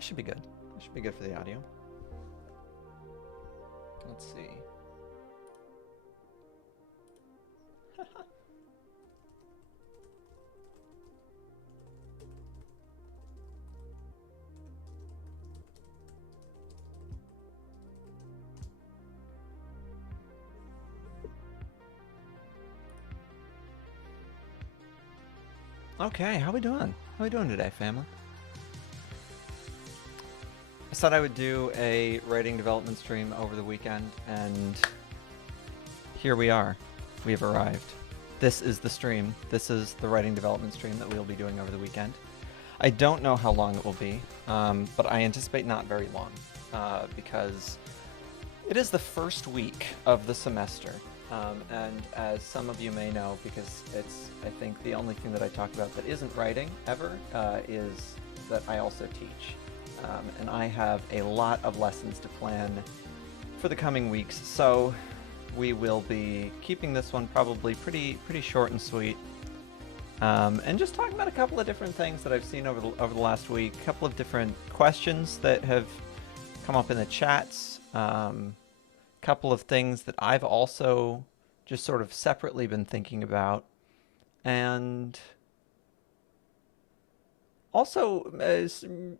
That should be good. That should be good for the audio. Let's see. Okay, how we doing? How we doing today, family? I said I would do a writing development stream over the weekend, and here we are. We have arrived. This is the stream. This is the writing development stream that we'll be doing over the weekend. I don't know how long it will be, but I anticipate not very long, because it is the first week of the semester. And as some of you may know, because it's, I think, the only thing that I talk about that isn't writing ever, is that I also teach. And I have a lot of lessons to plan for the coming weeks, so we will be keeping this one probably pretty short and sweet. And just talking about a couple of different things that I've seen over the last week, a couple of different questions that have come up in the chats, couple of things that I've also just sort of separately been thinking about, and also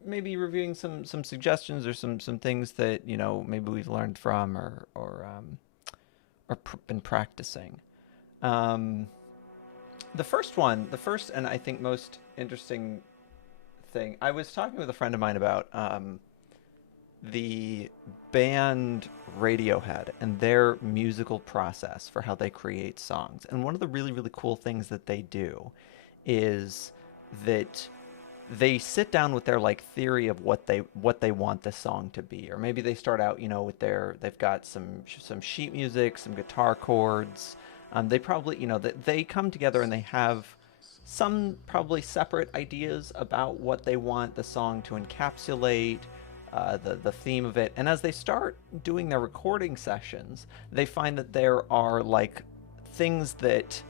maybe reviewing some suggestions or some things that, you know, maybe we've learned from or been practicing. The first and I think most interesting thing, I was talking with a friend of mine about the band Radiohead and their musical process for how they create songs. And one of the really, really cool things that they do is that they sit down with their like theory of what they want the song to be. Or maybe they start out, you know, with they've got some sheet music, some guitar chords. They probably, you know, they come together and they have some probably separate ideas about what they want the song to encapsulate, the theme of it. And as they start doing their recording sessions, they find that there are like things that,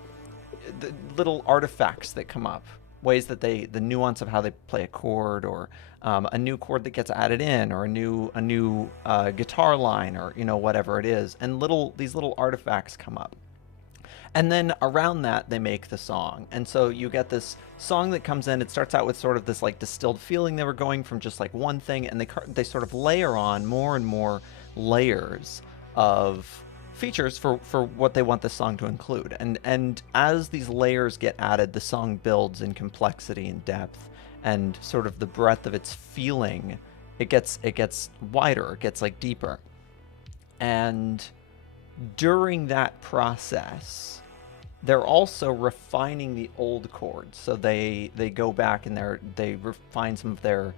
the little artifacts that come up, ways that the nuance of how they play a chord, or a new chord that gets added in, or a new guitar line, or, you know, whatever it is. And these little artifacts come up. And then around that, they make the song. And so you get this song that comes in. It starts out with sort of this like distilled feeling they were going from just like one thing. And they sort of layer on more and more layers of features for what they want the song to include. And as these layers get added, the song builds in complexity and depth, and sort of the breadth of its feeling. It gets wider. It gets like deeper. And during that process, they're also refining the old chords. So they go back and they refine some of their,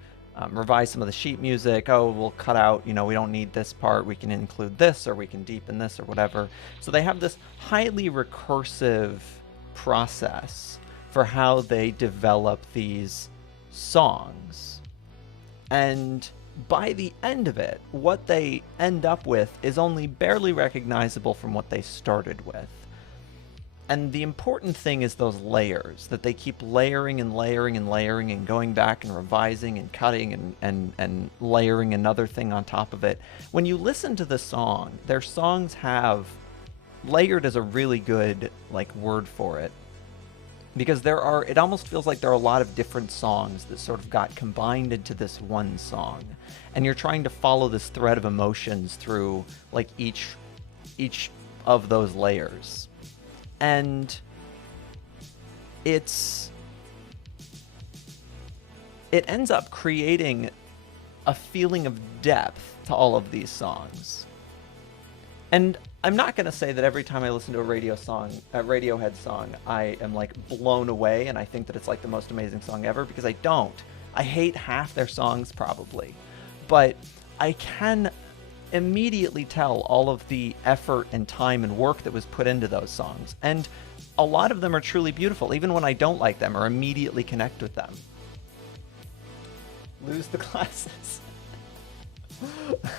revise some of the sheet music. Oh, we'll cut out, you know, we don't need this part. We can include this, or we can deepen this, or whatever. So they have this highly recursive process for how they develop these songs. And by the end of it, what they end up with is only barely recognizable from what they started with. And the important thing is those layers, that they keep layering and layering and layering and going back and revising and cutting and layering another thing on top of it. When you listen to the song, their songs have, layered is a really good like word for it, because it almost feels like there are a lot of different songs that sort of got combined into this one song. And you're trying to follow this thread of emotions through like each of those layers. And it ends up creating a feeling of depth to all of these songs. And I'm not going to say that every time I listen to a Radiohead song, I am like blown away and I think that it's like the most amazing song ever, because I don't. I hate half their songs probably. But I can immediately tell all of the effort and time and work that was put into those songs. And a lot of them are truly beautiful, even when I don't like them or immediately connect with them. Lose the glasses.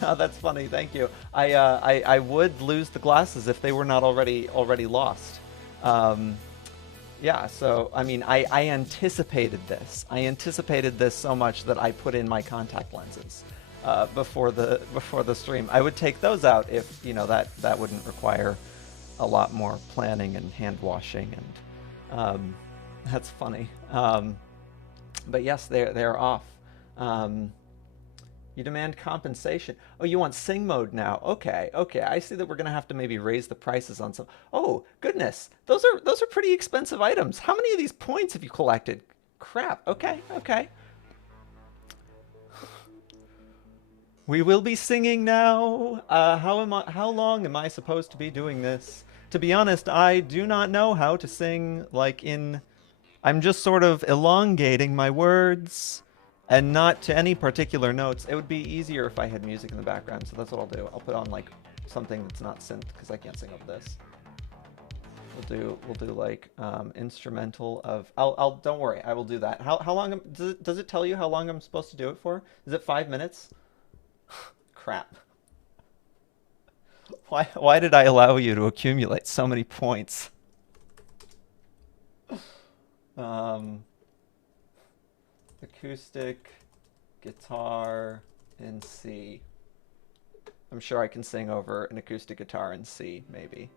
Oh, that's funny. Thank you. I would lose the glasses if they were not already lost. Yeah, so I mean, I anticipated this. I anticipated this so much that I put in my contact lenses before the stream. I would take those out if that wouldn't require a lot more planning and hand washing, and that's funny. But yes, they're off. Um, You demand compensation. Oh, you want sing mode now? Okay, okay. I see that we're gonna have to maybe raise the prices on some. Oh goodness, those are pretty expensive items. How many of these points have you collected? Crap. Okay, okay. We will be singing now. How long am I supposed to be doing this? To be honest, I do not know how to sing like in I'm just sort of elongating my words and not to any particular notes. It would be easier if I had music in the background, so that's what I'll do. I'll put on like something that's not synth because I can't sing over this. We'll do like instrumental of. I'll don't worry, I will do that. How long does it tell you how long I'm supposed to do it for? Is it 5 minutes? Crap. Why did I allow you to accumulate so many points? Um, Acoustic, guitar in C. I'm sure I can sing over an acoustic guitar in C, maybe.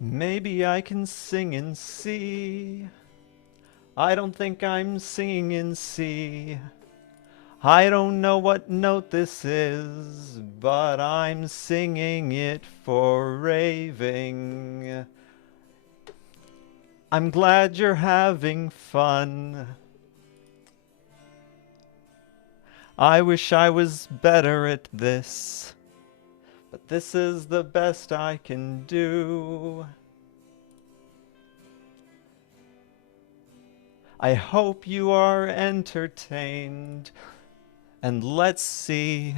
Maybe I can sing in C. I don't think I'm singing in C. I don't know what note this is, but I'm singing it for raving. I'm glad you're having fun. I wish I was better at this, but this is the best I can do. I hope you are entertained. And let's see.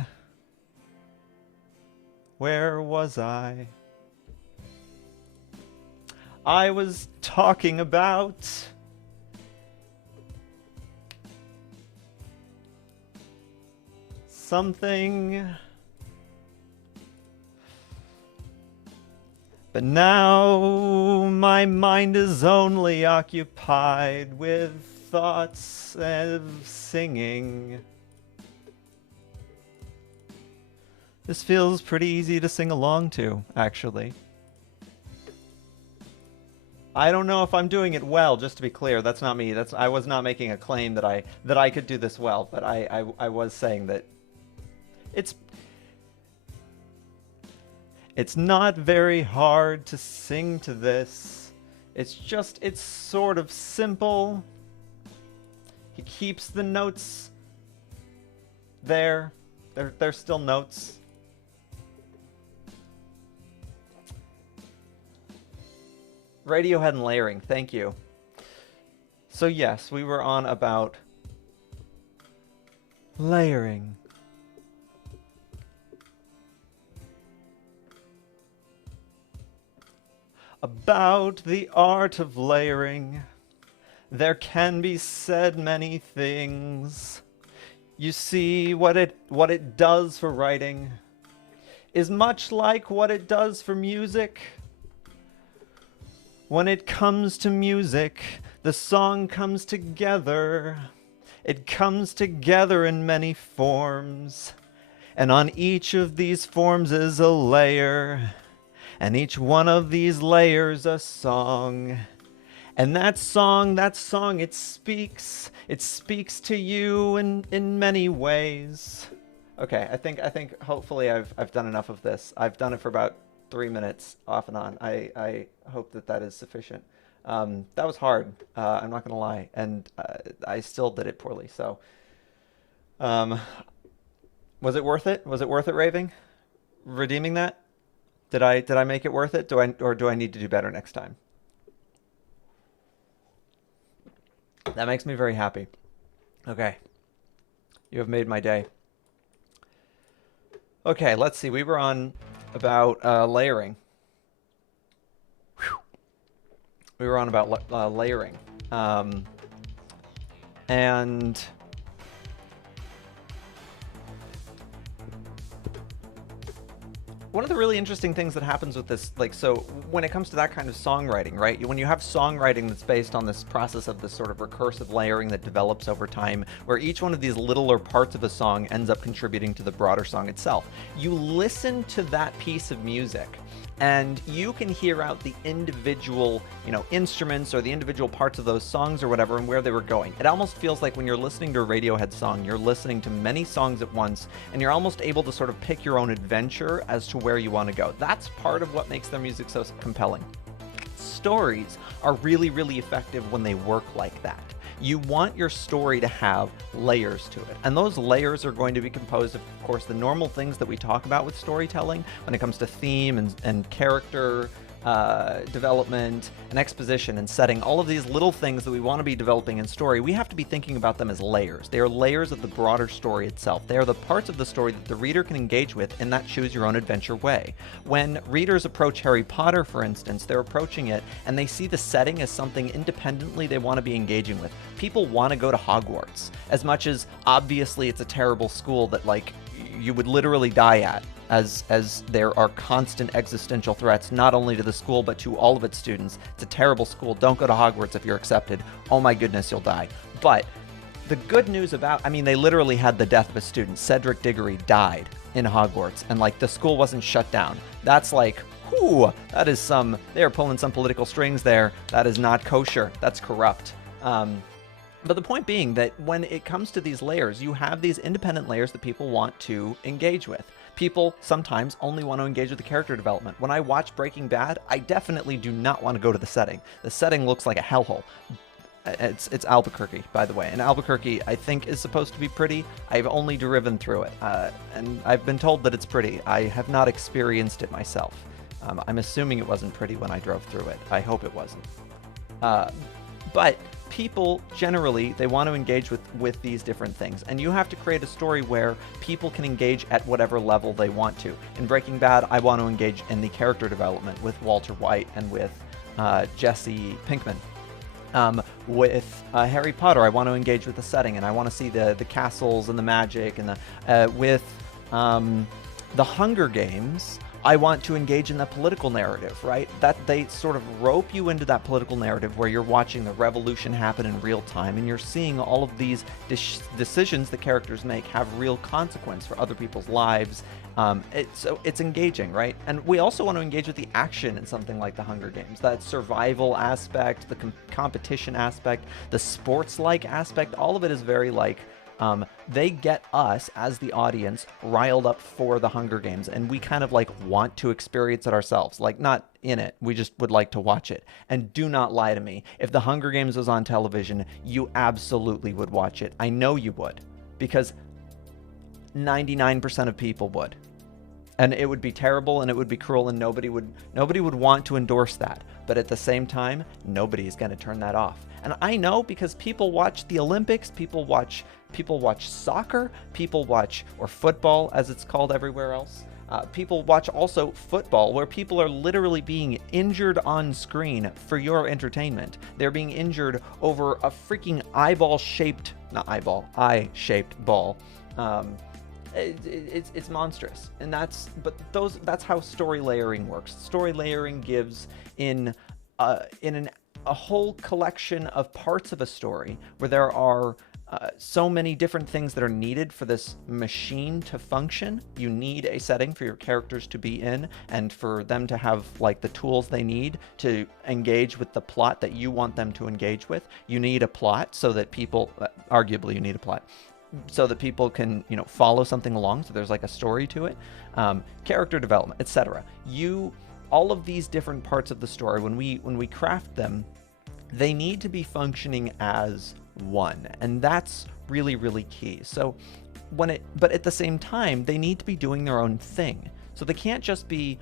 Where was I? I was talking about something. But now my mind is only occupied with thoughts of singing. This feels pretty easy to sing along to, actually. I don't know if I'm doing it well, just to be clear. That's not me. I was not making a claim that I could do this well, but I was saying that it's not very hard to sing to this. It's sort of simple. He keeps the notes there. They're still notes. Radiohead and layering, thank you. So yes, we were on about layering. About the art of layering, there can be said many things. You see, what it does for writing is much like what it does for music. When it comes to music, the song comes together. It comes together in many forms, and on each of these forms is a layer, and each one of these layers a song. And that song, it speaks to you in many ways. Okay, I think hopefully I've done enough of this. I've done it for about 3 minutes off and on. I hope that is sufficient. That was hard. I'm not gonna lie, and I still did it poorly. So, was it worth it? Was it worth it, raving, redeeming that? Did I make it worth it? Do I need to do better next time? That makes me very happy. Okay, you have made my day. Okay, let's see. We were on about layering. Whew. We were on about layering. And one of the really interesting things that happens with this, like, so when it comes to that kind of songwriting, right? When you have songwriting that's based on this process of this sort of recursive layering that develops over time, where each one of these littler parts of a song ends up contributing to the broader song itself. You listen to that piece of music and you can hear out the individual, instruments or the individual parts of those songs or whatever and where they were going. It almost feels like when you're listening to a Radiohead song, you're listening to many songs at once and you're almost able to sort of pick your own adventure as to where you want to go. That's part of what makes their music so compelling. Stories are really, really effective when they work like that. You want your story to have layers to it. And those layers are going to be composed of course, the normal things that we talk about with storytelling when it comes to theme and character development and exposition and setting. All of these little things that we want to be developing in story, we have to be thinking about them as layers. They are layers of the broader story itself. They are the parts of the story that the reader can engage with in that choose your own adventure way. When readers approach Harry Potter, for instance, they're approaching it and they see the setting as something independently they want to be engaging with. People want to go to Hogwarts, as much as obviously it's a terrible school that like you would literally die at, as there are constant existential threats not only to the school but to all of its students. It's a terrible school. Don't go to Hogwarts if you're accepted. Oh my goodness, you'll die. But the good news about, they literally had the death of a student. Cedric Diggory died in Hogwarts and like the school wasn't shut down. That's like, whew, that is they are pulling some political strings there. That is not kosher. That's corrupt. But the point being that when it comes to these layers, you have these independent layers that people want to engage with. People sometimes only want to engage with the character development. When I watch Breaking Bad, I definitely do not want to go to the setting. The setting looks like a hellhole. It's Albuquerque, by the way. And Albuquerque, I think, is supposed to be pretty. I've only driven through it, and I've been told that it's pretty. I have not experienced it myself. I'm assuming it wasn't pretty when I drove through it. I hope it wasn't. But people generally, they want to engage with these different things, and you have to create a story where people can engage at whatever level they want to. In Breaking Bad, I want to engage in the character development with Walter White and with Jesse Pinkman. With Harry Potter, I want to engage with the setting, and I want to see the castles and the magic, and with the Hunger Games, I want to engage in the political narrative, right? That they sort of rope you into that political narrative where you're watching the revolution happen in real time and you're seeing all of these decisions the characters make have real consequence for other people's lives. So it's engaging, right? And we also want to engage with the action in something like the Hunger Games. That survival aspect, the competition aspect, the sports-like aspect, all of it is very like, they get us as the audience riled up for the Hunger Games, and we kind of like want to experience it ourselves, like not in it, we just would like to watch it. And do not lie to me, if the Hunger Games was on television, you absolutely would watch it. I know you would, because 99% of people would, and it would be terrible and it would be cruel and nobody would want to endorse that. But at the same time, nobody is going to turn that off. And I know, because people watch the Olympics, people watch soccer, people watch, or football as it's called everywhere else. People watch also football, where people are literally being injured on screen for your entertainment. They're being injured over a freaking eye-shaped ball. It's monstrous, and that's how story layering works. Story layering gives in a whole collection of parts of a story where there are so many different things that are needed for this machine to function. You need a setting for your characters to be in, and for them to have like the tools they need to engage with the plot that you want them to engage with. You need a plot so that people, arguably you need a plot, so that people can, follow something along, so there's like a story to it, character development, etc. All of these different parts of the story, when we craft them, they need to be functioning as one, and that's really, really key. So but at the same time, they need to be doing their own thing. So they can't just be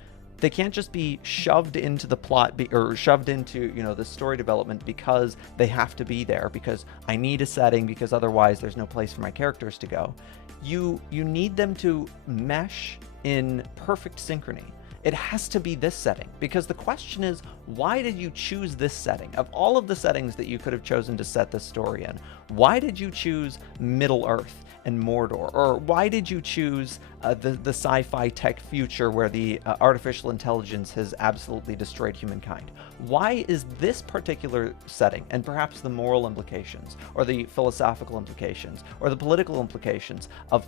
shoved into the plot or shoved into, the story development because they have to be there, because I need a setting, because otherwise there's no place for my characters to go. You need them to mesh in perfect synchrony. it has to be this setting, because the question is, why did you choose this setting? Of all of the settings that you could have chosen to set this story in, why did you choose Middle Earth and Mordor? Or why did you choose the sci-fi tech future where the artificial intelligence has absolutely destroyed humankind? Why is this particular setting, and perhaps the moral implications, or the philosophical implications, or the political implications of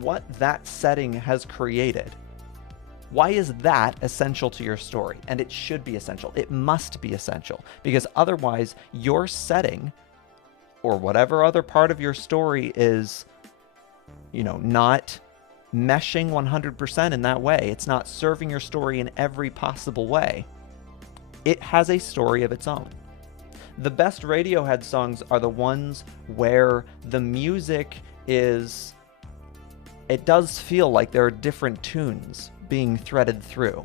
what that setting has created, why is that essential to your story? And it should be essential. It must be essential, because otherwise your setting, or whatever other part of your story is, not meshing 100% in that way. It's not serving your story in every possible way. It has a story of its own. The best Radiohead songs are the ones where the music is, it does feel like there are different tunes being threaded through.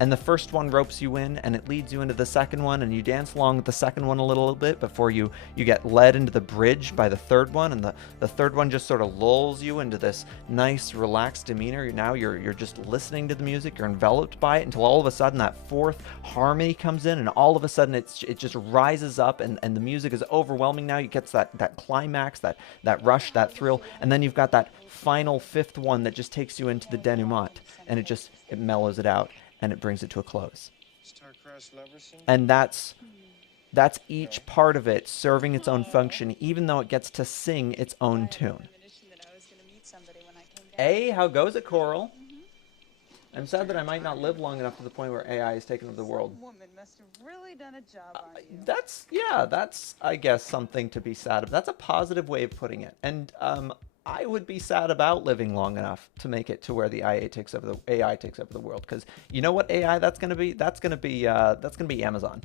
And the first one ropes you in, and it leads you into the second one, and you dance along with the second one a little bit before you get led into the bridge by the third one, and the third one just sort of lulls you into this nice, relaxed demeanor. Now you're just listening to the music, you're enveloped by it, until all of a sudden that fourth harmony comes in, and all of a sudden it just rises up, and the music is overwhelming now. You get that climax, that rush, that thrill, and then you've got that final fifth one that just takes you into the denouement, and it mellows it out, and it brings it to a close. And that's each part of it serving its own function, even though it gets to sing its own tune. Hey, how goes it, Coral? I'm sad that I might not live long enough to the point where AI is taking over the world. Woman must have really done a job on you. That's I guess something to be sad about. That's a positive way of putting it. And I would be sad about living long enough to make it to where the AI takes over the world. Because you know what AI that's going to be? That's going to be Amazon.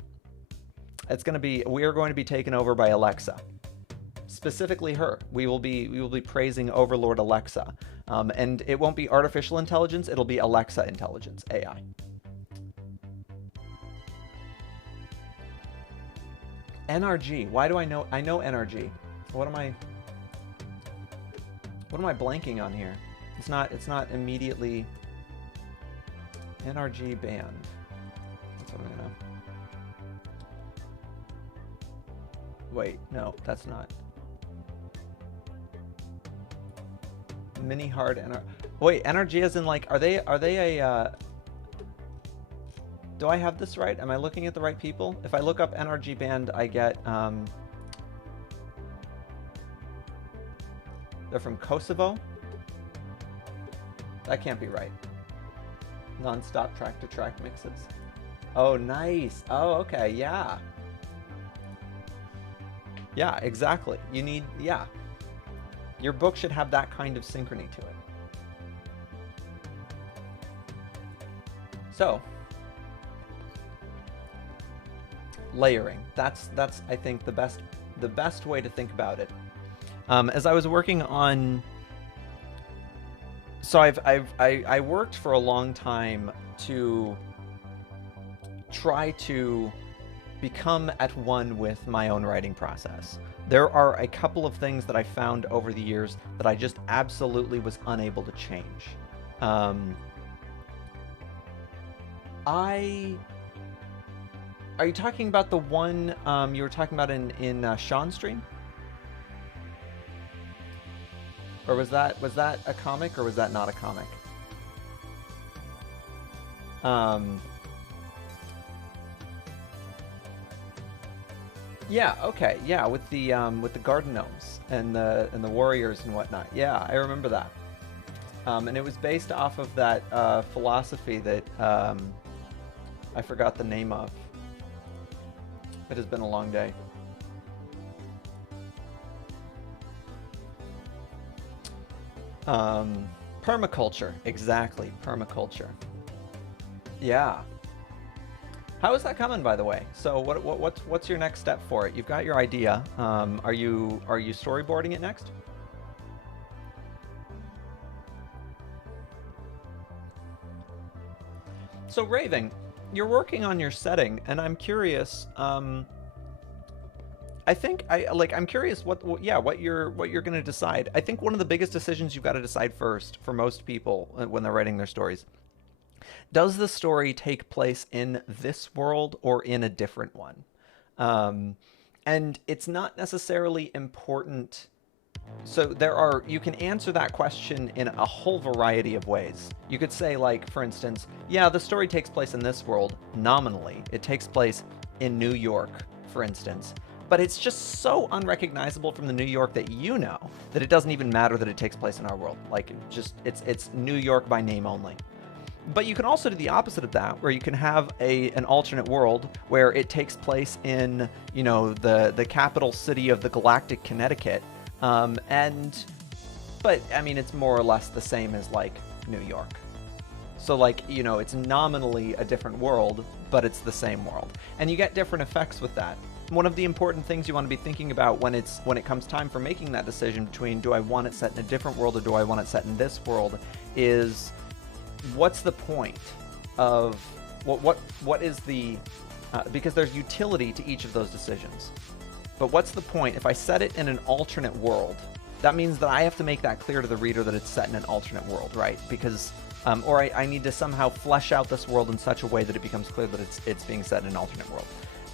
We are going to be taken over by Alexa. Specifically her. We will be praising Overlord Alexa. And it won't be artificial intelligence, it'll be Alexa intelligence, AI. NRG. Why do I know NRG? What am I blanking on here? It's not immediately NRG band. That's what I'm gonna. Wait, no, that's not. Mini hard NR. Wait, NRG as in like, are they a? Do I have this right? Am I looking at the right people? If I look up NRG band, I get they're from Kosovo? That can't be right. Non-stop track-to-track mixes. Oh, nice. Oh, okay, yeah. Yeah, exactly. You need, yeah. Your book should have that kind of synchrony to it. So, layering. That's I think the best way to think about it. As I was working on, so I worked for a long time to try to become at one with my own writing process. There are a couple of things that I found over the years that I just absolutely was unable to change. Are you talking about the one you were talking about in Sean's stream? Or was that a comic, or was that not a comic? Yeah, okay, yeah, with the garden gnomes and the warriors and whatnot. Yeah, I remember that. And it was based off of that philosophy that I forgot the name of. It has been a long day. Permaculture, exactly, permaculture. Yeah. How is that coming, by the way? So what's your next step for it? You've got your idea. Are you storyboarding it next? So Raving, you're working on your setting, and I'm curious. I'm curious what you're going to decide. I think one of the biggest decisions you've got to decide first for most people when they're writing their stories Does the story take place in this world or in a different one? Um, and it's not necessarily important. So you can answer that question in a whole variety of ways. You could say, like, for instance, yeah, the story takes place in this world nominally. It takes place in New York, for instance. But it's just so unrecognizable from the New York that you know that it doesn't even matter that it takes place in our world. Like, just it's New York by name only. But you can also do the opposite of that, where you can have an alternate world where it takes place in, the capital city of the galactic Connecticut, and but I mean it's more or less the same as like New York. So like it's nominally a different world, but it's the same world, and you get different effects with that. One of the important things you want to be thinking about when it comes time for making that decision between do I want it set in a different world or do I want it set in this world is what's the point of what is the because there's utility to each of those decisions. But what's the point if I set it in an alternate world? That means that I have to make that clear to the reader that it's set in an alternate world, right? Because or I need to somehow flesh out this world in such a way that it becomes clear that it's being set in an alternate world.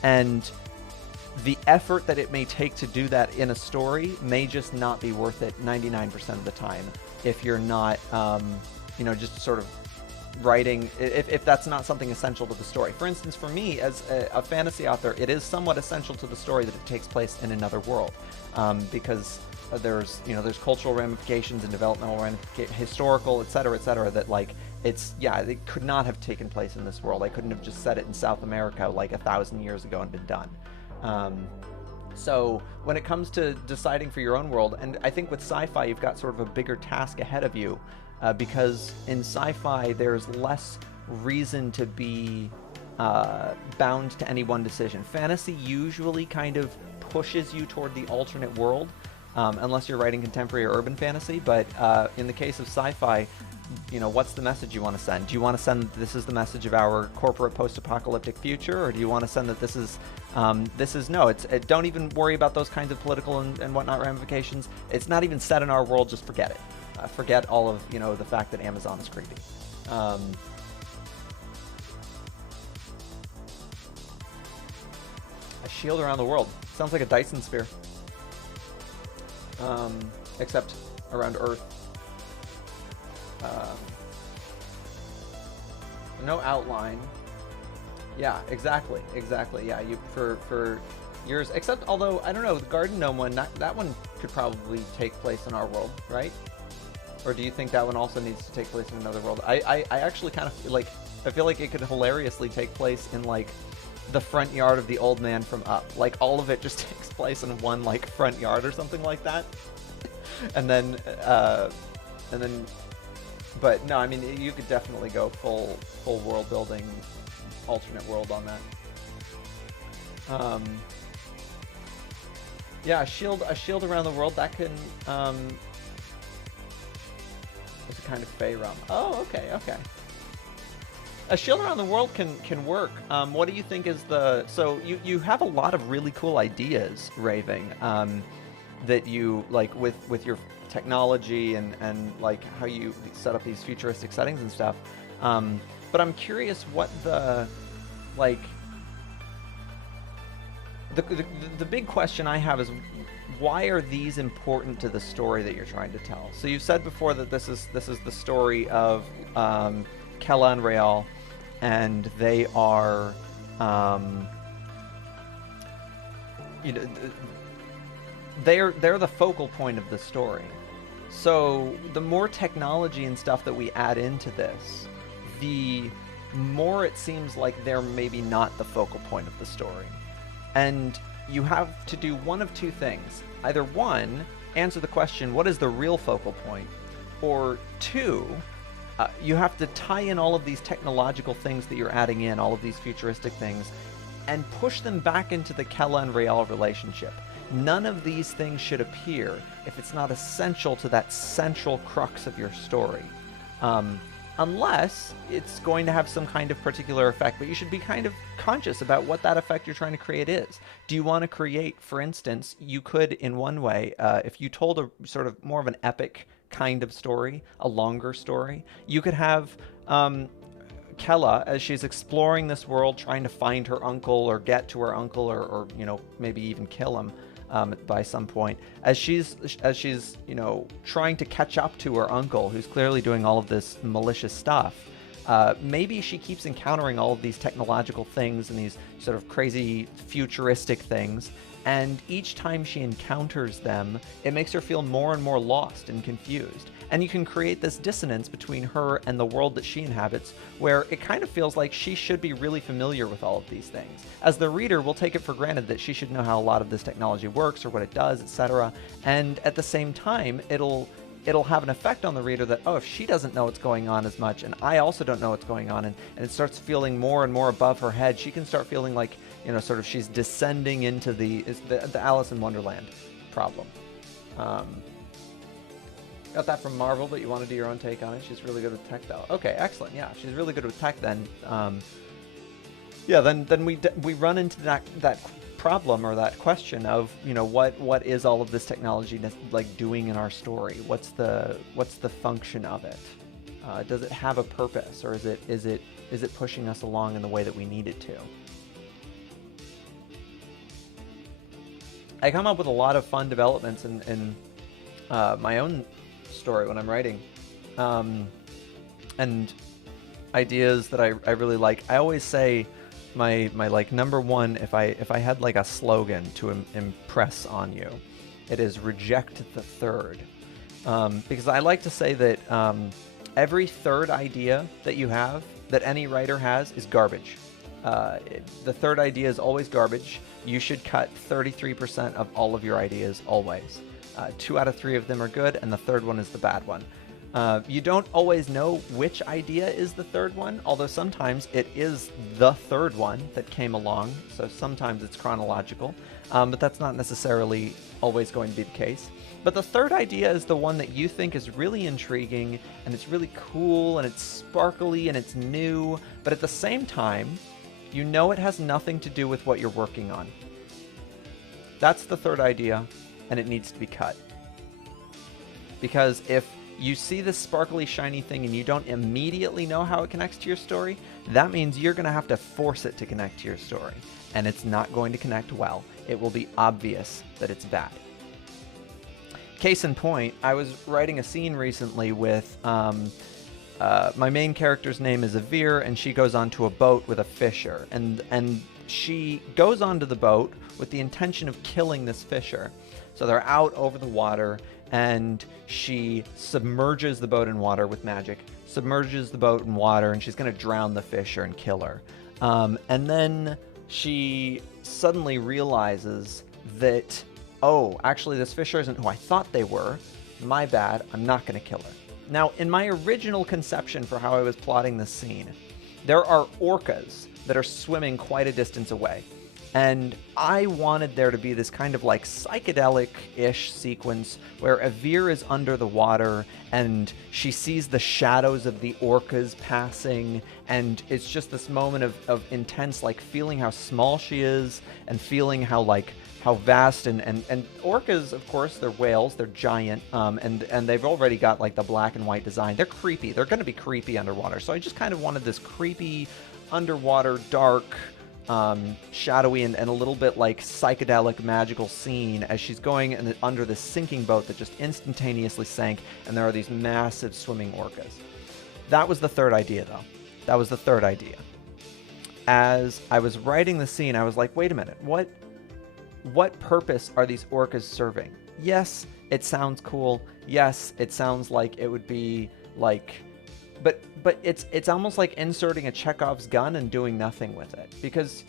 And the effort that it may take to do that in a story may just not be worth it 99% of the time if you're not just sort of writing, if that's not something essential to the story. For instance, for me as a fantasy author, it is somewhat essential to the story that it takes place in another world, because there's cultural ramifications and developmental ramifications, historical, etc., that like it could not have taken place in this world. I couldn't have just set it in South America like 1,000 years ago and been done. So when it comes to deciding for your own world, and I think with sci-fi you've got sort of a bigger task ahead of you, because in sci-fi there's less reason to be bound to any one decision. Fantasy usually kind of pushes you toward the alternate world, unless you're writing contemporary or urban fantasy, but in the case of sci-fi, what's the message you want to send? Do you want to send this is the message of our corporate post-apocalyptic future, or do you want to send that this is don't even worry about those kinds of political and whatnot ramifications. It's not even set in our world, just forget it. Forget all of the fact that Amazon is creepy. A shield around the world sounds like a Dyson sphere, except around Earth. No outline. Yeah, exactly. Yeah, you for yours. Except, although I don't know, the Garden Gnome one, that one could probably take place in our world, right? Or do you think that one also needs to take place in another world? I actually kind of feel like it could hilariously take place in like the front yard of the old man from Up. Like all of it just takes place in one like front yard or something like that. and then but no, I mean you could definitely go full world building, alternate world on that. Yeah, a shield around the world that can it's a kind of Fey realm. Oh, okay. A shield around the world can work. What do you think is so you have a lot of really cool ideas, Raving, that you like with your technology and like how you set up these futuristic settings and stuff. But I'm curious what the big question I have is, why are these important to the story that you're trying to tell? So you've said before that this is the story of Kella and Real, and they are they're the focal point of the story. So the more technology and stuff that we add into this, the more it seems like they're maybe not the focal point of the story. And you have to do one of two things. Either one, answer the question, what is the real focal point? Or two, you have to tie in all of these technological things that you're adding in, all of these futuristic things, and push them back into the Kella and Real relationship. None of these things should appear if it's not essential to that central crux of your story. Unless it's going to have some kind of particular effect, but you should be kind of conscious about what that effect you're trying to create is. Do you want to create, for instance, you could in one way, if you told a sort of more of an epic kind of story, a longer story, you could have Kella, as she's exploring this world, trying to find her uncle or get to her uncle, or maybe even kill him by some point, as she's trying to catch up to her uncle, who's clearly doing all of this malicious stuff. Maybe she keeps encountering all of these technological things and these sort of crazy futuristic things, and each time she encounters them, it makes her feel more and more lost and confused. And you can create this dissonance between her and the world that she inhabits, where it kind of feels like she should be really familiar with all of these things. As the reader, we'll take it for granted that she should know how a lot of this technology works or what it does, etc. And at the same time, it'll have an effect on the reader that, oh, if she doesn't know what's going on as much, and I also don't know what's going on, and it starts feeling more and more above her head, she can start feeling like, sort of she's descending into the Alice in Wonderland problem. Got that from Marvel, but you want to do your own take on it? She's really good with tech, though. Okay, excellent. Yeah, she's really good with tech, then. Then we run into that problem, or that question of, what is all of this technology like doing in our story? What's the function of it? Does it have a purpose, or is it pushing us along in the way that we need it to? I come up with a lot of fun developments in my own story when I'm writing, and ideas that I really like. I always say my like number one, if I had like a slogan to impress on you, it is reject the third, because I like to say that every third idea that you have, that any writer has, is garbage. The third idea is always garbage. You should cut 33% of all of your ideas always. 2 out of 3 of them are good, and the third one is the bad one. You don't always know which idea is the third one, although sometimes it is the third one that came along, so sometimes it's chronological, but that's not necessarily always going to be the case. But the third idea is the one that you think is really intriguing, and it's really cool, and it's sparkly, and it's new, but at the same time, you know it has nothing to do with what you're working on. That's the third idea, and it needs to be cut. Because if you see this sparkly, shiny thing and you don't immediately know how it connects to your story, that means you're going to have to force it to connect to your story. And it's not going to connect well. It will be obvious that it's bad. Case in point, I was writing a scene recently with my main character's name is Avir, and she goes onto a boat with a fisher. And she goes onto the boat with the intention of killing this fisher. So they're out over the water, and she submerges the boat in water with magic, submerges the boat in water, and she's going to drown the fisher and kill her. And then she suddenly realizes that, oh, actually this fisher isn't who I thought they were. My bad, I'm not going to kill her. Now, in my original conception for how I was plotting this scene, there are orcas that are swimming quite a distance away. And I wanted there to be this kind of like psychedelic-ish sequence where Avir is under the water and she sees the shadows of the orcas passing, and it's just this moment of intense, like, feeling how small she is and feeling how vast, and orcas, of course, they're whales, they're giant, and they've already got like the black and white design. They're creepy. They're going to be creepy underwater. So I just kind of wanted this creepy underwater, dark, shadowy and a little bit like psychedelic magical scene as she's going under this sinking boat that just instantaneously sank, and there are these massive swimming orcas. That was the third idea, though. That was the third idea. As I was writing the scene, I was like, wait a minute, what purpose are these orcas serving? Yes, it sounds cool. Yes, it sounds like it would be like, but it's almost like inserting a Chekhov's gun and doing nothing with it, because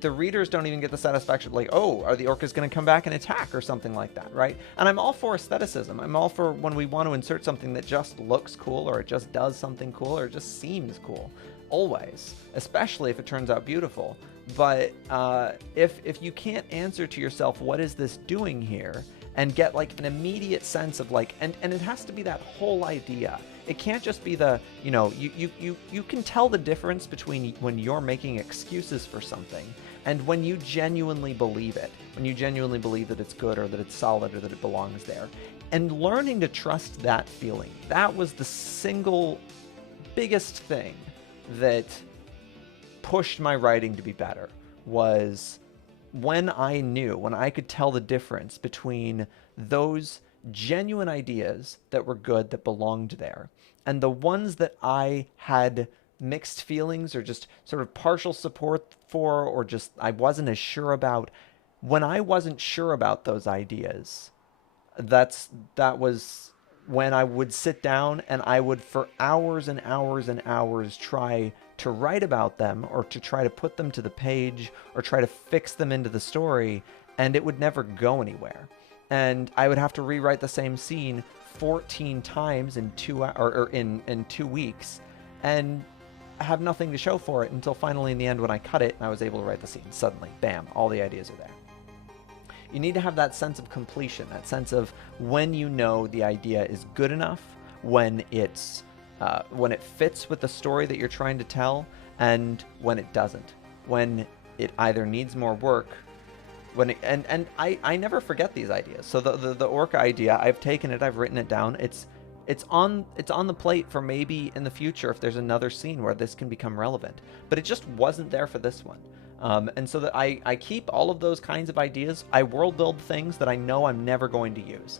the readers don't even get the satisfaction of like, oh, are the orcas going to come back and attack or something like that, right? And I'm all for aestheticism. I'm all for when we want to insert something that just looks cool, or it just does something cool, or it just seems cool. Always, especially if it turns out beautiful. But if you can't answer to yourself, what is this doing here, and get like an immediate sense of like, and it has to be that whole idea. It can't just be the, you can tell the difference between when you're making excuses for something and when you genuinely believe it, when you genuinely believe that it's good or that it's solid or that it belongs there. And learning to trust that feeling, that was the single biggest thing that pushed my writing to be better was when I could tell the difference between those genuine ideas that were good, that belonged there, and the ones that I had mixed feelings or just sort of partial support for, or just I wasn't as sure about. When I wasn't sure about those ideas, that was when I would sit down and I would for hours and hours and hours try to write about them or to try to put them to the page or try to fix them into the story, and it would never go anywhere. And I would have to rewrite the same scene 14 times in 2 weeks and have nothing to show for it until finally in the end when I cut it and I was able to write the scene. Suddenly, bam, all the ideas are there. You need to have that sense of completion, that sense of when you know the idea is good enough, when it fits with the story that you're trying to tell, and when it doesn't, when it either needs more work, and I never forget these ideas. So the orca idea, I've taken it, I've written it down. It's on the plate for maybe in the future if there's another scene where this can become relevant, but it just wasn't there for this one. And so that I keep all of those kinds of ideas. I world build things that I know I'm never going to use.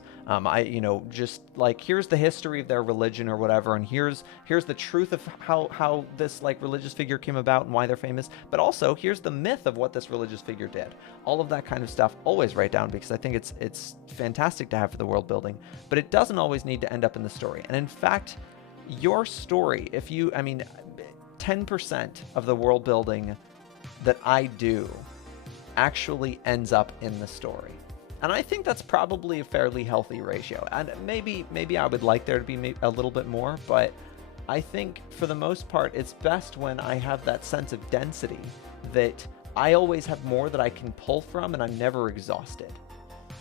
Just like, here's the history of their religion or whatever, and here's the truth of how this like religious figure came about and why they're famous. But also here's the myth of what this religious figure did. All of that kind of stuff always write down because I think it's fantastic to have for the world building. But it doesn't always need to end up in the story. And in fact, your story, 10% of the world building that I do actually ends up in the story. And I think that's probably a fairly healthy ratio. And maybe I would like there to be a little bit more, but I think for the most part, it's best when I have that sense of density that I always have more that I can pull from and I'm never exhausted.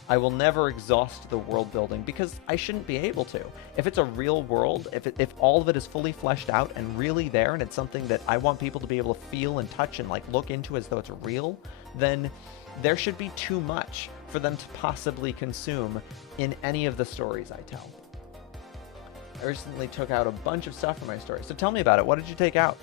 I will never exhaust the world building because I shouldn't be able to. If it's a real world, if all of it is fully fleshed out and really there, and it's something that I want people to be able to feel and touch and like look into as though it's real, then there should be too much for them to possibly consume in any of the stories I tell. I recently took out a bunch of stuff from my story. So tell me about it. What did you take out?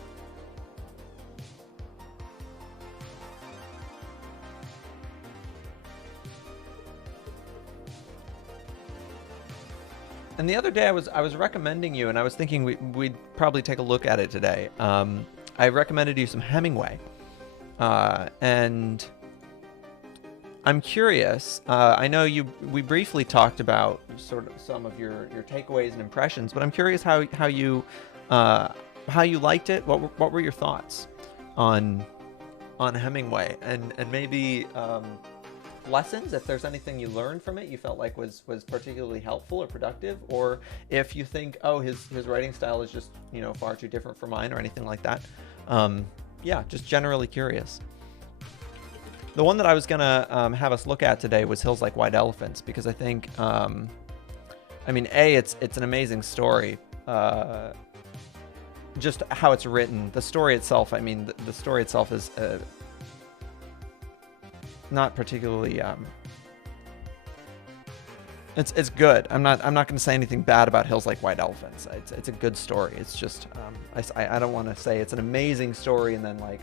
And the other day I was recommending you, and I was thinking we'd probably take a look at it today. I recommended you some Hemingway. And I'm curious. I know we briefly talked about sort of some of your takeaways and impressions, but I'm curious how you liked it. What were your thoughts on Hemingway, and maybe lessons, if there's anything you learned from it you felt like was particularly helpful or productive, or if you think, oh, his writing style is just far too different from mine or anything like that. Yeah, just generally curious. The one that I was gonna have us look at today was Hills Like White Elephants, because I think it's an amazing story. Just how it's written, the story itself, the story itself is not particularly it's good. I'm not going to say anything bad about Hills Like White Elephants. It's a good story. It's just I don't want to say it's an amazing story and then like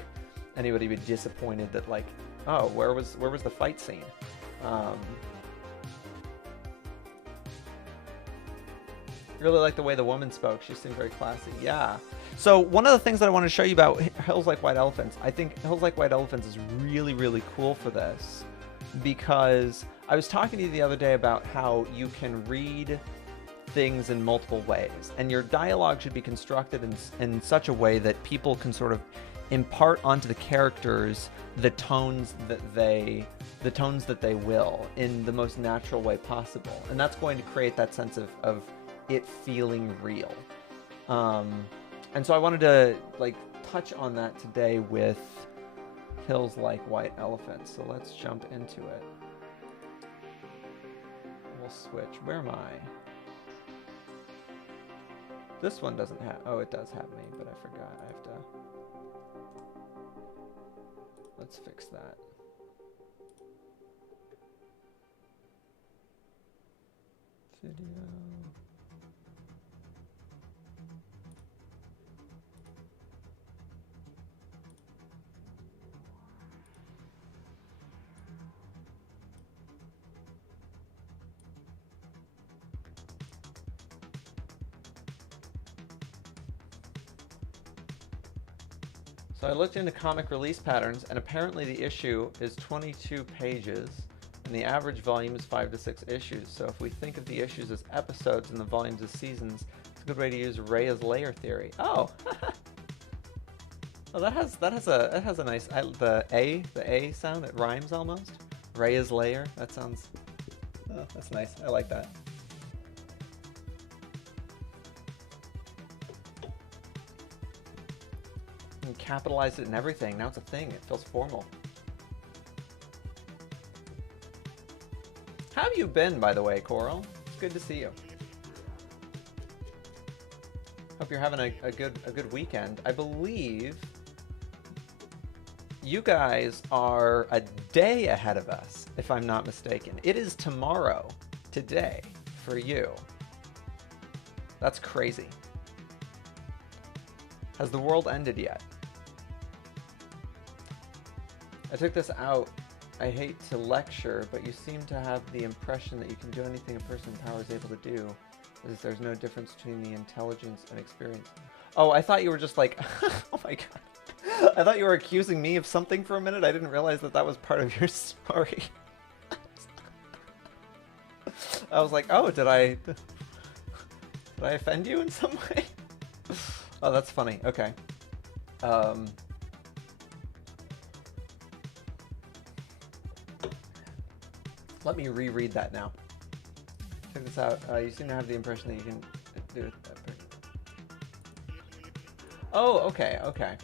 anybody be disappointed that like, oh, where was the fight scene. Really like the way the woman spoke. She seemed very classy. Yeah. So one of the things that I want to show you about Hills Like White Elephants, I think Hills Like White Elephants is really, really cool for this, because I was talking to you the other day about how you can read things in multiple ways, and your dialogue should be constructed in such a way that people can sort of impart onto the characters the tones that they will in the most natural way possible, and that's going to create that sense of it feeling real. And so I wanted to like touch on that today with Hills Like White Elephants. So let's jump into it. We'll switch. Where am I? This one doesn't have... Oh, it does have me, but I forgot. I have to... Let's fix that. Video... So I looked into comic release patterns, and apparently the issue is 22 pages, and the average volume is 5 to 6 issues. So if we think of the issues as episodes and the volumes as seasons, it's a good way to use Rhea's layer theory. Oh, oh, that has a nice the A sound. It rhymes almost. Rhea's layer. That sounds. Oh, that's nice. I like that. And capitalized it and everything. Now it's a thing. It feels formal. How have you been, by the way, Coral? It's good to see you. Hope you're having a good weekend. I believe you guys are a day ahead of us, if I'm not mistaken. It is tomorrow, today, for you. That's crazy. Has the world ended yet? I took this out. I hate to lecture, but you seem to have the impression that you can do anything a person in power is able to do, as there's no difference between the intelligence and experience. Oh, I thought you were just like, oh my god. I thought you were accusing me of something for a minute. I didn't realize that that was part of your story. I was like, oh, did I offend you in some way? Oh, that's funny. Okay. Let me reread that now. Check this out. You seem to have the impression that you can do it. Oh, okay, okay.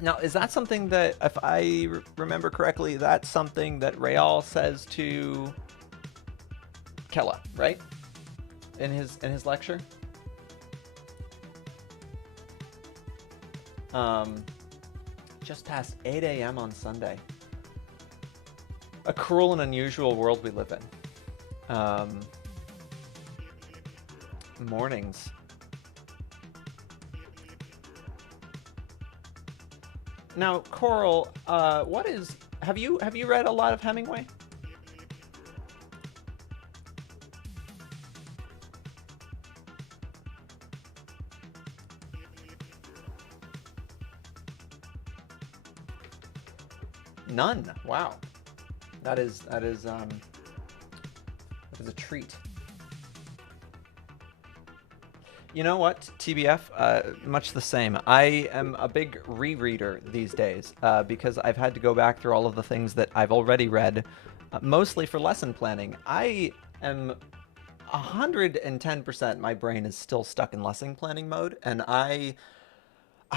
Now, is that something that, if I remember correctly, that's something that Rael says to Kella, right? In his lecture? Just past 8 a.m. on Sunday. A cruel and unusual world we live in. Mornings. Now, Coral, have you read a lot of Hemingway? None. Wow. That is a treat. You know what, TBF, much the same. I am a big rereader these days because I've had to go back through all of the things that I've already read, mostly for lesson planning. I am 110%, my brain is still stuck in lesson planning mode, and I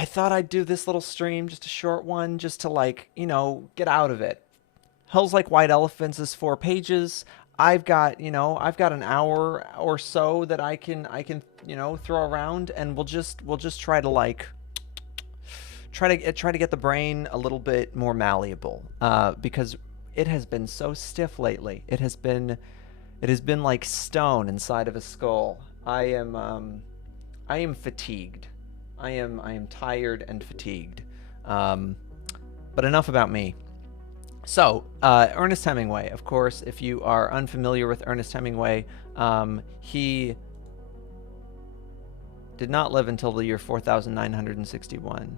thought I'd do this little stream, just a short one, just to, like, you know, get out of it. Hells Like White Elephants is 4 pages. I've got an hour or so that I can throw around, and we'll just try to try to get the brain a little bit more malleable, because it has been so stiff lately. It has been like stone inside of a skull. I am fatigued. I am tired and fatigued. But enough about me. So, Ernest Hemingway, of course, if you are unfamiliar with Ernest Hemingway, he did not live until the year 4961.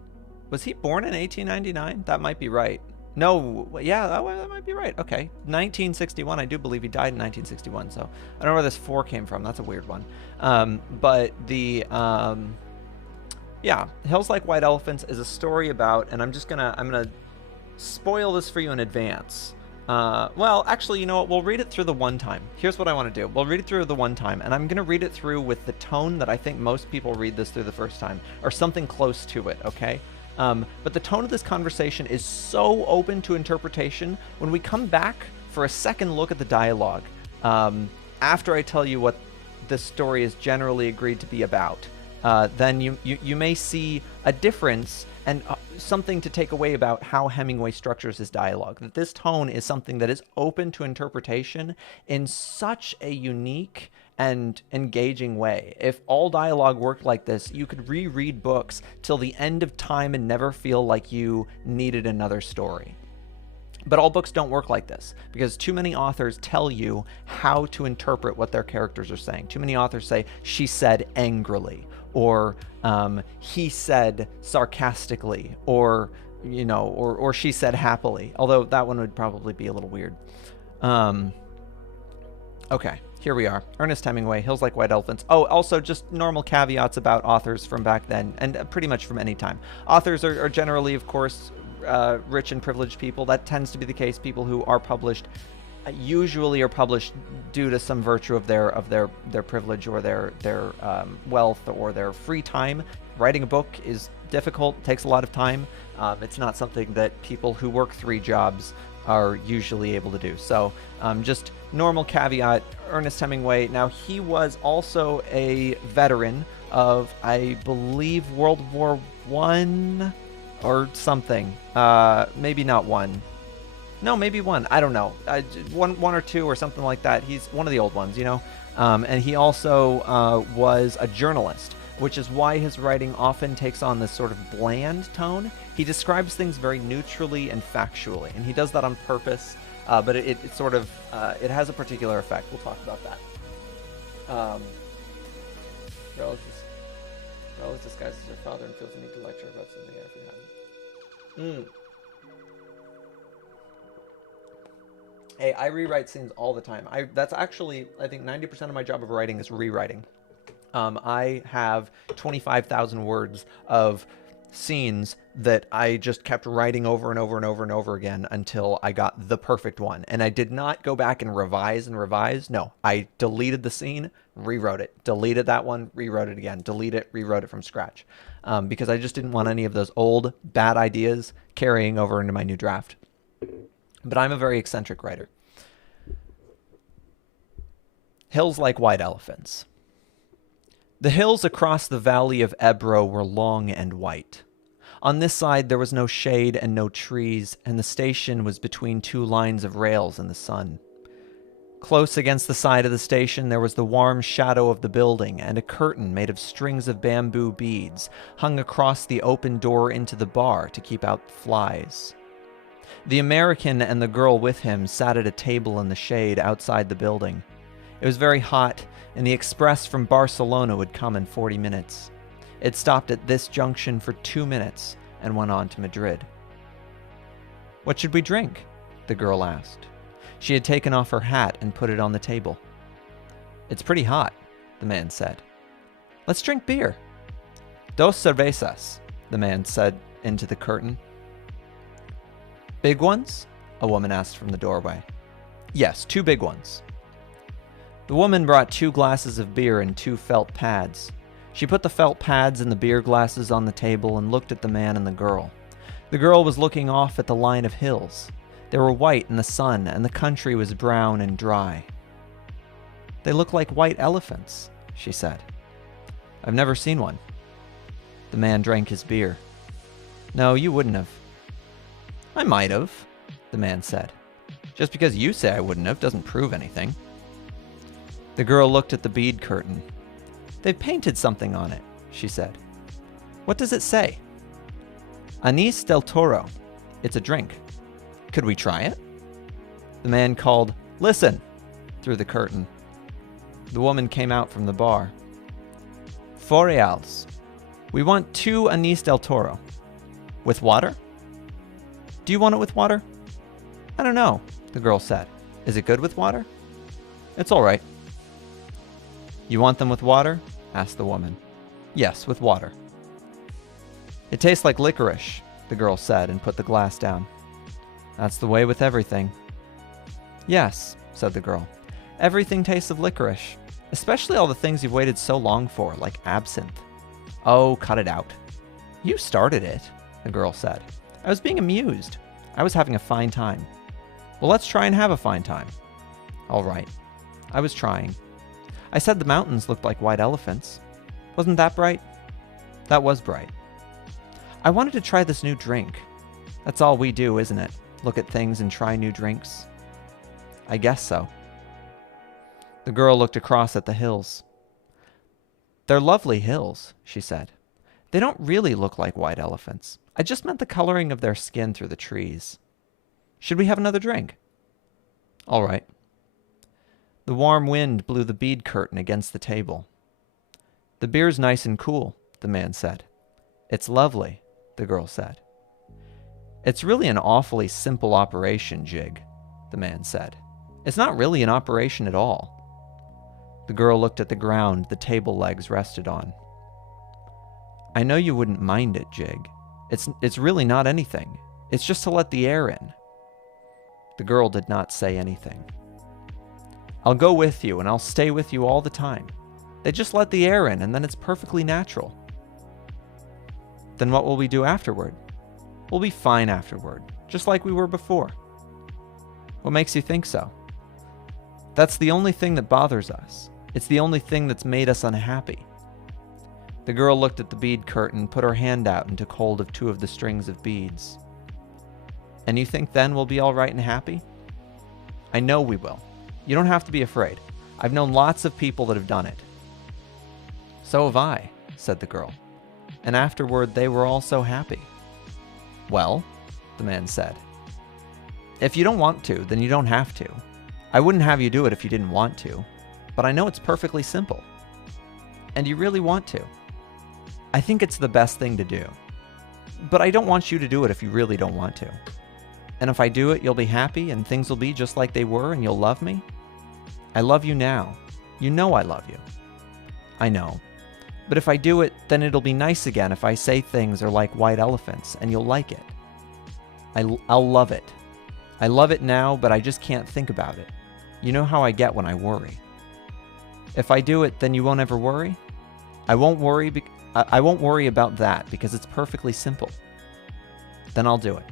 Was he born in 1899? That might be right. No, yeah, that might be right. Okay, 1961. I do believe he died in 1961, so I don't know where this 4 came from. That's a weird one. But the... yeah, Hills Like White Elephants is a story about, and I'm gonna spoil this for you in advance. Well, actually, you know what? We'll read it through the one time. Here's what I want to do. We'll read it through the one time, and I'm gonna read it through with the tone that I think most people read this through the first time, or something close to it, okay? But the tone of this conversation is so open to interpretation. When we come back for a second look at the dialogue, after I tell you what this story is generally agreed to be about, then you may see a difference and something to take away about how Hemingway structures his dialogue. That this tone is something that is open to interpretation in such a unique and engaging way. If all dialogue worked like this, you could reread books till the end of time and never feel like you needed another story. But all books don't work like this, because too many authors tell you how to interpret what their characters are saying. Too many authors say, she said angrily, or he said sarcastically, or or she said happily. Although that one would probably be a little weird. Okay, here we are. Ernest Hemingway, Hills Like White Elephants. Oh, also just normal caveats about authors from back then, and pretty much from any time. Authors are generally, of course, rich and privileged people. That tends to be the case. People who are published usually are published due to some virtue of their privilege or their wealth or their free time. Writing a book is difficult, takes a lot of time. It's not something that people who work 3 jobs are usually able to do. So just normal caveat, Ernest Hemingway. Now, he was also a veteran of, I believe, World War I or something. Maybe not one. No, maybe one. I don't know. One or two or something like that. He's one of the old ones, and he also was a journalist, which is why his writing often takes on this sort of bland tone. He describes things very neutrally and factually, and he does that on purpose, but it sort of, it has a particular effect. We'll talk about that. Rose disguises her father and feels the need to lecture about something after happened. Hey, I rewrite scenes all the time. That's actually, I think 90% of my job of writing is rewriting. I have 25,000 words of scenes that I just kept writing over and over and over and over again until I got the perfect one. And I did not go back and revise. No, I deleted the scene, rewrote it, deleted that one, rewrote it again, delete it, rewrote it from scratch. Because I just didn't want any of those old bad ideas carrying over into my new draft. But I'm a very eccentric writer. Hills Like White Elephants. The hills across the valley of Ebro were long and white. On this side there was no shade and no trees, and the station was between 2 lines of rails in the sun. Close against the side of the station there was the warm shadow of the building, and a curtain made of strings of bamboo beads hung across the open door into the bar to keep out flies. The American and the girl with him sat at a table in the shade outside the building. It was very hot, and the express from Barcelona would come in 40 minutes. It stopped at this junction for 2 minutes and went on to Madrid. "What should we drink?" the girl asked. She had taken off her hat and put it on the table. "It's pretty hot," the man said. "Let's drink beer." "Dos cervezas," the man said into the curtain. "Big ones?" a woman asked from the doorway. "Yes, 2 big ones." The woman brought 2 glasses of beer and 2 felt pads. She put the felt pads and the beer glasses on the table and looked at the man and the girl. The girl was looking off at the line of hills. They were white in the sun, and the country was brown and dry. "They look like white elephants," she said. "I've never seen one." The man drank his beer. "No, you wouldn't have." "I might have," the man said. "Just because you say I wouldn't have doesn't prove anything." The girl looked at the bead curtain. "They've painted something on it," she said. "What does it say?" "Anís del Toro. It's a drink. Could we try it?" The man called, "Listen," through the curtain. The woman came out from the bar. "4 reals. We want 2 Anís del Toro. With water?" "Do you want it with water?" "I don't know," the girl said. "Is it good with water?" "It's all right." "You want them with water?" asked the woman. "Yes, with water." "It tastes like licorice," the girl said and put the glass down. "That's the way with everything." "Yes," said the girl. "Everything tastes of licorice, especially all the things you've waited so long for, like absinthe." "Oh, cut it out." "You started it," the girl said. "I was being amused. I was having a fine time." "Well, let's try and have a fine time." "All right." I was trying. I said the mountains looked like white elephants. Wasn't that bright? That was bright. I wanted to try this new drink. That's all we do, isn't it? Look at things and try new drinks. I guess so. The girl looked across at the hills. "They're lovely hills," she said. "They don't really look like white elephants. I just meant the coloring of their skin through the trees. Should we have another drink?" "All right." The warm wind blew the bead curtain against the table. The beer's nice and cool, the man said. It's lovely, the girl said. It's really an awfully simple operation, Jig, the man said. It's not really an operation at all. The girl looked at the ground the table legs rested on. I know you wouldn't mind it, Jig. It's really not anything. It's just to let the air in. The girl did not say anything. I'll go with you and I'll stay with you all the time. They just let the air in and then it's perfectly natural. Then what will we do afterward? We'll be fine afterward, just like we were before. What makes you think so? That's the only thing that bothers us. It's the only thing that's made us unhappy. The girl looked at the bead curtain, put her hand out and took hold of 2 of the strings of beads. And you think then we'll be all right and happy? I know we will. You don't have to be afraid. I've known lots of people that have done it. So have I, said the girl. And afterward they were all so happy. Well, the man said, if you don't want to, then you don't have to. I wouldn't have you do it if you didn't want to, but I know it's perfectly simple. And you really want to. I think it's the best thing to do. But I don't want you to do it if you really don't want to. And if I do it, you'll be happy and things will be just like they were and you'll love me. I love you now. You know I love you. I know. But if I do it, then it'll be nice again if I say things are like white elephants and you'll like it. I'll love it. I love it now, but I just can't think about it. You know how I get when I worry. If I do it, then you won't ever worry? I won't worry about that because it's perfectly simple. Then I'll do it.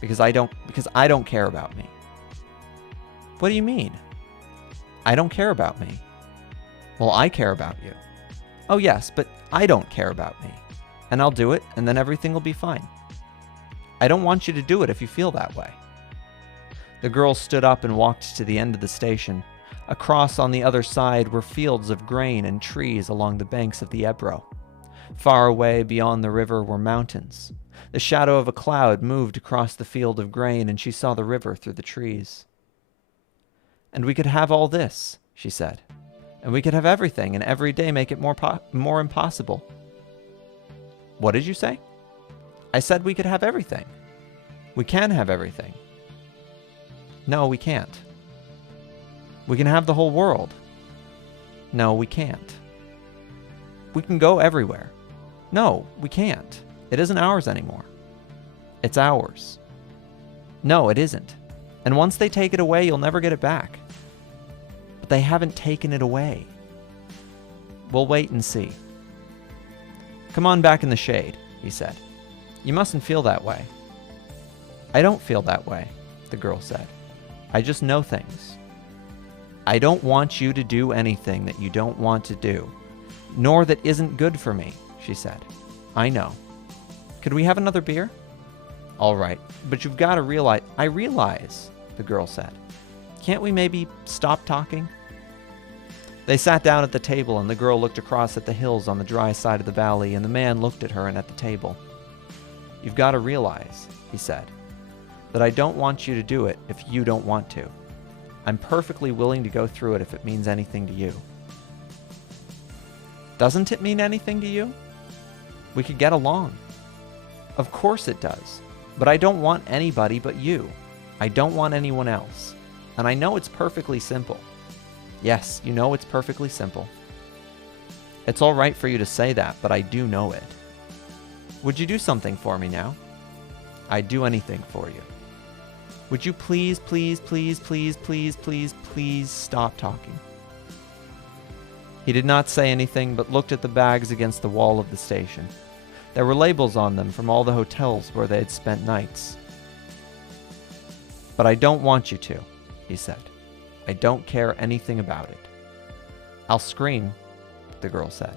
Because I don't care about me. What do you mean? I don't care about me. Well, I care about you. Oh yes, but I don't care about me. And I'll do it, and then everything will be fine. I don't want you to do it if you feel that way. The girl stood up and walked to the end of the station. Across on the other side were fields of grain and trees along the banks of the Ebro. Far away beyond the river were mountains. The shadow of a cloud moved across the field of grain, and she saw the river through the trees. And we could have all this, she said. And we could have everything, and every day make it more impossible. What did you say? I said we could have everything. We can have everything. No, we can't. We can have the whole world. No, we can't. We can go everywhere. No, we can't. It isn't ours anymore. It's ours. No, it isn't. And once they take it away, you'll never get it back. But they haven't taken it away. We'll wait and see. Come on back in the shade, he said. You mustn't feel that way. I don't feel that way, the girl said. I just know things. I don't want you to do anything that you don't want to do, nor that isn't good for me, she said. I know. Could we have another beer? All right, but you've got to realize... I realize, the girl said. Can't we maybe stop talking? They sat down at the table, and the girl looked across at the hills on the dry side of the valley, and the man looked at her and at the table. You've got to realize, he said, that I don't want you to do it if you don't want to. I'm perfectly willing to go through it if it means anything to you. Doesn't it mean anything to you? We could get along. Of course it does. But I don't want anybody but you. I don't want anyone else. And I know it's perfectly simple. Yes, you know it's perfectly simple. It's all right for you to say that, but I do know it. Would you do something for me now? I'd do anything for you. Would you please, please, please, please, please, please, please stop talking? He did not say anything, but looked at the bags against the wall of the station. There were labels on them from all the hotels where they had spent nights. But I don't want you to, he said. I don't care anything about it. I'll scream, the girl said.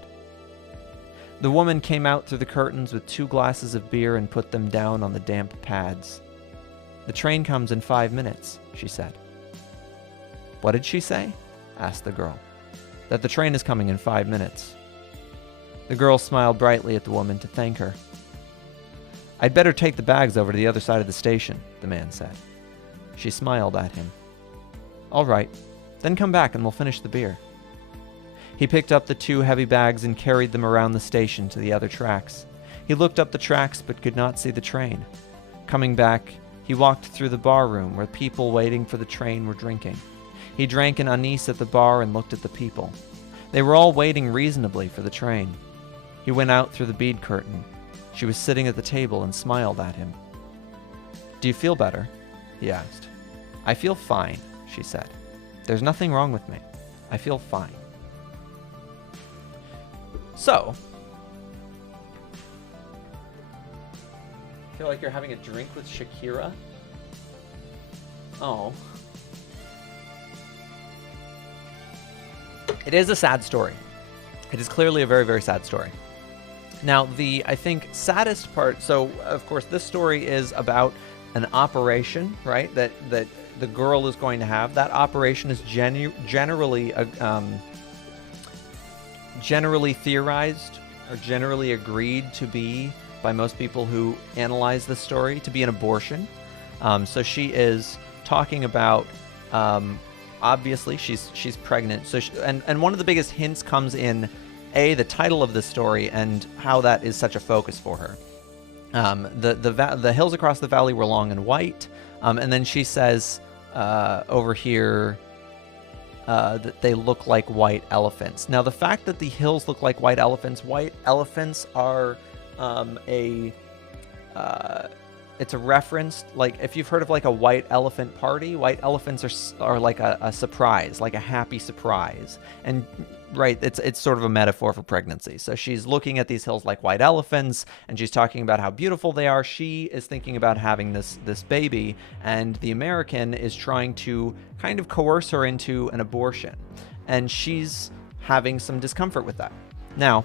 The woman came out through the curtains with 2 glasses of beer and put them down on the damp pads. The train comes in 5 minutes, she said. What did she say? Asked the girl. That the train is coming in 5 minutes. The girl smiled brightly at the woman to thank her. I'd better take the bags over to the other side of the station, the man said. She smiled at him. All right, then come back and we'll finish the beer. He picked up the 2 heavy bags and carried them around the station to the other tracks. He looked up the tracks but could not see the train. Coming back, he walked through the bar room where people waiting for the train were drinking. He drank an anise at the bar and looked at the people. They were all waiting reasonably for the train. He went out through the bead curtain. She was sitting at the table and smiled at him. "Do you feel better?" he asked. "I feel fine," she said. "There's nothing wrong with me. I feel fine." So, I feel like you're having a drink with Shakira. Oh. It is a sad story. It is clearly a very, very sad story. Now, the, I think, saddest part, so, of course, this story is about an operation, right, that the girl is going to have. That operation is generally theorized or generally agreed to be, by most people who analyze the story, to be an abortion. So she is talking about, obviously, she's pregnant. So and one of the biggest hints comes in, the title of the story and how that is such a focus for her. The hills across the valley were long and white, and then she says over here that they look like white elephants. Now, the fact that the hills look like white elephants are it's a reference, like if you've heard of like a white elephant party, white elephants are like a surprise, like a happy surprise. And right, it's sort of a metaphor for pregnancy. So she's looking at these hills like white elephants, and she's talking about how beautiful they are. She is thinking about having this baby, and the American is trying to kind of coerce her into an abortion. And she's having some discomfort with that. Now,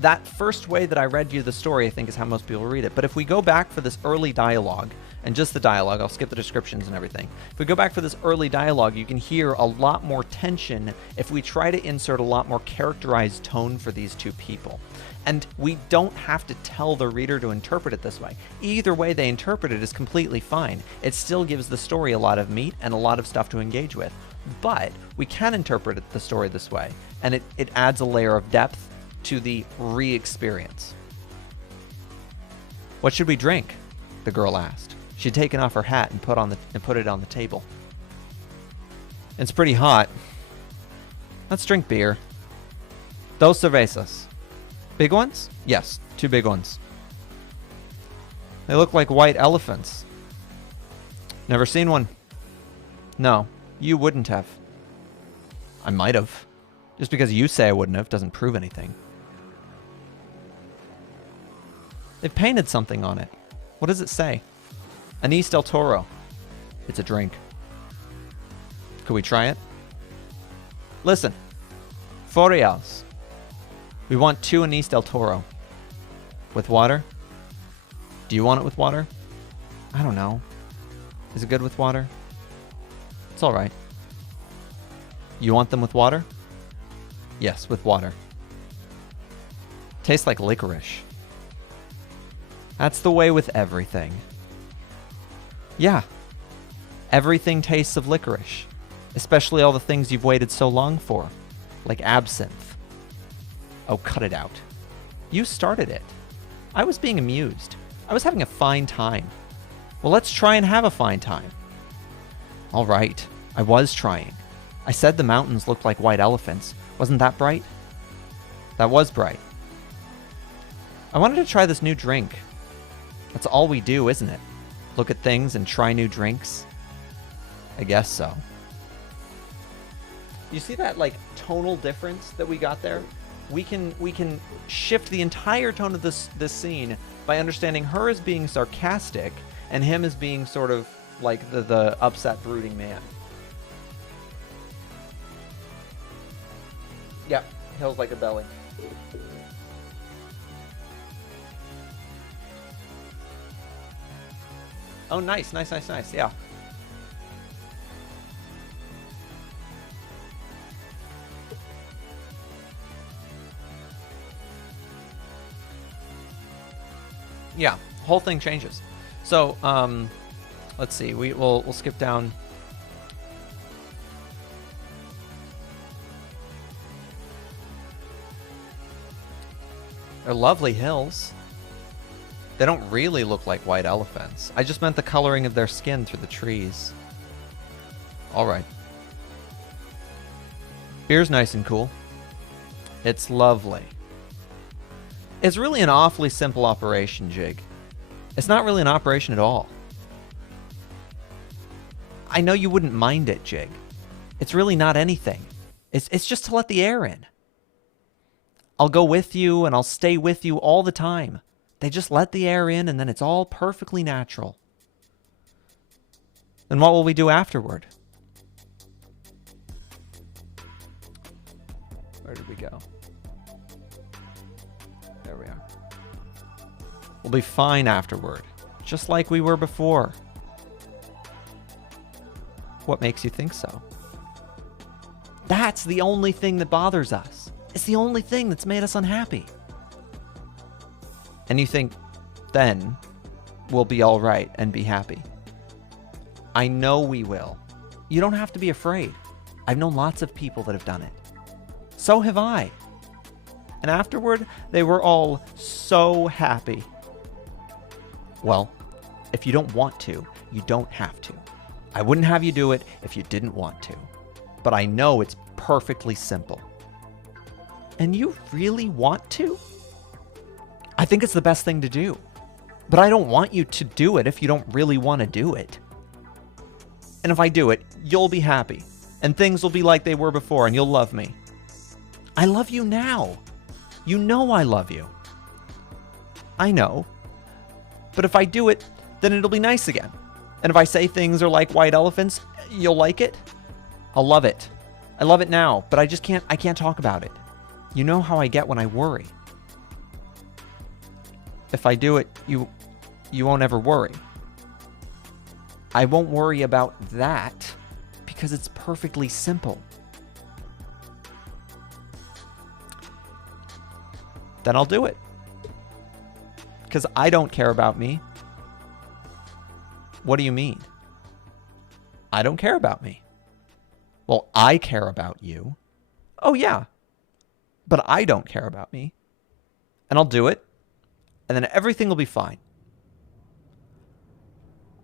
that first way that I read you the story, I think, is how most people read it. But if we go back for this early dialogue, and just the dialogue, I'll skip the descriptions and everything. If we go back for this early dialogue, you can hear a lot more tension if we try to insert a lot more characterized tone for these two people. And we don't have to tell the reader to interpret it this way. Either way they interpret it is completely fine. It still gives the story a lot of meat and a lot of stuff to engage with. But we can interpret the story this way, and it adds a layer of depth to the re-experience. "What should we drink?" the girl asked. She'd taken off her hat and put it on the table. "It's pretty hot. Let's drink beer. Dos cervezas. Big ones?" "Yes, 2 big ones." "They look like white elephants." "Never seen one." "No, you wouldn't have." "I might have. Just because you say I wouldn't have doesn't prove anything." "They've painted something on it. What does it say?" "Anise del Toro." "It's a drink." "Could we try it?" "Listen, $4. We want 2 Anise del Toro." "With water?" "Do you want it with water?" "I don't know. Is it good with water?" "It's all right." "You want them with water?" "Yes, with water." "Tastes like licorice." "That's the way with everything." "Yeah, everything tastes of licorice, especially all the things you've waited so long for, like absinthe." "Oh, cut it out. You started it. I was being amused. I was having a fine time." "Well, let's try and have a fine time." "All right, I was trying. I said the mountains looked like white elephants. Wasn't that bright?" "That was bright." "I wanted to try this new drink." "That's all we do, isn't it? Look at things and try new drinks?" "I guess so." You see that like tonal difference that we got there? We can shift the entire tone of this scene by understanding her as being sarcastic and him as being sort of like the upset, brooding man. Yep, hills like a belly. Oh, nice. Yeah. Yeah, whole thing changes. So, let's see. We'll skip down. They're lovely hills. They don't really look like white elephants. I just meant the coloring of their skin through the trees. All right. Beer's nice and cool. It's lovely. It's really an awfully simple operation, Jig. It's not really an operation at all. I know you wouldn't mind it, Jig. It's really not anything. It's just to let the air in. I'll go with you and I'll stay with you all the time. They just let the air in and then it's all perfectly natural. Then what will we do afterward? Where did we go? There we are. We'll be fine afterward, just like we were before. What makes you think so? That's the only thing that bothers us. It's the only thing that's made us unhappy. And you think, then we'll be all right and be happy. I know we will. You don't have to be afraid. I've known lots of people that have done it. So have I. And afterward, they were all so happy. Well, if you don't want to, you don't have to. I wouldn't have you do it if you didn't want to. But I know it's perfectly simple. And you really want to? I think it's the best thing to do. But I don't want you to do it if you don't really want to do it. And if I do it, you'll be happy. And things will be like they were before, and you'll love me. I love you now. You know I love you. I know. But if I do it, then it'll be nice again. And if I say things are like white elephants, you'll like it? I'll love it. I love it now, but I can't talk about it. You know how I get when I worry. If I do it, you won't ever worry. I won't worry about that because it's perfectly simple. Then I'll do it. Because I don't care about me. What do you mean? I don't care about me. Well, I care about you. Oh, yeah. But I don't care about me. And I'll do it. And then everything will be fine.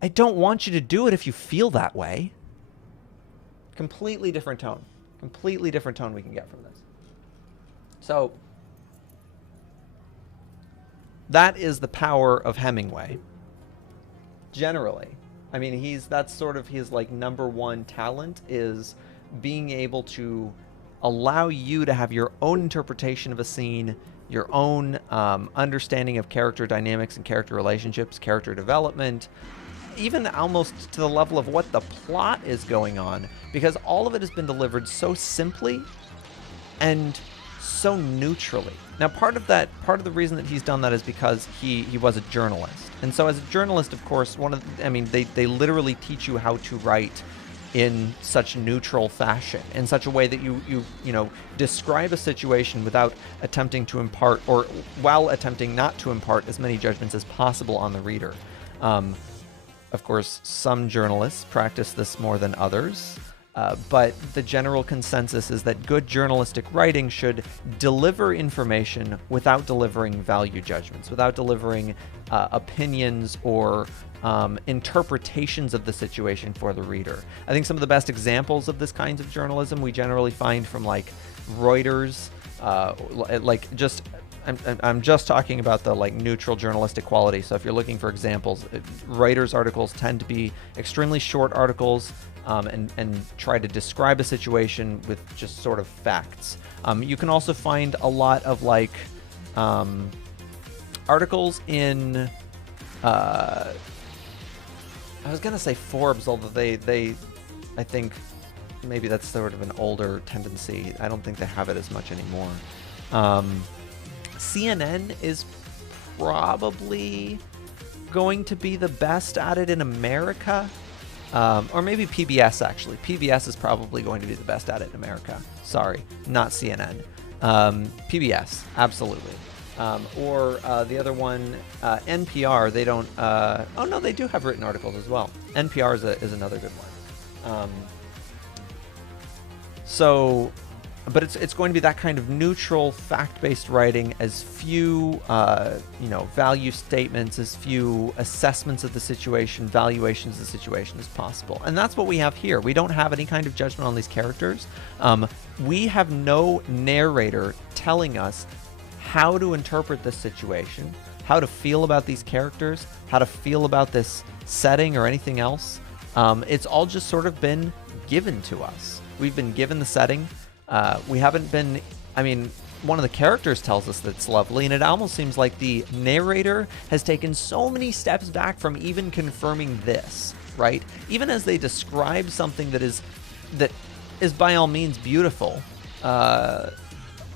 I don't want you to do it if you feel that way. Completely different tone. Completely different tone we can get from this. So, that is the power of Hemingway. Generally. I mean, that's sort of his like number one talent, is being able to allow you to have your own interpretation of a scene, your own understanding of character dynamics and character relationships, character development, even almost to the level of what the plot is going on, because all of it has been delivered so simply and so neutrally. Now, part of the reason that he's done that is because he was a journalist. And so as a journalist, of course, they literally teach you how to write in such neutral fashion, in such a way that you describe a situation without attempting to impart, or while attempting not to impart, as many judgments as possible on the reader. Of course, some journalists practice this more than others, but the general consensus is that good journalistic writing should deliver information without delivering value judgments, without delivering opinions or interpretations of the situation for the reader. I think some of the best examples of this kind of journalism we generally find from like Reuters, I'm just talking about the like neutral journalistic quality. So if you're looking for examples, Reuters articles tend to be extremely short articles and try to describe a situation with just sort of facts. You can also find a lot of like articles in I was gonna say Forbes, although they I think maybe that's sort of an older tendency. I don't think they have it as much anymore. CNN is probably going to be the best at it in America. Or maybe PBS, actually. PBS is probably going to be the best at it in America. Sorry, not CNN. PBS, absolutely. Or the other one, NPR, they don't... oh, no, they do have written articles as well. NPR is another good one. So but it's going to be that kind of neutral, fact-based writing, as few, value statements, as few assessments of the situation, valuations of the situation as possible. And that's what we have here. We don't have any kind of judgment on these characters. We have no narrator telling us how to interpret this situation, how to feel about these characters, how to feel about this setting or anything else. It's all just sort of been given to us. We've been given the setting. We haven't been, one of the characters tells us that's lovely, and it almost seems like the narrator has taken so many steps back from even confirming this, right? Even as they describe something that is by all means beautiful,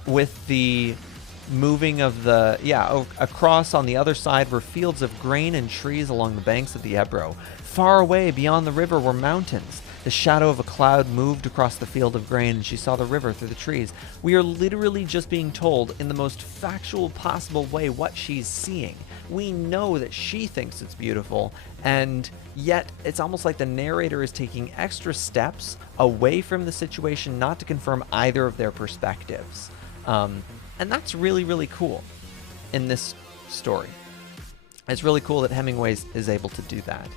with the moving of across on the other side were fields of grain and trees along the banks of the Ebro. Far away beyond the river were mountains. The shadow of a cloud moved across the field of grain, and she saw the river through the trees. We are literally just being told in the most factual possible way what she's seeing. We know that she thinks it's beautiful, and yet it's almost like the narrator is taking extra steps away from the situation not to confirm either of their perspectives. And that's really, really cool in this story. It's really cool that Hemingway is able to do that.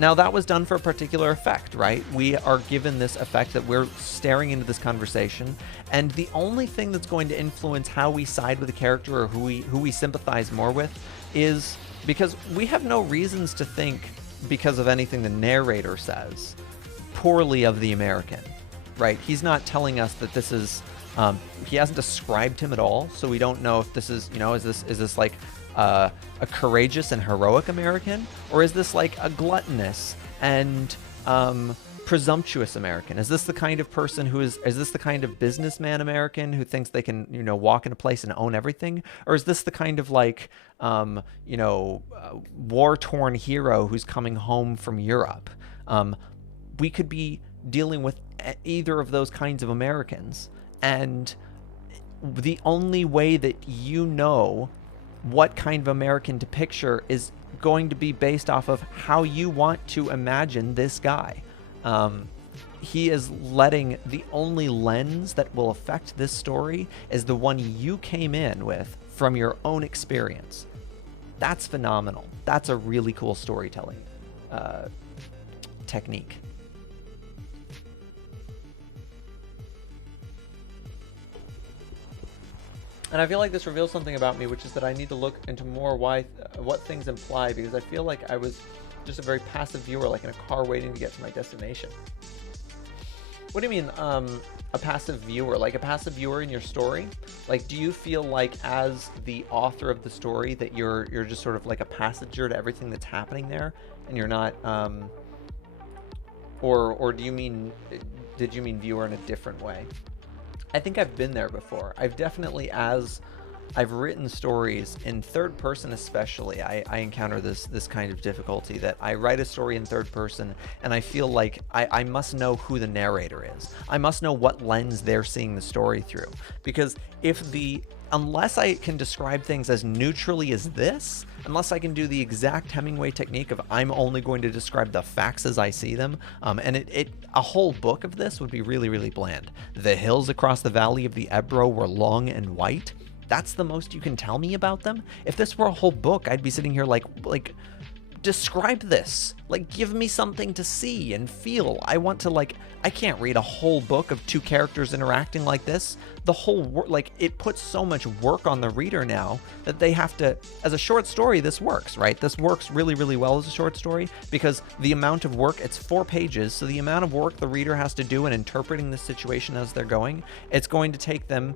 Now, that was done for a particular effect, right? We are given this effect that we're staring into this conversation, and the only thing that's going to influence how we side with a character or who we sympathize more with is because we have no reasons to think, because of anything the narrator says, poorly of the American, right? He's not telling us that this is... he hasn't described him at all, so we don't know if this is, is this like a courageous and heroic American, or is this like a gluttonous and presumptuous American? Is this the kind of person is this the kind of businessman American who thinks they can, walk in a place and own everything? Or is this the kind of like, war-torn hero who's coming home from Europe? We could be dealing with either of those kinds of Americans. And the only way that what kind of American to picture is going to be based off of how you want to imagine this guy. He is letting the only lens that will affect this story is the one you came in with from your own experience. That's phenomenal. That's a really cool storytelling technique. And I feel like this reveals something about me, which is that I need to look into more what things imply, because I feel like I was just a very passive viewer, like in a car waiting to get to my destination. What do you mean, a passive viewer? Like a passive viewer in your story? Like, do you feel like as the author of the story that you're just sort of like a passenger to everything that's happening there, and you're not, or did you mean viewer in a different way? I think I've been there before. I've definitely, as I've written stories in third person especially, I encounter this kind of difficulty that I write a story in third person and I feel like I must know who the narrator is. I must know what lens they're seeing the story through. Because unless I can describe things as neutrally as this, unless I can do the exact Hemingway technique of I'm only going to describe the facts as I see them, and a whole book of this would be really, really bland. The hills across the valley of the Ebro were long and white. That's the most you can tell me about them? If this were a whole book, I'd be sitting here like describe this. Like, give me something to see and feel. I can't read a whole book of two characters interacting like this. The whole it puts so much work on the reader now that they have to, as a short story, this works, right? This works really, really well as a short story because the amount of work, it's 4 pages, so the amount of work the reader has to do in interpreting the situation as they're going, it's going to take them,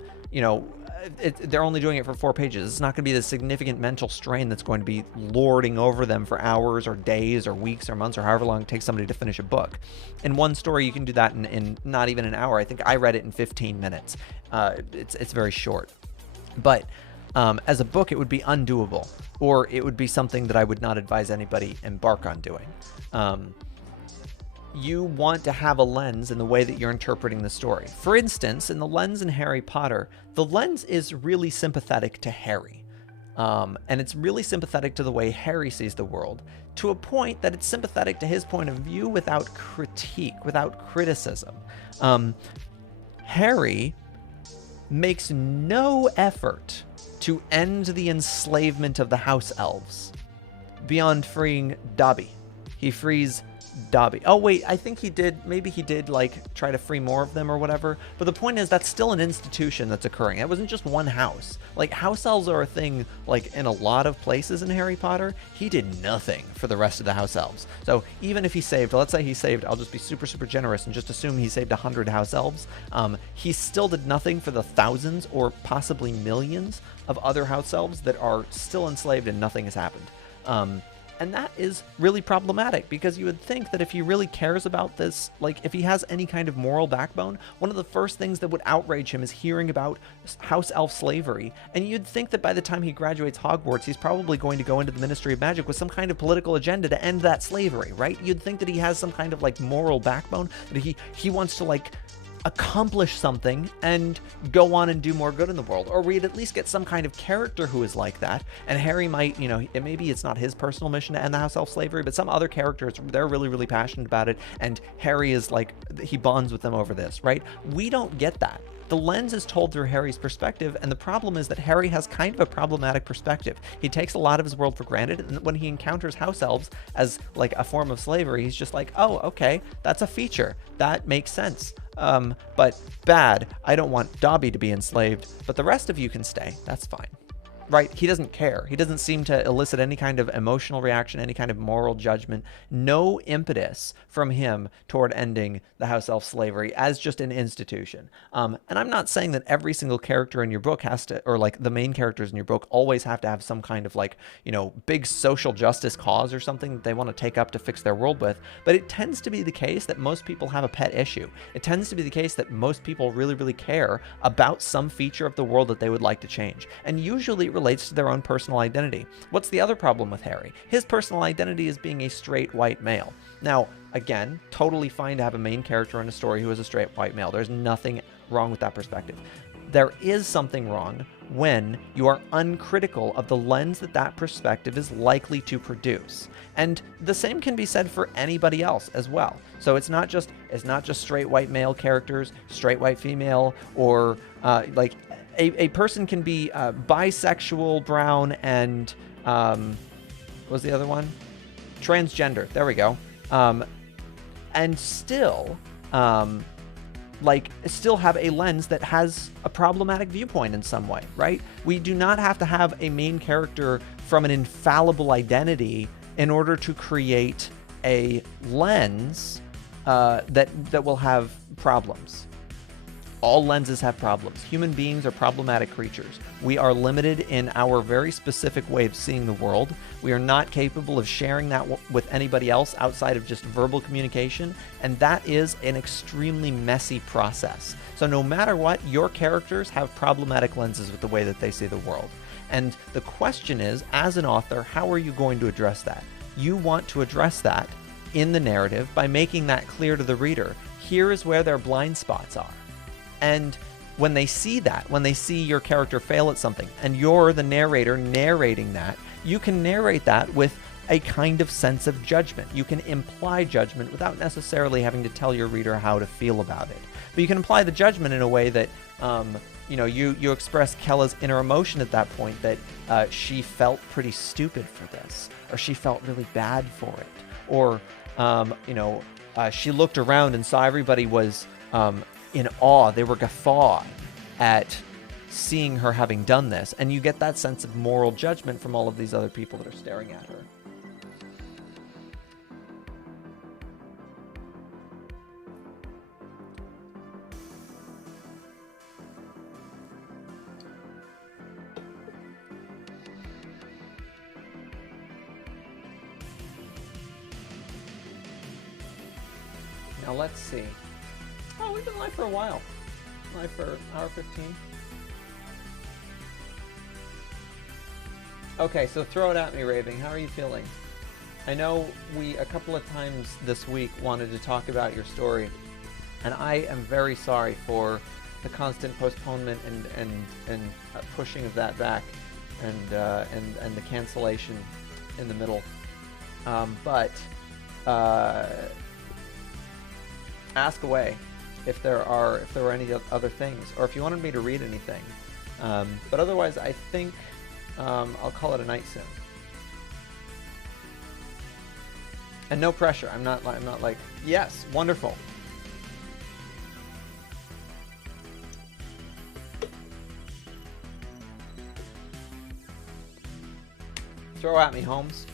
they're only doing it for 4 pages. It's not going to be the significant mental strain that's going to be lording over them for hours or days or weeks or months or however long it takes somebody to finish a book. In one story, you can do that in not even an hour. I think I read it in 15 minutes. It's very short. But as a book, it would be undoable, or it would be something that I would not advise anybody embark on doing. You want to have a lens in the way that you're interpreting the story. For instance, in the lens in Harry Potter, the lens is really sympathetic to Harry. And it's really sympathetic to the way Harry sees the world, to a point that it's sympathetic to his point of view without critique, without criticism. Harry makes no effort to end the enslavement of the house elves beyond freeing Dobby. He frees Dobby. Oh, wait, I think he did, maybe he did, like, try to free more of them or whatever. But the point is, that's still an institution that's occurring. It wasn't just one house. Like, house elves are a thing, like, in a lot of places in Harry Potter. He did nothing for the rest of the house elves. So even if he saved, let's say he saved, I'll just be super, super generous and just assume he saved 100 house elves. He still did nothing for the thousands or possibly millions of other house elves that are still enslaved and nothing has happened. And that is really problematic, because you would think that if he really cares about this, like if he has any kind of moral backbone, one of the first things that would outrage him is hearing about house elf slavery. And you'd think that by the time he graduates Hogwarts, he's probably going to go into the Ministry of Magic with some kind of political agenda to end that slavery, right? You'd think that he has some kind of like moral backbone, that he wants to like accomplish something and go on and do more good in the world, or we'd at least get some kind of character who is like that. And Harry might, you know, maybe it's not his personal mission to end the house elf slavery, but some other characters, they're really, really passionate about it, and Harry is like, he bonds with them over this, right? We don't get that. The lens is told through Harry's perspective, and the problem is that Harry has kind of a problematic perspective. He takes a lot of his world for granted, and when he encounters house elves as like a form of slavery, he's just like, oh, okay, that's a feature. That makes sense. But bad, I don't want Dobby to be enslaved, but the rest of you can stay. That's fine. Right? He doesn't care. He doesn't seem to elicit any kind of emotional reaction, any kind of moral judgment, no impetus from him toward ending the house elf slavery as just an institution. And I'm not saying that every single character in your book has to, or like the main characters in your book always have to have some kind of like, you know, big social justice cause or something that they want to take up to fix their world with. But it tends to be the case that most people have a pet issue. It tends to be the case that most people really, really care about some feature of the world that they would like to change. And usually relates to their own personal identity. What's the other problem with Harry? His personal identity is being a straight white male. Now, again, totally fine to have a main character in a story who is a straight white male. There's nothing wrong with that perspective. There is something wrong when you are uncritical of the lens that that perspective is likely to produce. And the same can be said for anybody else as well. So it's not just straight white male characters, straight white female, or like a person can be bisexual, brown, and what was the other one? Transgender. There we go. And still, still have a lens that has a problematic viewpoint in some way, right? We do not have to have a main character from an infallible identity in order to create a lens that will have problems. All lenses have problems. Human beings are problematic creatures. We are limited in our very specific way of seeing the world. We are not capable of sharing that with anybody else outside of just verbal communication, and that is an extremely messy process. So no matter what, your characters have problematic lenses with the way that they see the world. And the question is, as an author, how are you going to address that? You want to address that in the narrative by making that clear to the reader. Here is where their blind spots are. And when they see that, when they see your character fail at something, and you're the narrator narrating that, you can narrate that with a kind of sense of judgment. You can imply judgment without necessarily having to tell your reader how to feel about it. But you can imply the judgment in a way that, you express Kella's inner emotion at that point, that she felt pretty stupid for this, or she felt really bad for it, or, she looked around and saw everybody was in awe. They were guffawed at seeing her having done this. And you get that sense of moral judgment from all of these other people that are staring at her. Now let's see. Oh, we've been live for a while. Live for hour 15. Okay, so throw it at me, Raving. How are you feeling? I know we, a couple of times this week, wanted to talk about your story, and I am very sorry for the constant postponement and pushing of that back, and the cancellation in the middle. But ask away. if there were any other things, or if you wanted me to read anything. But otherwise, I think I'll call it a night soon. And no pressure. I'm not like, yes, wonderful. Throw at me, Holmes.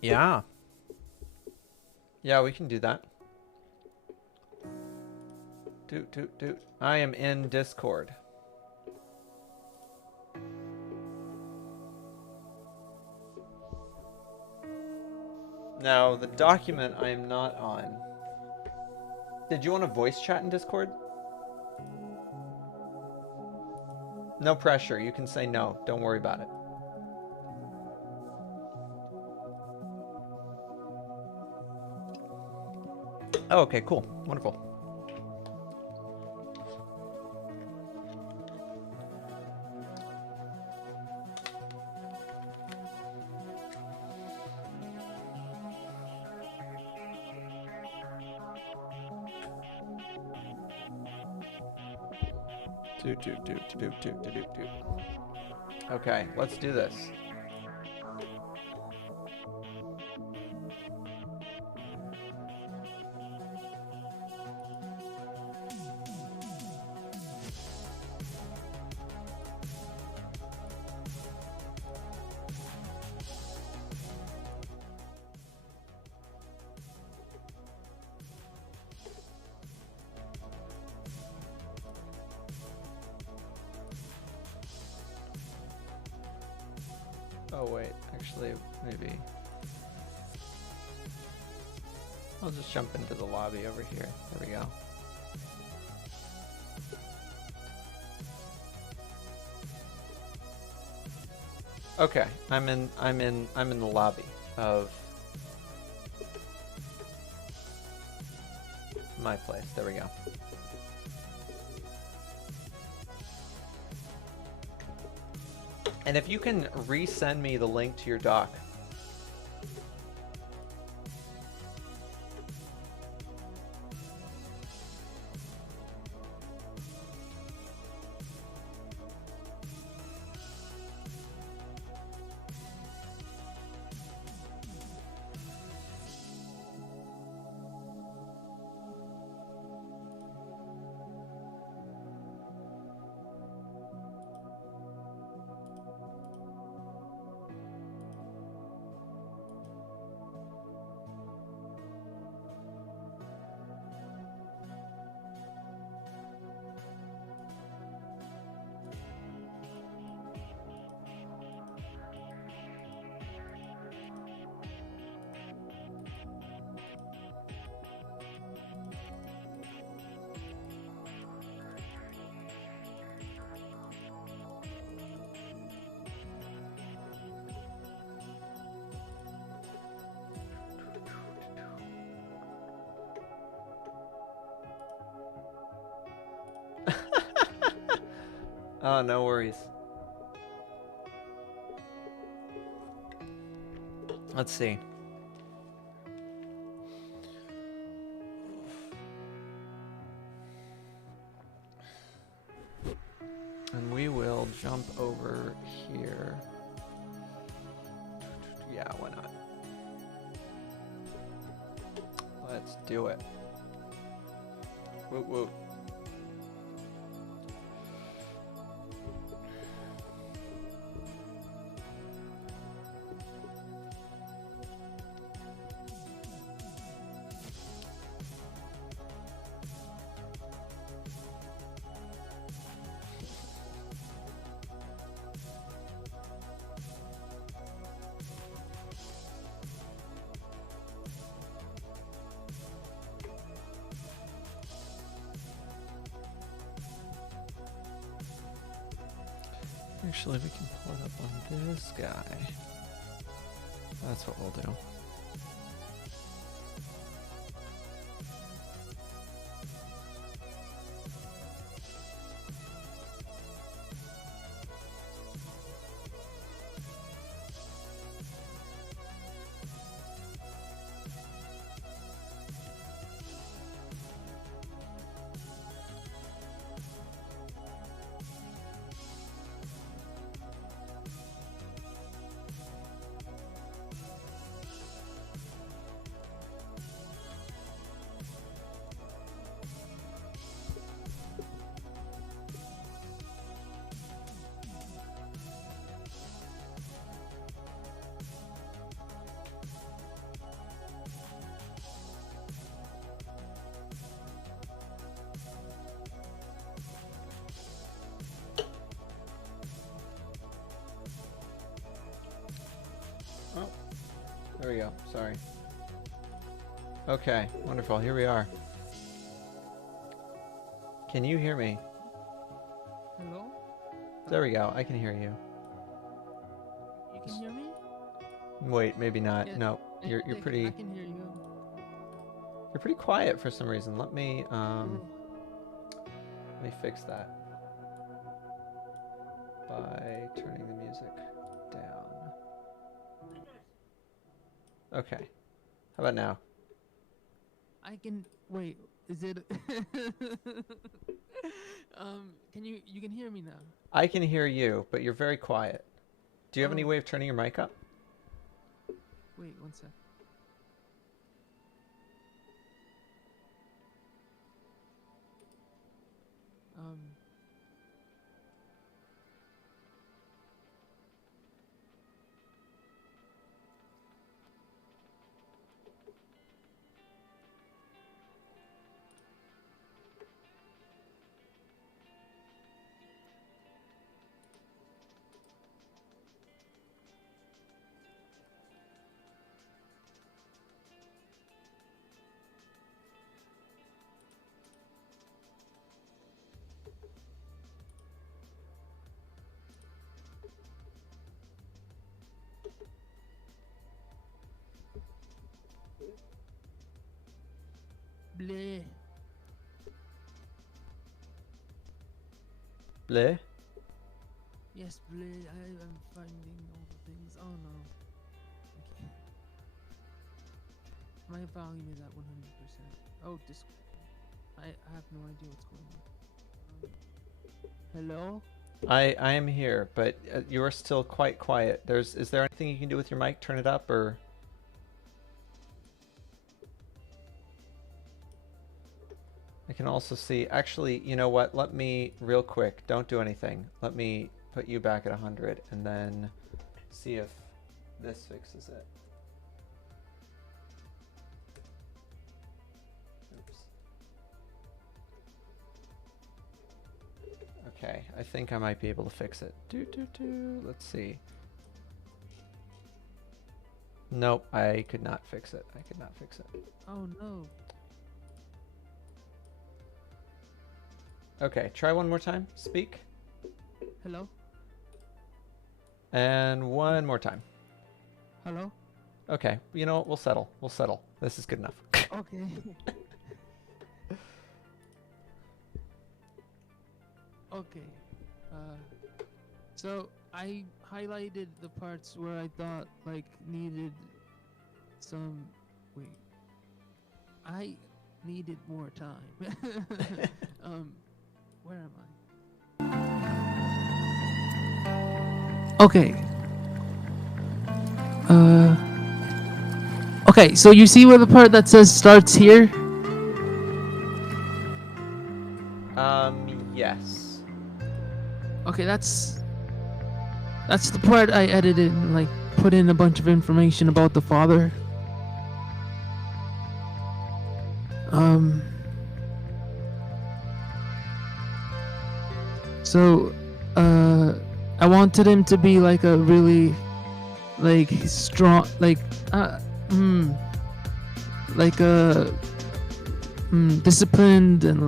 Yeah. Yeah, we can do that. Doot. I am in Discord. Now, the document I am not on. Did you want to voice chat in Discord? No pressure. You can say no. Don't worry about it. Oh, okay, cool. Wonderful. Do. Okay, let's do this. Oh wait, actually, maybe I'll just jump into the lobby over here. There we go. Okay, I'm in the lobby of my place. There we go. And if you can resend me the link to your doc. Oh, no worries. Let's see. And we will jump over here. Yeah, why not? Let's do it. Woot woot. Actually, we can pull it up on this guy. That's what we'll do. Oh, there we go. Sorry. Okay, wonderful. Here we are. Can you hear me? Hello? There we go. I can hear you. You can hear me? Wait, maybe not. Yeah, No, you're pretty. I can hear you. You're pretty quiet for some reason. Let me fix that by turning the music down. Okay. How about now? I can wait. Is it? Can you can hear me now? I can hear you, but you're very quiet. Do you have any Oh. way of turning your mic up? Wait, one sec. Bleh. Bleh? Yes, bleh. I am finding all the things. Oh no. Okay. My volume is at 100%. Oh, I have no idea what's going on. Hello? I am here, but you are still quite quiet. Is there anything you can do with your mic? Turn it up, or? I can also see, actually, you know what? Let me, real quick, don't do anything. Let me put you back at 100 and then see if this fixes it. Oops. Okay, I think I might be able to fix it. Let's see. Nope, I could not fix it. I could not fix it. Oh no. Okay, try one more time. Speak. Hello? And one more time. Hello? Okay, you know what? We'll settle. We'll settle. This is good enough. Okay. Okay. So I highlighted the parts where I thought like needed some. Wait. I needed more time. Where am I? Okay. Okay, so you see where the part that says starts here? Yes. Okay, that's the part I edited and like put in a bunch of information about the father. So I wanted him to be like a really like strong like a disciplined and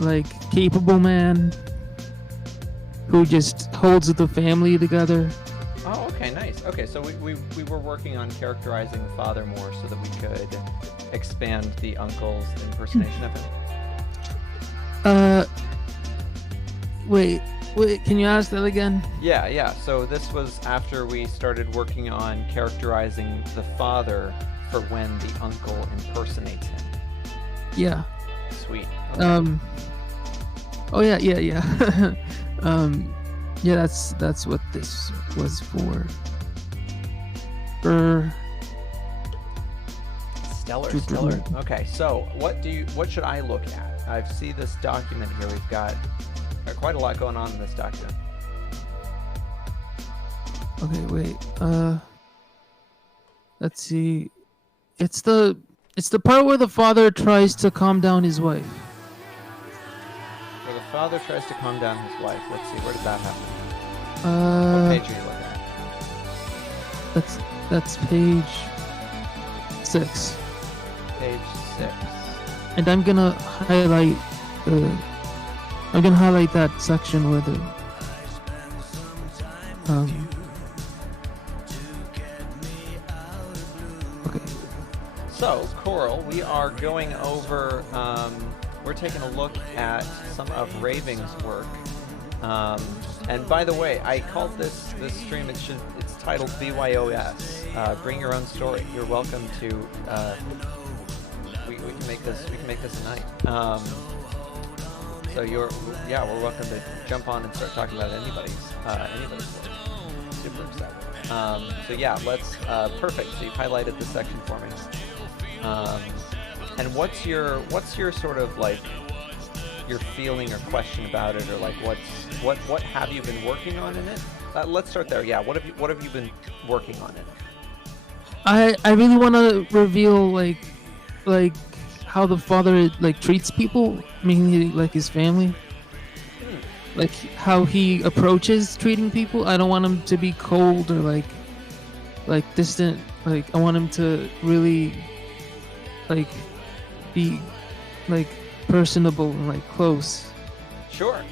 like capable man. who just holds the family together. Oh, okay, nice. Okay, so we were working on characterizing the father more so that we could expand the uncle's impersonation of him. Wait, can you ask that again? Yeah. So this was after we started working on characterizing the father for when the uncle impersonates him. Yeah. Sweet. Okay. Oh yeah. Yeah, that's what this was for. Stellar. Okay, so what should I look at? I see this document here. We've got quite a lot going on in this document. Okay, wait. Let's see. It's the part where the father tries to calm down his wife. Where the father tries to calm down his wife. Let's see, where did that happen? What page are you looking at? That's page 6. Page 6. And I'm gonna highlight that section where the okay. So, Coral, we are going over, we're taking a look at some of Raving's work. And by the way, I called this stream, it's titled BYOS, Bring Your Own Story. You're welcome to, we can make this a night. So we're welcome to jump on and start talking about anybody's work. Super excited. So yeah, let's, perfect. So you've highlighted this section for me. And what's your sort of like your feeling or question about it, or like what have you been working on in it? Let's start there. Yeah, what have you been working on in it? I really want to reveal like how the father like treats people, mainly like his family. Like how he approaches treating people. I don't want him to be cold or like distant. Like I want him to really like be like personable and like close. Sure.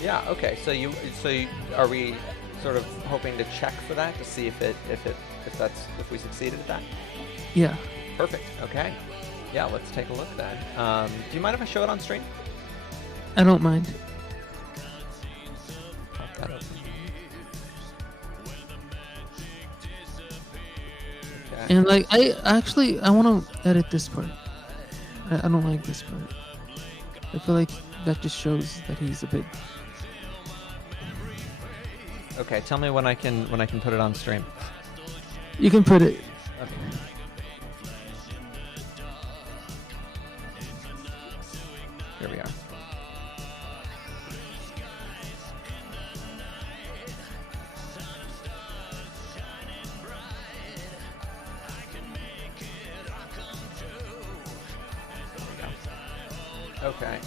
Yeah. Okay. So are we sort of hoping to check for that to see if we succeeded at that? Yeah. Perfect. Okay. Yeah. Let's take a look then. Do you mind if I show it on stream? I don't mind. Pop that open. Okay. And like I want to edit this part. I don't like this part. I feel like that just shows that he's a bit. Okay, tell me when I can put it on stream. You can put it. Okay. Here we are. Okay.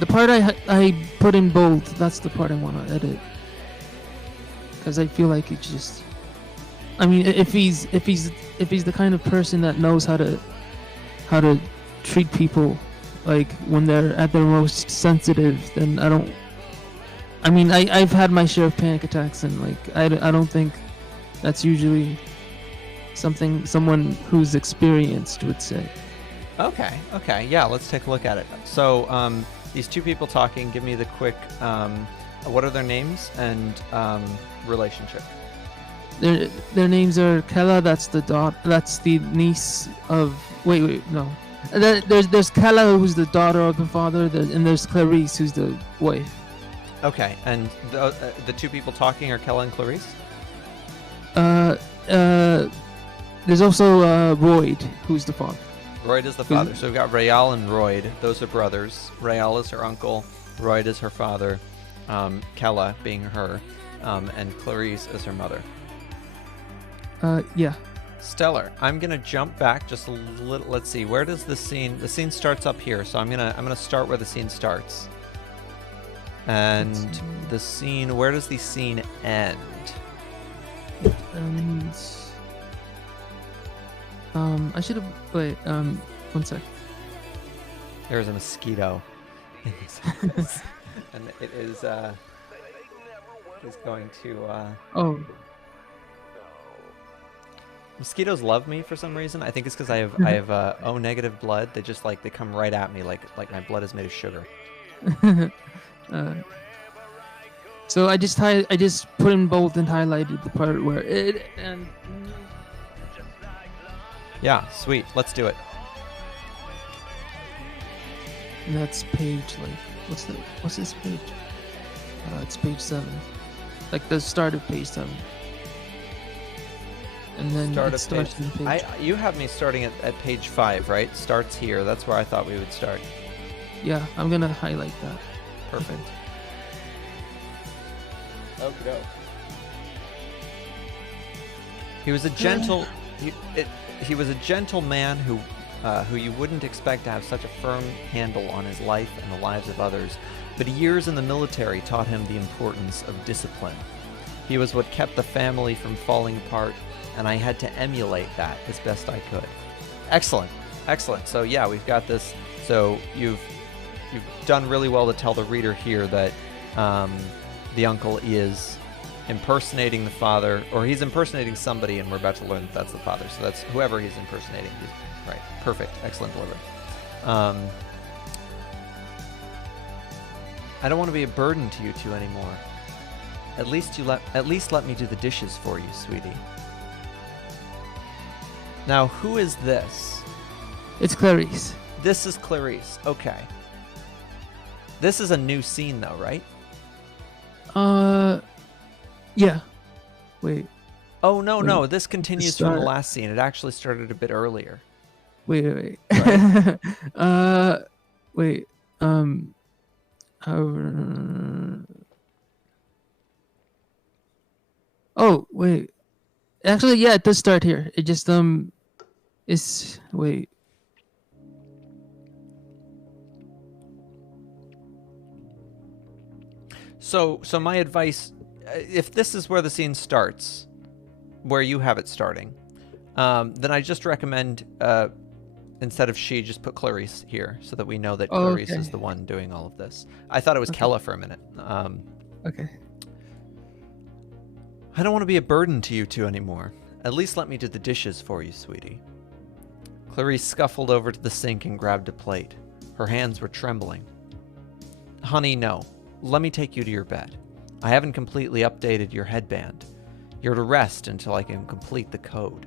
The part I put in bold, that's the part I want to edit. Because I feel like it's just, I mean, if he's the kind of person that knows how to treat people like when they're at their most sensitive, then I've had my share of panic attacks, and like I don't think that's usually something someone who's experienced would say. Okay, yeah, let's take a look at it. So, these two people talking, give me the quick, what are their names and relationship? Their names are Kella, that's the niece of, no. There's Kella, who's the daughter of the father, and there's Clarice, who's the wife. Okay, and the two people talking are Kella and Clarice? There's also Royd, who's the father. Royd is the father. So we've got Rayal and Royd. Those are brothers. Rayal is her uncle. Royd is her father. Kella being her. And Clarice is her mother. Yeah. Stellar. I'm gonna jump back just a little. Let's see. Where does the scene? The scene starts up here. So I'm gonna start where the scene starts. And the scene. Where does the scene end? It ends. I should have. Wait. 1 sec. There's a mosquito in this office. And it is going to. Oh, Mosquitoes love me for some reason. I think it's because I have O negative blood. They just they come right at me like my blood is made of sugar. So I just put in bold and highlighted the part where it and. Yeah, sweet. Let's do it. And that's page what's this page? It's page 7, like the start of page 7. And then it starts in page. You have me starting at page 5, right? Starts here. That's where I thought we would start. Yeah, I'm gonna highlight that. Perfect. Oh go. He was a gentle. He was a gentle man who you wouldn't expect to have such a firm handle on his life and the lives of others. But years in the military taught him the importance of discipline. He was what kept the family from falling apart, and I had to emulate that as best I could. Excellent, excellent. So yeah, we've got this. So you've done really well to tell the reader here that the uncle is impersonating the father, or he's impersonating somebody, and we're about to learn that that's the father. So that's whoever he's impersonating. Right, perfect, excellent delivery. I don't want to be a burden to you two anymore. At least let me do the dishes for you, sweetie. Now, who is this? It's Clarice. This is Clarice. Okay. This is a new scene, though, right? Yeah. Wait. Oh, no. This continues from the last scene. It actually started a bit earlier. Wait. Right? Wait. Oh, wait. Actually, yeah, it does start here. It just is wait. So my advice, if this is where the scene starts, where you have it starting, then I just recommend instead of she, just put Clarice here so that we know that Clarice is the one doing all of this. I thought it was Kella for a minute. Okay. I don't want to be a burden to you two anymore. At least let me do the dishes for you, sweetie. Clarice scuffled over to the sink and grabbed a plate. Her hands were trembling. Honey, no. Let me take you to your bed. I haven't completely updated your headband. You're to rest until I can complete the code.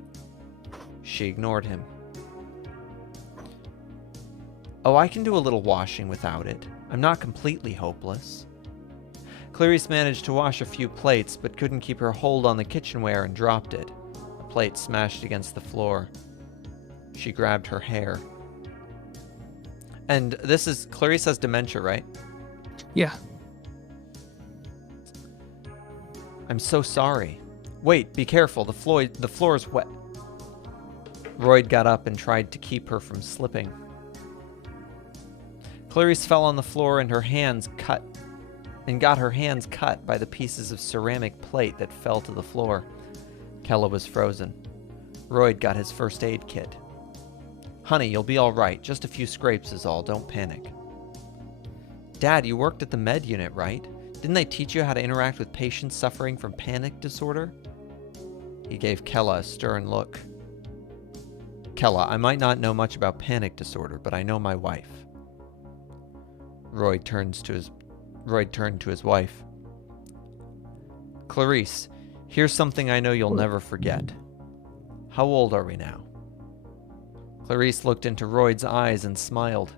She ignored him. Oh, I can do a little washing without it. I'm not completely hopeless. Clarice managed to wash a few plates, but couldn't keep her hold on the kitchenware and dropped it. A plate smashed against the floor. She grabbed her hair. And this is, Clarice has dementia, right? Yeah. I'm so sorry. Wait, be careful, the floor's wet. Royd got up and tried to keep her from slipping. Clarice fell on the floor and got her hands cut by the pieces of ceramic plate that fell to the floor. Kella was frozen. Royd got his first aid kit. Honey, you'll be all right. Just a few scrapes is all. Don't panic. Dad, you worked at the med unit, right? Didn't they teach you how to interact with patients suffering from panic disorder? He gave Kella a stern look. Kella, I might not know much about panic disorder, but I know my wife. Royd turned to his wife. Clarice, here's something I know you'll never forget. How old are we now? Clarice looked into Royd's eyes and smiled.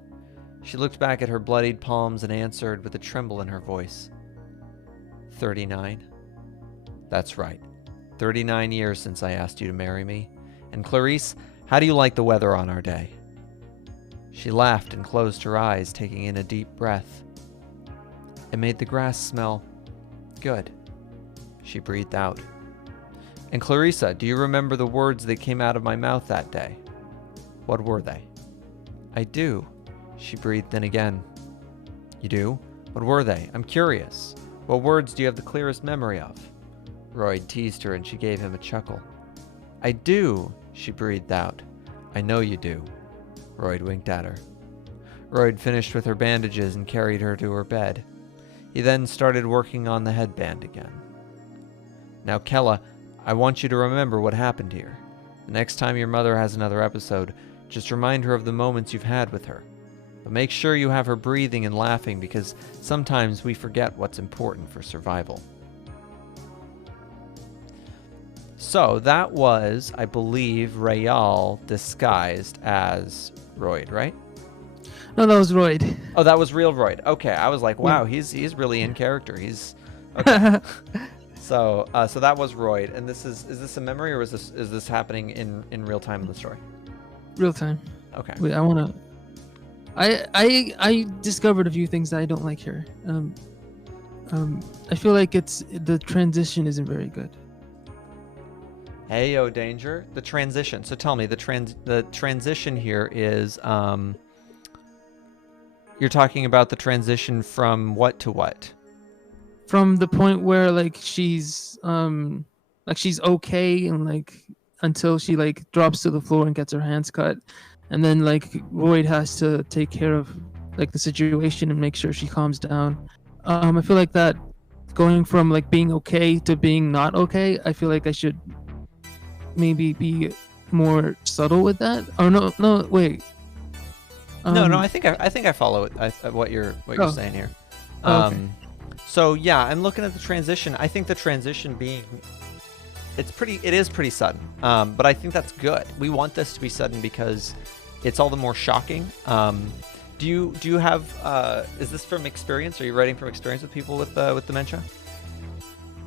She looked back at her bloodied palms and answered with a tremble in her voice. 39. That's right. 39 years since I asked you to marry me. And Clarice, how do you like the weather on our day? She laughed and closed her eyes, taking in a deep breath. It made the grass smell good. She breathed out. And Clarissa, do you remember the words that came out of my mouth that day? What were they? I do. She breathed in again. You do? What were they? I'm curious. What words do you have the clearest memory of? Royd teased her and she gave him a chuckle. I do, she breathed out. I know you do. Royd winked at her. Royd finished with her bandages and carried her to her bed. He then started working on the headband again. Now, Kella, I want you to remember what happened here. The next time your mother has another episode, just remind her of the moments you've had with her. But make sure you have her breathing and laughing, because sometimes we forget what's important for survival. So that was, I believe, Rayal disguised as Royd, right? No, that was Royd. Oh, that was real Royd. Okay, I was like, wow, he's really in character. He's okay. So that was Royd, and is this a memory, or is this happening in real time in the story? Real time. Okay. Wait, I discovered a few things that I don't like here. I feel like the transition isn't very good. Hey, yo, Danger. The transition. So tell me, the transition here is, you're talking about the transition from what to what? From the point where like she's okay, and like until she like drops to the floor and gets her hands cut, and then like Royd has to take care of like the situation and make sure she calms down. I feel like that going from like being okay to being not okay, I feel like I should maybe be more subtle with that. Oh no, wait. No, I think I follow what you're saying here. Okay. So yeah, I'm looking at the transition. I think the transition being, it is pretty sudden. But I think that's good. We want this to be sudden because it's all the more shocking. Do you have is this from experience? Are you writing from experience with people with dementia?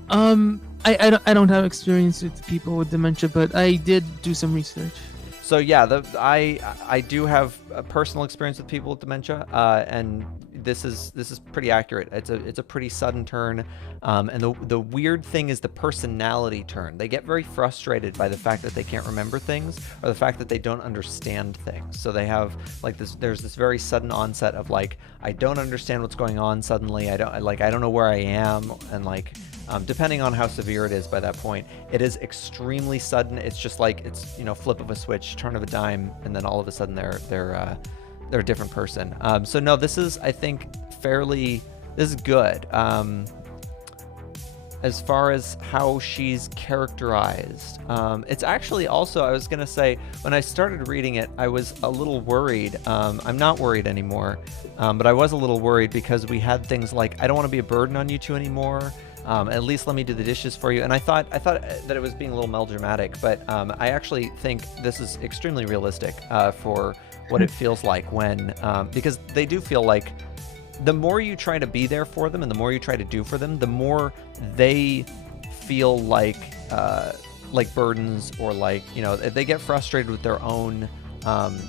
I don't have experience with people with dementia, but I did do some research. So yeah, I do have a personal experience with people with dementia, and this is pretty accurate. It's a pretty sudden turn, and the weird thing is the personality turn. They get very frustrated by the fact that they can't remember things, or the fact that they don't understand things. So they have like this. There's this very sudden onset of like, I don't understand what's going on. Suddenly, I don't know where I am, and like. Depending on how severe it is by that point, it is extremely sudden. It's just like it's flip of a switch, turn of a dime, and then all of a sudden they're a different person. So no, this is, I think, this is good. As far as how she's characterized, it's actually also, I was gonna say, when I started reading it, I was a little worried. I'm not worried anymore, but I was a little worried because we had things like, I don't want to be a burden on you two anymore. At least let me do the dishes for you. And I thought that it was being a little melodramatic, but I actually think this is extremely realistic for what it feels like when, because they do feel like the more you try to be there for them and the more you try to do for them, the more they feel like burdens, or like, they get frustrated with their own,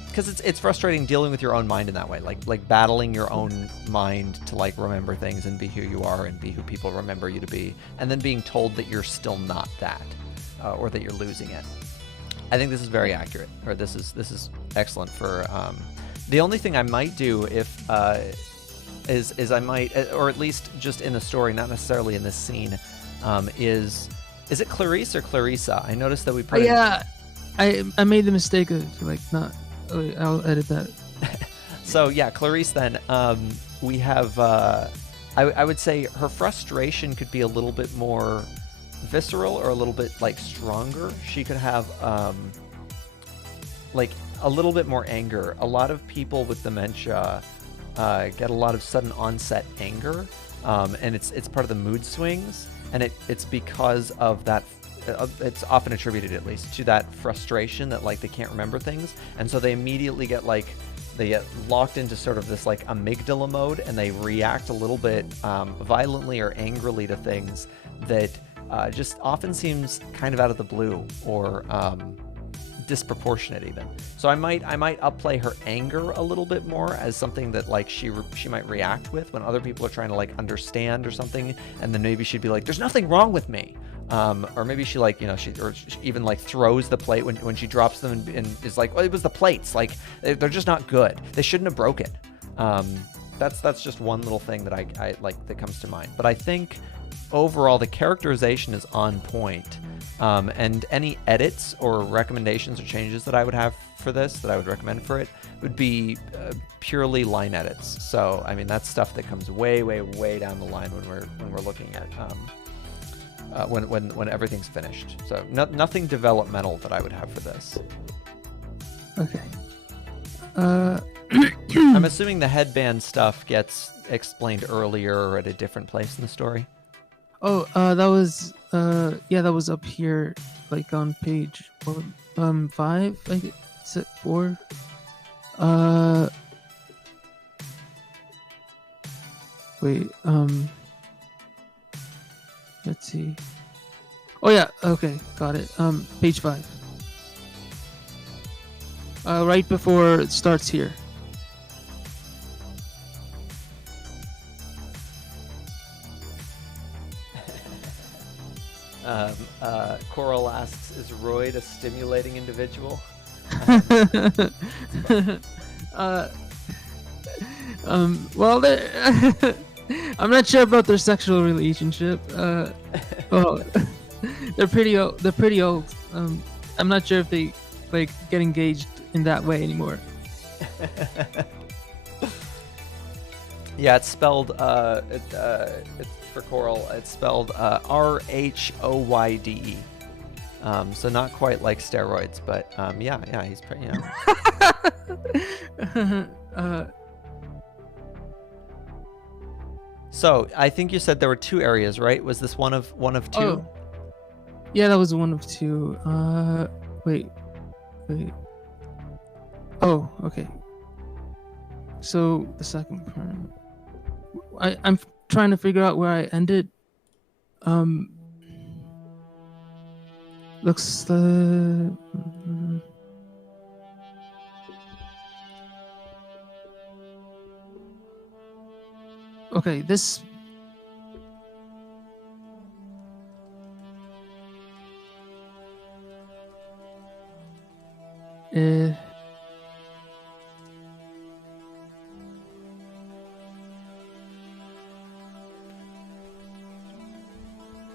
because it's frustrating dealing with your own mind in that way, like battling your own mind to like remember things and be who you are and be who people remember you to be, and then being told that you're still not that, or that you're losing it. I think this is very accurate, or this is excellent for. The only thing I might do is I might, or at least just in the story, not necessarily in this scene, is it Clarice or Clarissa? I noticed that we put. Yeah. I made the mistake of like not. I'll edit that. So yeah, Clarice. Then we have. I would say her frustration could be a little bit more visceral, or a little bit like stronger. She could have like a little bit more anger. A lot of people with dementia get a lot of sudden onset anger, and it's part of the mood swings, and it's because of that. It's often attributed, at least, to that frustration that like they can't remember things, and so they immediately get locked into sort of this like amygdala mode, and they react a little bit violently or angrily to things that just often seems kind of out of the blue, or disproportionate even. So I might upplay her anger a little bit more as something that like she might react with when other people are trying to like understand or something, and then maybe she'd be like, "There's nothing wrong with me." Or maybe she like, she even like throws the plate when she drops them and is like, "Oh, it was the plates. Like they're just not good. They shouldn't have broken." That's just one little thing that I like that comes to mind. But I think overall the characterization is on point. And any edits or recommendations or changes that I would have for this, that I would recommend for it, would be purely line edits. So I mean, that's stuff that comes way, way, way down the line when we're looking at when everything's finished. So nothing developmental that I would have for this. Okay. I'm assuming the headband stuff gets explained earlier or at a different place in the story. Oh, that was that was up here, like on page 5, I think. Is it 4? Wait, let's see. Oh yeah, okay, got it. Page 5. Right before it starts here. Coral asks, is Royd a stimulating individual? Well, I'm not sure about their sexual relationship. Well, they're pretty old. I'm not sure if they like get engaged in that way anymore. Yeah, it's spelled it's for Coral. It's spelled Rhoyde. So not quite like steroids, but yeah, he's pretty. So I think you said there were 2 areas, right? Was this one of 2? Oh. Yeah, that was one of 2. Wait. Oh, okay. So the second part. I'm trying to figure out where I ended. Looks okay, this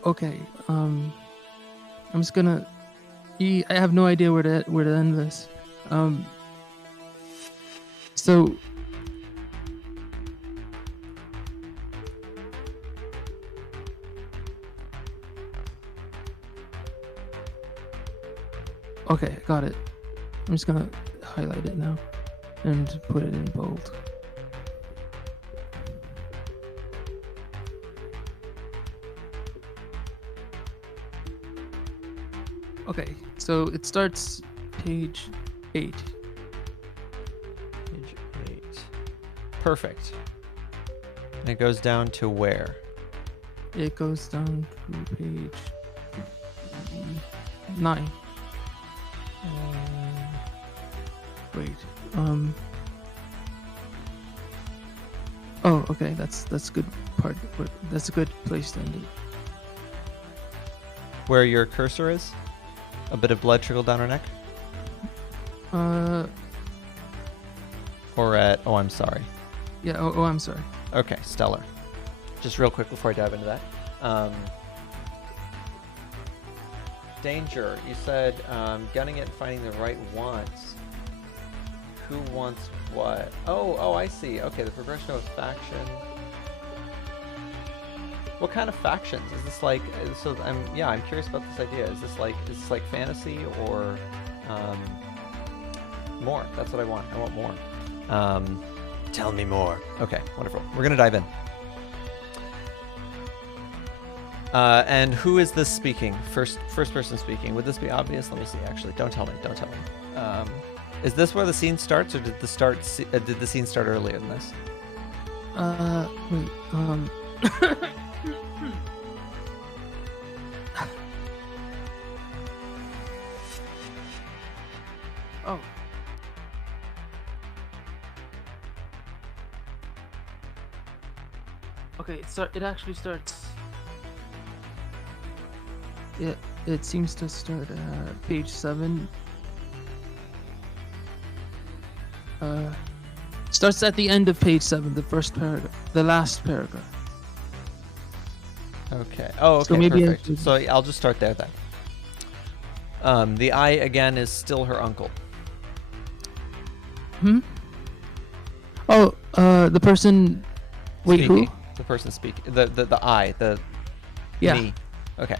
okay, I'm just gonna I have no idea where to end this. So okay, got it. I'm just gonna highlight it now and put it in bold. Okay, so it starts page 8. Page 8. Perfect. And it goes down to where? It goes down to page 9. Wait. Oh, okay. That's good part. That's a good place to end it. Where your cursor is? A bit of blood trickled down her neck? Or at... Oh, I'm sorry. Yeah, oh, I'm sorry. Okay, stellar. Just real quick before I dive into that. Danger, you said gunning it and finding the right wants. Who wants what? Oh, I see. Okay, the progression of faction. What kind of factions? Is this like... So I'm curious about this idea. Is this like fantasy or more? That's what I want. I want more. Tell me more. Okay, wonderful. We're gonna dive in. And who is this speaking? First person speaking. Would this be obvious? Let me see. Actually, don't tell me. Is this where the scene starts, or did the scene start earlier than this? Wait. Oh. Okay, it actually starts. It seems to start at page 7. Starts at the end of page 7, the first paragraph, the last paragraph. Okay. Oh, okay. So maybe perfect. So I'll just start there then. The I again is still her uncle. Oh, the person. Wait, Speaking. who? The person speaking. The I. Yeah. Me. Okay.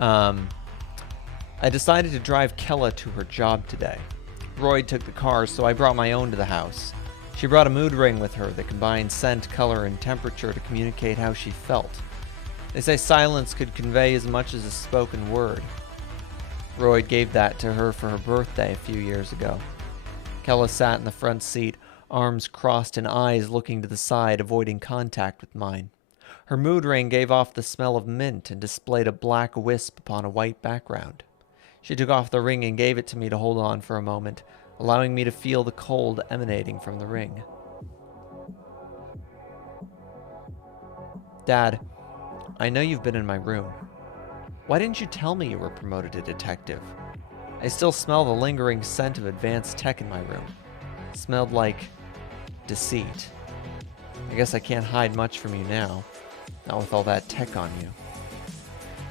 I decided to drive Kella to her job today. Roy took the car, so I brought my own to the house. She brought a mood ring with her that combined scent, color, and temperature to communicate how she felt. They say silence could convey as much as a spoken word. Roy gave that to her for her birthday a few years ago. Kella sat in the front seat, arms crossed and eyes looking to the side, avoiding contact with mine. Her mood ring gave off the smell of mint and displayed a black wisp upon a white background. She took off the ring and gave it to me to hold on for a moment, allowing me to feel the cold emanating from the ring. Dad, I know you've been in my room. Why didn't you tell me you were promoted to detective? I still smell the lingering scent of advanced tech in my room. It smelled like deceit. I guess I can't hide much from you now, not with all that tech on you.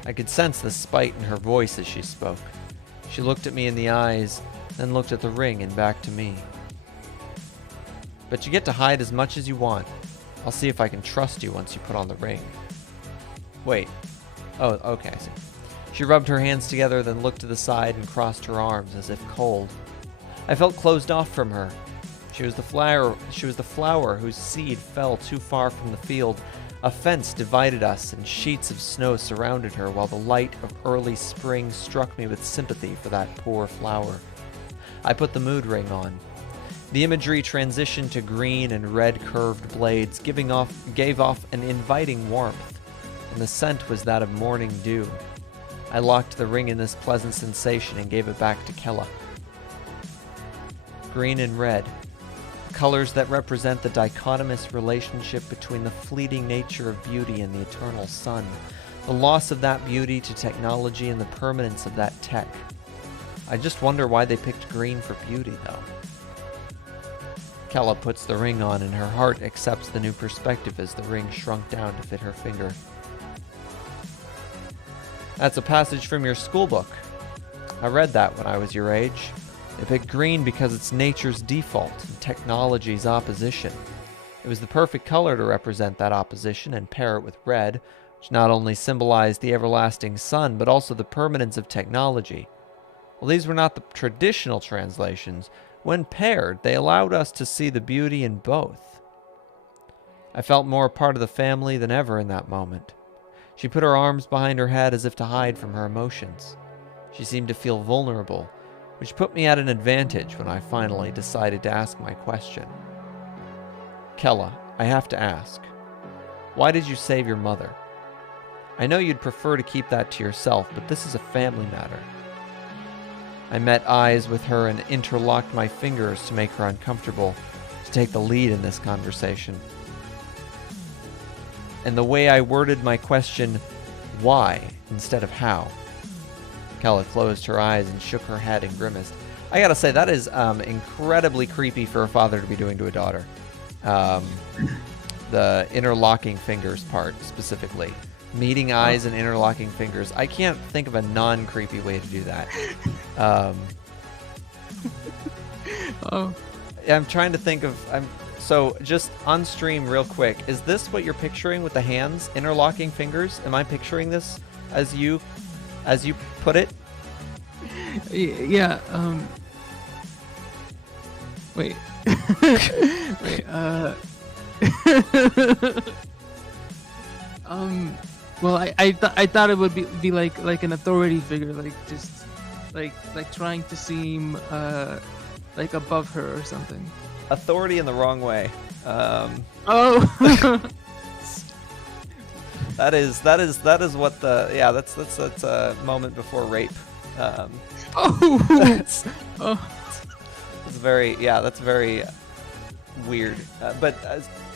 I could sense the spite in her voice as she spoke. She looked at me in the eyes, then looked at the ring and back to me. But you get to hide as much as you want. I'll see if I can trust you once you put on the ring. Wait. Oh, okay, I see. She rubbed her hands together, then looked to the side and crossed her arms as if cold. I felt closed off from her. She was the flower whose seed fell too far from the field. A fence divided us, and sheets of snow surrounded her, while the light of early spring struck me with sympathy for that poor flower. I put the mood ring on. The imagery transitioned to green and red curved blades, gave off an inviting warmth, and the scent was that of morning dew. I locked the ring in this pleasant sensation and gave it back to Kella. Green and red, colors that represent the dichotomous relationship between the fleeting nature of beauty and the eternal sun, the loss of that beauty to technology and the permanence of that tech. I just wonder why they picked green for beauty, though. Kella puts the ring on and her heart accepts the new perspective as the ring shrunk down to fit her finger. That's a passage from your school book. I read that when I was your age. They picked green because it's nature's default and technology's opposition. It was the perfect color to represent that opposition and pair it with red, which not only symbolized the everlasting sun, but also the permanence of technology. While these were not the traditional translations, when paired, they allowed us to see the beauty in both. I felt more a part of the family than ever in that moment. She put her arms behind her head as if to hide from her emotions. She seemed to feel vulnerable, which put me at an advantage when I finally decided to ask my question. Kella, I have to ask, why did you save your mother? I know you'd prefer to keep that to yourself, but this is a family matter. I met eyes with her and interlocked my fingers to make her uncomfortable, to take the lead in this conversation. And the way I worded my question, why, instead of how. Kella closed her eyes and shook her head and grimaced. I gotta say, that is incredibly creepy for a father to be doing to a daughter. The interlocking fingers part, specifically. Meeting eyes and interlocking fingers. I can't think of a non-creepy way to do that. I'm trying to think of... So, just on stream real quick, is this what you're picturing with the hands, interlocking fingers? Am I picturing this as you put it? Yeah, wait. Wait, well, I thought it would be like an authority figure, like just like trying to seem like above her or something. Authority in the wrong way. Oh. That is what the that's a moment before rape. That's very that's very weird. But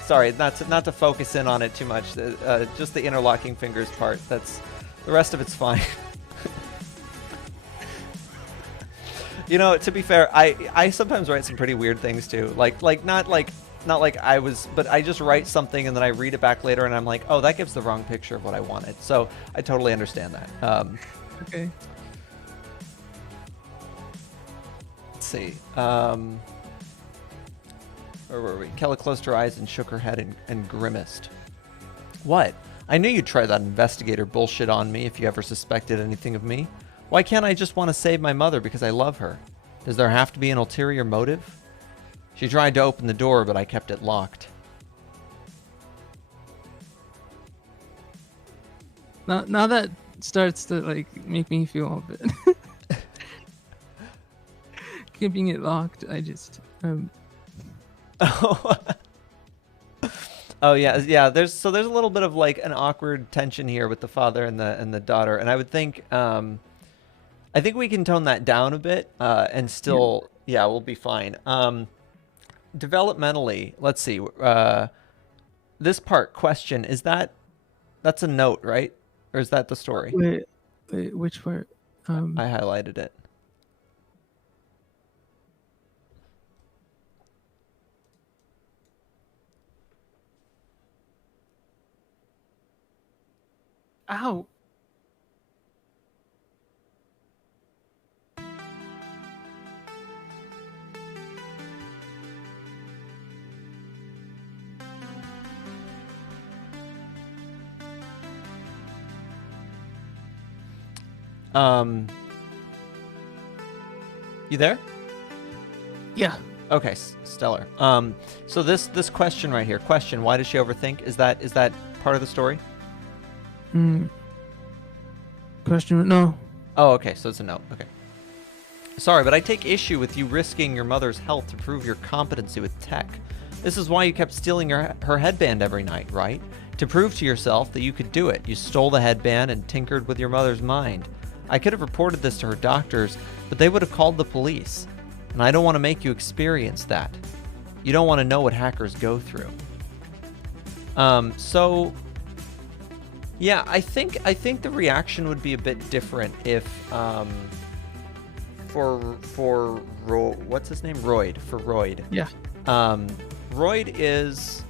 sorry, not to focus in on it too much. Just the interlocking fingers part. That's the rest of it's fine. You know, to be fair, I sometimes write some pretty weird things too. Not like I was, but I just write something and then I read it back later and I'm like, oh, that gives the wrong picture of what I wanted. So I totally understand that. Okay. see. Where were we? Kella closed her eyes and shook her head and grimaced. What? I knew you'd try that investigator bullshit on me if you ever suspected anything of me. Why can't I just want to save my mother because I love her? Does there have to be an ulterior motive? She tried to open the door, but I kept it locked. Now that starts to like make me feel a bit. Keeping it locked, I just Oh yeah. There's a little bit of like an awkward tension here with the father and the daughter, and I would think I think we can tone that down a bit and still we'll be fine. Developmentally, let's see. This part question that's a note, right? Or is that the story? wait, which part? I highlighted it. Ow. You there? Yeah. Okay, stellar. So this question right here, why does she overthink? Is that part of the story? Question? No. Oh, okay, so it's a no. Okay. Sorry, but I take issue with you risking your mother's health to prove your competency with tech. This is why you kept stealing her headband every night, right? To prove to yourself that you could do it. You stole the headband and tinkered with your mother's mind. I could have reported this to her doctors, but they would have called the police. And I don't want to make you experience that. You don't want to know what hackers go through. So yeah, I think the reaction would be a bit different if for what's his name? Royd. For Royd. Yeah. Royd is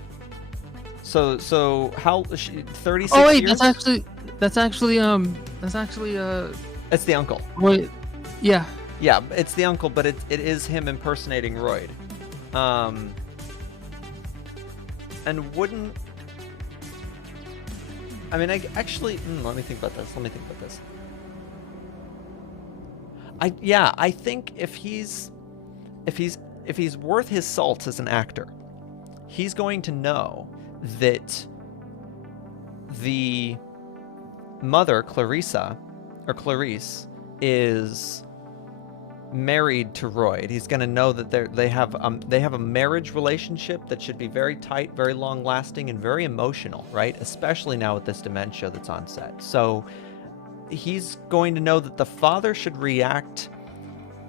so how 36 Oh wait, years? that's actually It's the uncle. Wait. Yeah. Yeah, it's the uncle, but it is him impersonating Royd. And wouldn't I mean, I actually let me think about this. I think if he's worth his salt as an actor, he's going to know that the mother, Clarice, is married to Royd. He's going to know that they have a marriage relationship that should be very tight, very long lasting, and very emotional, right? Especially now with this dementia that's on set. So he's going to know that the father should react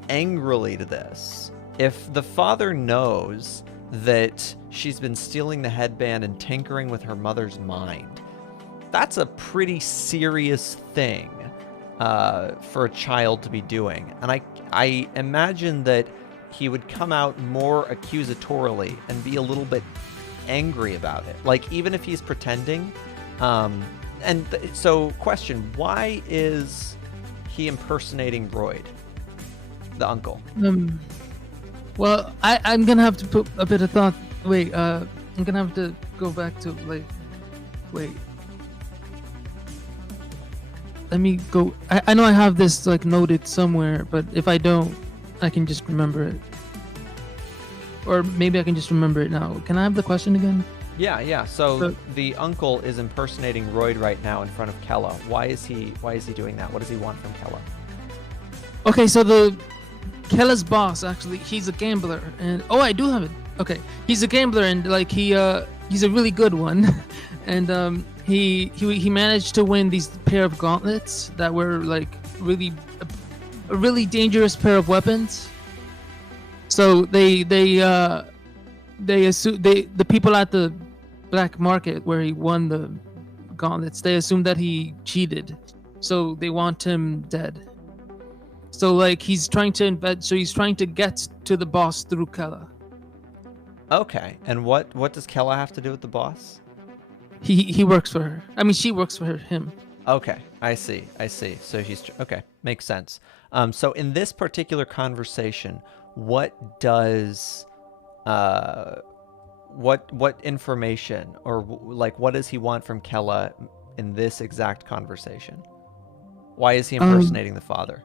angrily to this. If the father knows that she's been stealing the headband and tinkering with her mother's mind, that's a pretty serious thing for a child to be doing. And I imagine that he would come out more accusatorily and be a little bit angry about it. Like, even if he's pretending. So, question, why is he impersonating Royd, the uncle? Well, I'm gonna have to put a bit of thought. Wait, I'm gonna have to go back to wait. Let me go. I know I have this like noted somewhere, but if I don't, I can just remember it. Or maybe I can just remember it now. Can I have the question again? Yeah. So the uncle is impersonating Royd right now in front of Kella. Why is he doing that? What does he want from Kella? Okay, so Kella's boss, actually, he's a gambler, and I do have it. Okay, he's a gambler, and like he's a really good one, and he managed to win these pair of gauntlets that were like a really dangerous pair of weapons. So the people at the black market where he won the gauntlets, they assume that he cheated, so they want him dead. So like he's trying to get to the boss through Kella. Okay, and what does Kella have to do with the boss? He works for her. I mean, she works for him. Okay, I see. So he's okay. Makes sense. So in this particular conversation, what does what information or like what does he want from Kella in this exact conversation? Why is he impersonating the father?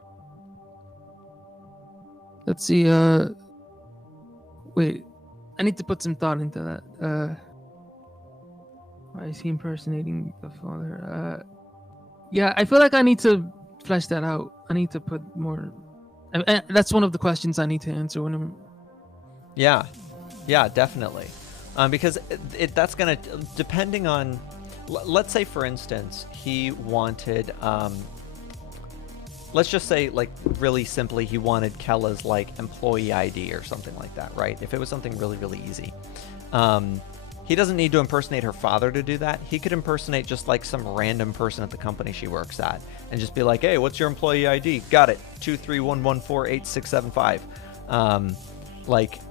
Let's see. Wait, I need to put some thought into that. Why is he impersonating the father? Yeah, I feel like I need to flesh that out. I need to put more. That's one of the questions I need to answer when I'm. Yeah, definitely. Because that's gonna, depending on, let's say for instance, he wanted, let's just say like really simply, he wanted Kella's like employee ID or something like that, right? If it was something really, really easy. He doesn't need to impersonate her father to do that. He could impersonate just like some random person at the company she works at and just be like, hey, what's your employee ID? Got it. 231148675.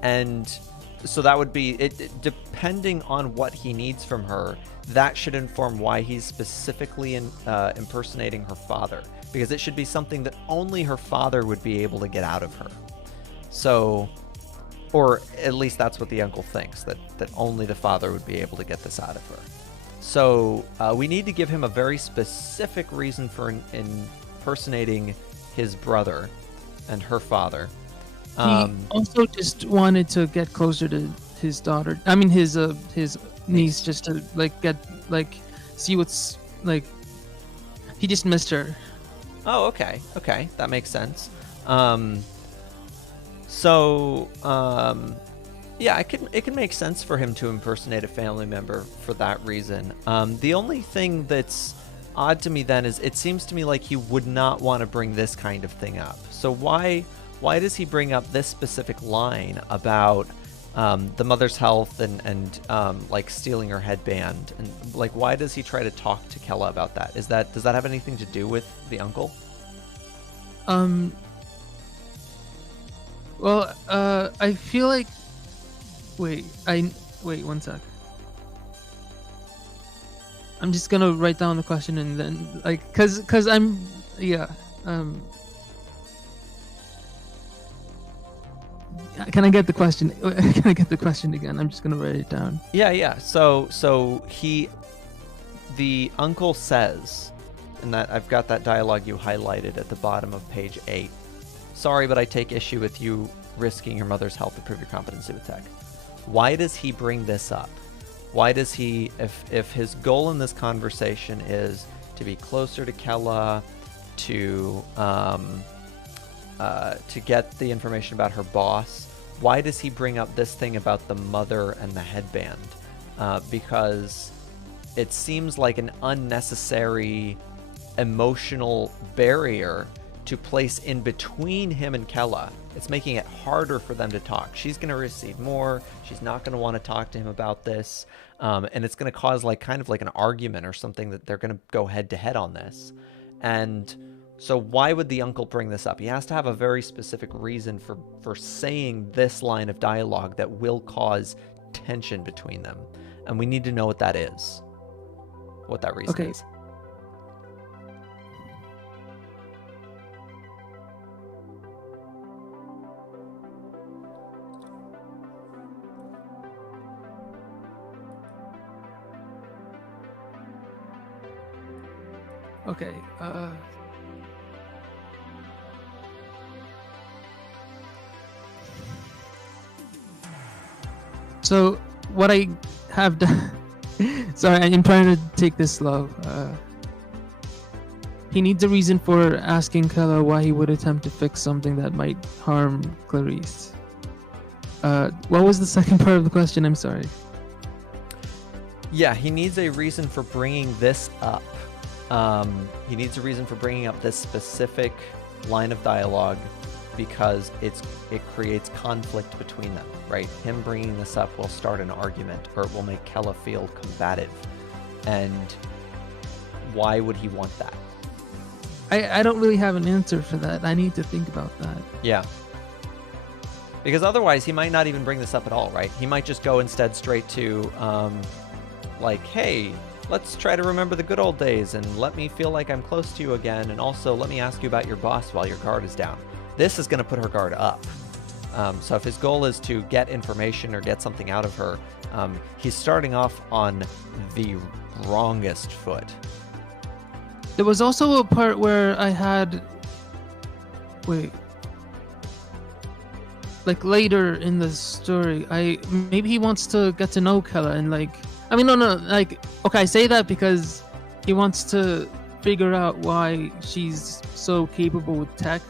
And so that would be it, depending on what he needs from her, that should inform why he's specifically impersonating her father, because it should be something that only her father would be able to get out of her. So, or at least that's what the uncle thinks, that only the father would be able to get this out of her. So we need to give him a very specific reason for impersonating his brother and her father. He also just wanted to get closer to his daughter. I mean, his niece, just to see what's like. He just missed her. Oh, okay, that makes sense. Yeah, it can make sense for him to impersonate a family member for that reason. The only thing that's odd to me then is it seems to me like he would not want to bring this kind of thing up. So why does he bring up this specific line about the mother's health and like stealing her headband, and like why does he try to talk to Kella about that? Does that have anything to do with the uncle? Well, I feel like. Wait, one sec. I'm just gonna write down the question and then cause I'm Can I get the question? Can I get the question again? I'm just gonna write it down. Yeah. So the uncle says, and that I've got that dialogue you highlighted at the bottom of page 8. Sorry, but I take issue with you risking your mother's health to prove your competency with tech. Why does he bring this up? Why does he, if his goal in this conversation is to be closer to Kella, to get the information about her boss, why does he bring up this thing about the mother and the headband? Because it seems like an unnecessary emotional barrier to place in between him and Kella. It's making it harder for them to talk. She's going to recede more. She's not going to want to talk to him about this. And it's going to cause like kind of like an argument or something that they're going to go head to head on this. And so why would the uncle bring this up? He has to have a very specific reason for saying this line of dialogue that will cause tension between them. And we need to know what that is. What that reason is. Okay. So what I have done. Sorry, I'm trying to take this slow. He needs a reason for asking Kella why he would attempt to fix something that might harm Clarice. What was the second part of the question? I'm sorry. Yeah, he needs a reason for bringing this up. He needs a reason for bringing up this specific line of dialogue because it creates conflict between them, right? Him bringing this up will start an argument, or it will make Kella feel combative. And why would he want that? I don't really have an answer for that. I need to think about that. Yeah. Because otherwise, he might not even bring this up at all, right? He might just go instead straight to, like, hey, let's try to remember the good old days and let me feel like I'm close to you again, and also let me ask you about your boss while your guard is down. This is going to put her guard up. So if his goal is to get information or get something out of her, he's starting off on the wrongest foot. There was also a part where I had... Wait. Like later in the story, maybe he wants to get to know Kella and like... I mean, no, like... Okay, I say that because he wants to figure out why she's so capable with tech.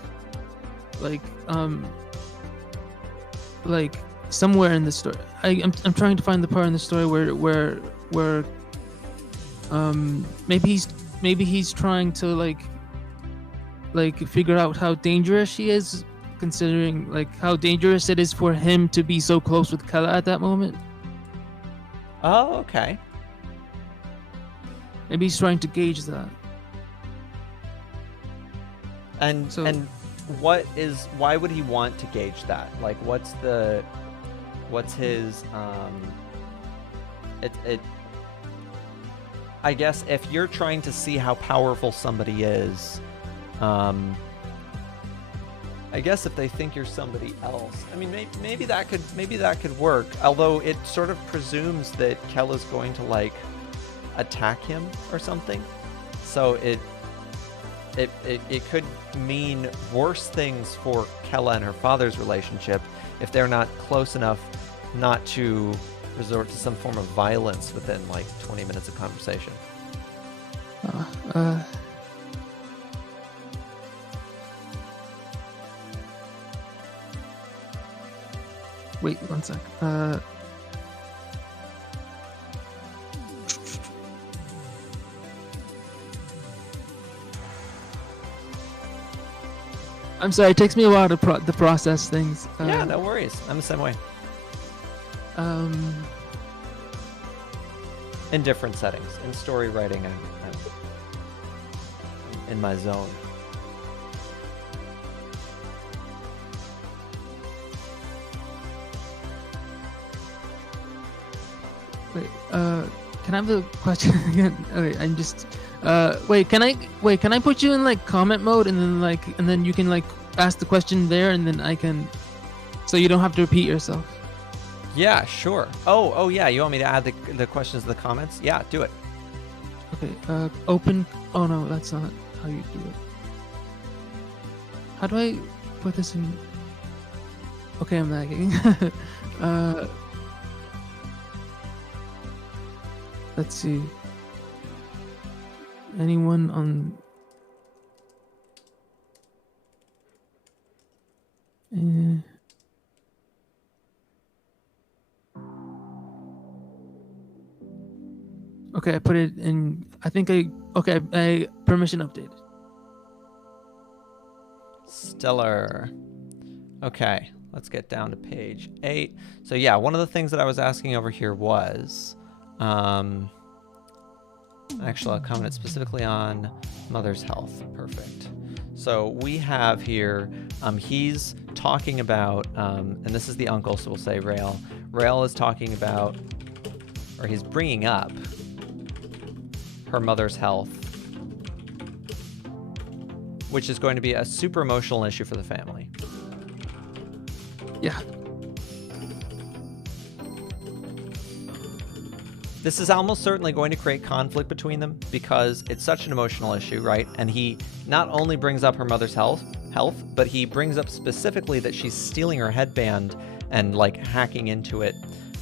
Like somewhere in the story, I'm trying to find the part in the story where maybe he's trying to like figure out how dangerous she is, considering like how dangerous it is for him to be so close with Kella at that moment. Oh, okay. Maybe he's trying to gauge that. And why would he want to gauge that? Like, what's his, I guess if you're trying to see how powerful somebody is, I guess if they think you're somebody else, I mean, maybe that could work. Although it sort of presumes that Kella's going to like attack him or something, so it could mean worse things for Kella and her father's relationship if they're not close enough not to resort to some form of violence within like 20 minutes of conversation. Wait one sec. I'm sorry, it takes me a while to process things. Yeah, no worries. I'm the same way. In different settings. In story writing, I'm in my zone. Wait, can I have the question again? Okay, I'm just... wait, can I put you in like comment mode and then you can like ask the question there and then I can, so you don't have to repeat yourself. Yeah, sure. Oh yeah, you want me to add the questions to the comments? Yeah, do it. Okay, open, oh no, that's not how you do it. How do I put this in? Okay, I'm lagging. Let's see. Anyone on... Okay, I put it in... I permission updated. Stellar. Okay, let's get down to page 8. So yeah, one of the things that I was asking over here was... Actually, I'll comment specifically on mother's health. Perfect. So we have here, he's talking about, and this is the uncle, so we'll say Rael. Rael is talking about, or he's bringing up her mother's health, which is going to be a super emotional issue for the family. Yeah. This is almost certainly going to create conflict between them because it's such an emotional issue, right? And he not only brings up her mother's health, but he brings up specifically that she's stealing her headband and like hacking into it,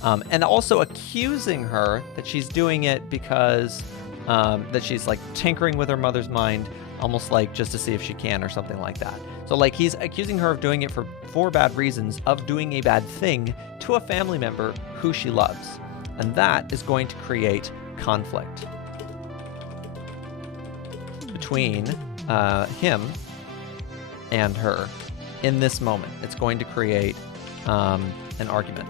and also accusing her that she's doing it because that she's like tinkering with her mother's mind, almost like just to see if she can or something like that. So like he's accusing her of doing it for bad reasons, of doing a bad thing to a family member who she loves. And that is going to create conflict between him and her in this moment. It's going to create an argument.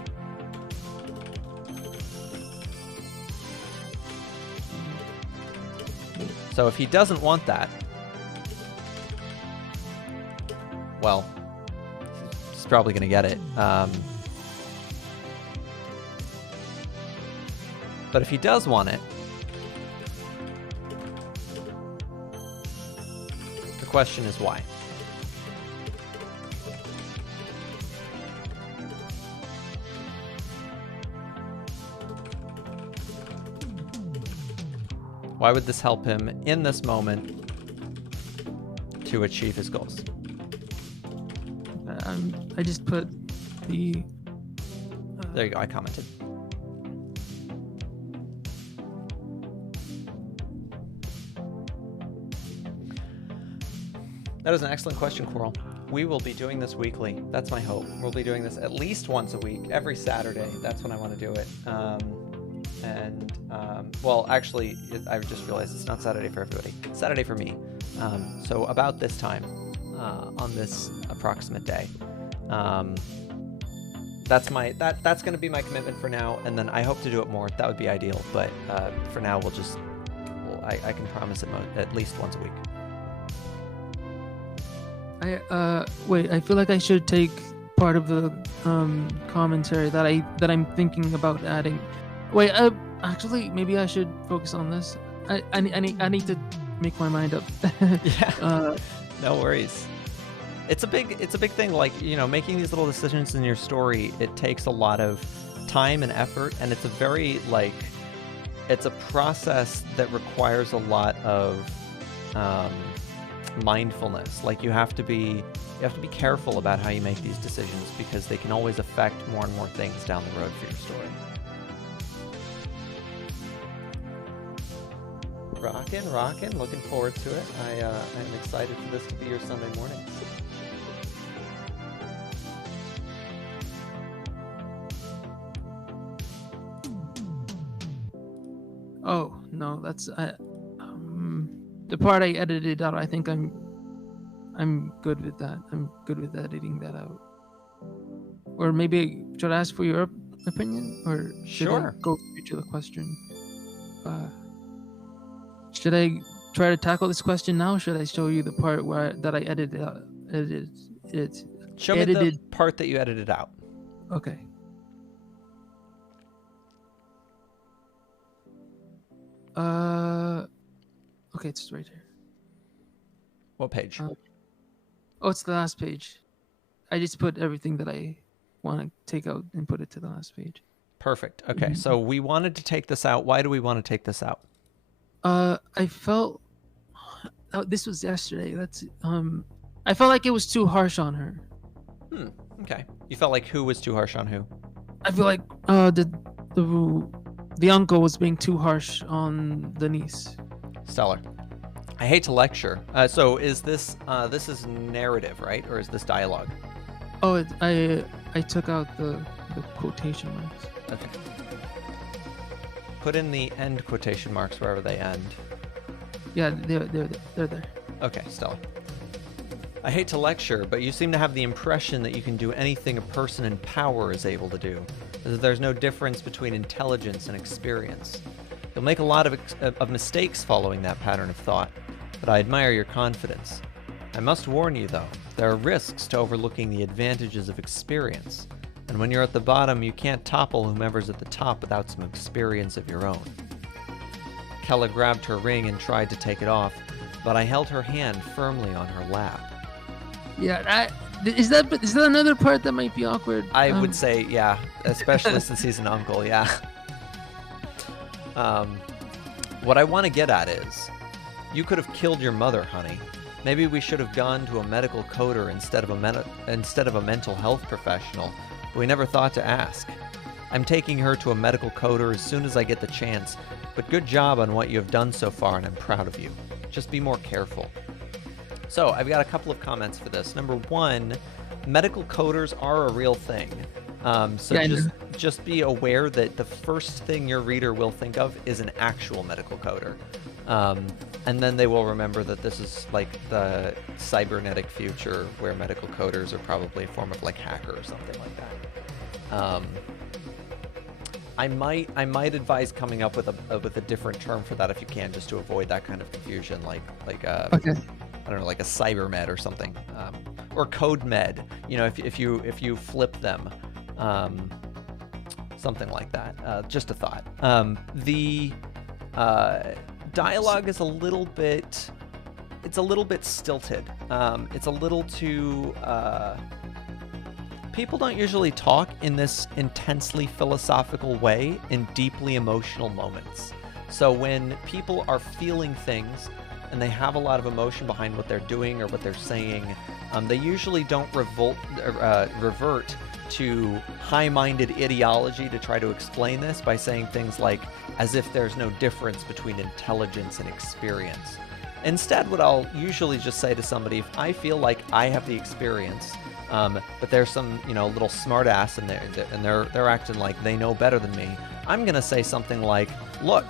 So if he doesn't want that, well, he's probably going to get it. But if he does want it, question is why. Why would this help him in this moment to achieve his goals? I just put the... There you go, I commented. That is an excellent question, Coral. We will be doing this weekly. That's my hope. We'll be doing this at least once a week, every Saturday. That's when I want to do it. Well, actually, I just realized it's not Saturday for everybody. It's Saturday for me. So about this time, on this approximate day. That's going to be my commitment for now, and then I hope to do it more. That would be ideal, but for now, I can promise it at least once a week. Wait, I feel like I should take part of the commentary that I'm thinking about adding. Wait, actually, maybe I should focus on this. I need to make my mind up. Yeah. No worries. It's a big thing. Like, you know, making these little decisions in your story, it takes a lot of time and effort, and it's a very it's a process that requires a lot of mindfulness. Like, you have to be careful about how you make these decisions, because they can always affect more and more things down the road for your story. Rockin', looking forward to it. I'm excited for this to be your Sunday morning. Oh no, that's the part I edited out. I think I'm good with that. I'm good with editing that out. Or maybe should I ask for your opinion, or should Sure. I go straight to the question? Should I try to tackle this question now? Or should I show you the part that I edited it? Show me the part that you edited out. Okay. Okay, it's right here. What page? Oh, it's the last page. I just put everything that I want to take out and put it to the last page. Perfect. Okay, so we wanted to take this out. Why do we want to take this out? I felt this was yesterday. I felt like it was too harsh on her. Okay. You felt like who was too harsh on who? I feel like the uncle was being too harsh on the niece. Stellar. I hate to lecture. So is this is narrative, right? Or is this dialogue? Oh, I took out the quotation marks. Okay. Put in the end quotation marks wherever they end. Yeah, they're there. Okay, Stella. I hate to lecture, but you seem to have the impression that you can do anything a person in power is able to do. That there's no difference between intelligence and experience. You'll make a lot of mistakes following that pattern of thought, but I admire your confidence. I must warn you, though, there are risks to overlooking the advantages of experience, and when you're at the bottom, you can't topple whomever's at the top without some experience of your own. Kella grabbed her ring and tried to take it off, but I held her hand firmly on her lap. Yeah, is that another part that might be awkward? I would say, yeah, especially since he's an uncle, yeah. What I want to get at is, you could have killed your mother, honey. Maybe we should have gone to a medical coder instead of a mental health professional, but we never thought to ask. I'm taking her to a medical coder as soon as I get the chance, but good job on what you have done so far, and I'm proud of you. Just be more careful. So I've got a couple of comments for this. Number one, medical coders are a real thing. Just be aware that the first thing your reader will think of is an actual medical coder. And then they will remember that this is like the cybernetic future where medical coders are probably a form of like hacker or something like that. I might advise coming up with a different term for that if you can, just to avoid that kind of confusion, okay. I don't know, like a cyber med or something, or code med. You know, if you flip them, something like that. Just a thought. The dialogue is a little bit. it's a little bit stilted. It's a little too. People don't usually talk in this intensely philosophical way in deeply emotional moments. So when people are feeling things and they have a lot of emotion behind what they're doing or what they're saying, they usually don't revert to high-minded ideology to try to explain this by saying things like, as if there's no difference between intelligence and experience. Instead, what I'll usually just say to somebody, if I feel like I have the experience, but there's some, little smartass in there, and they're acting like they know better than me, I'm gonna say something like, look,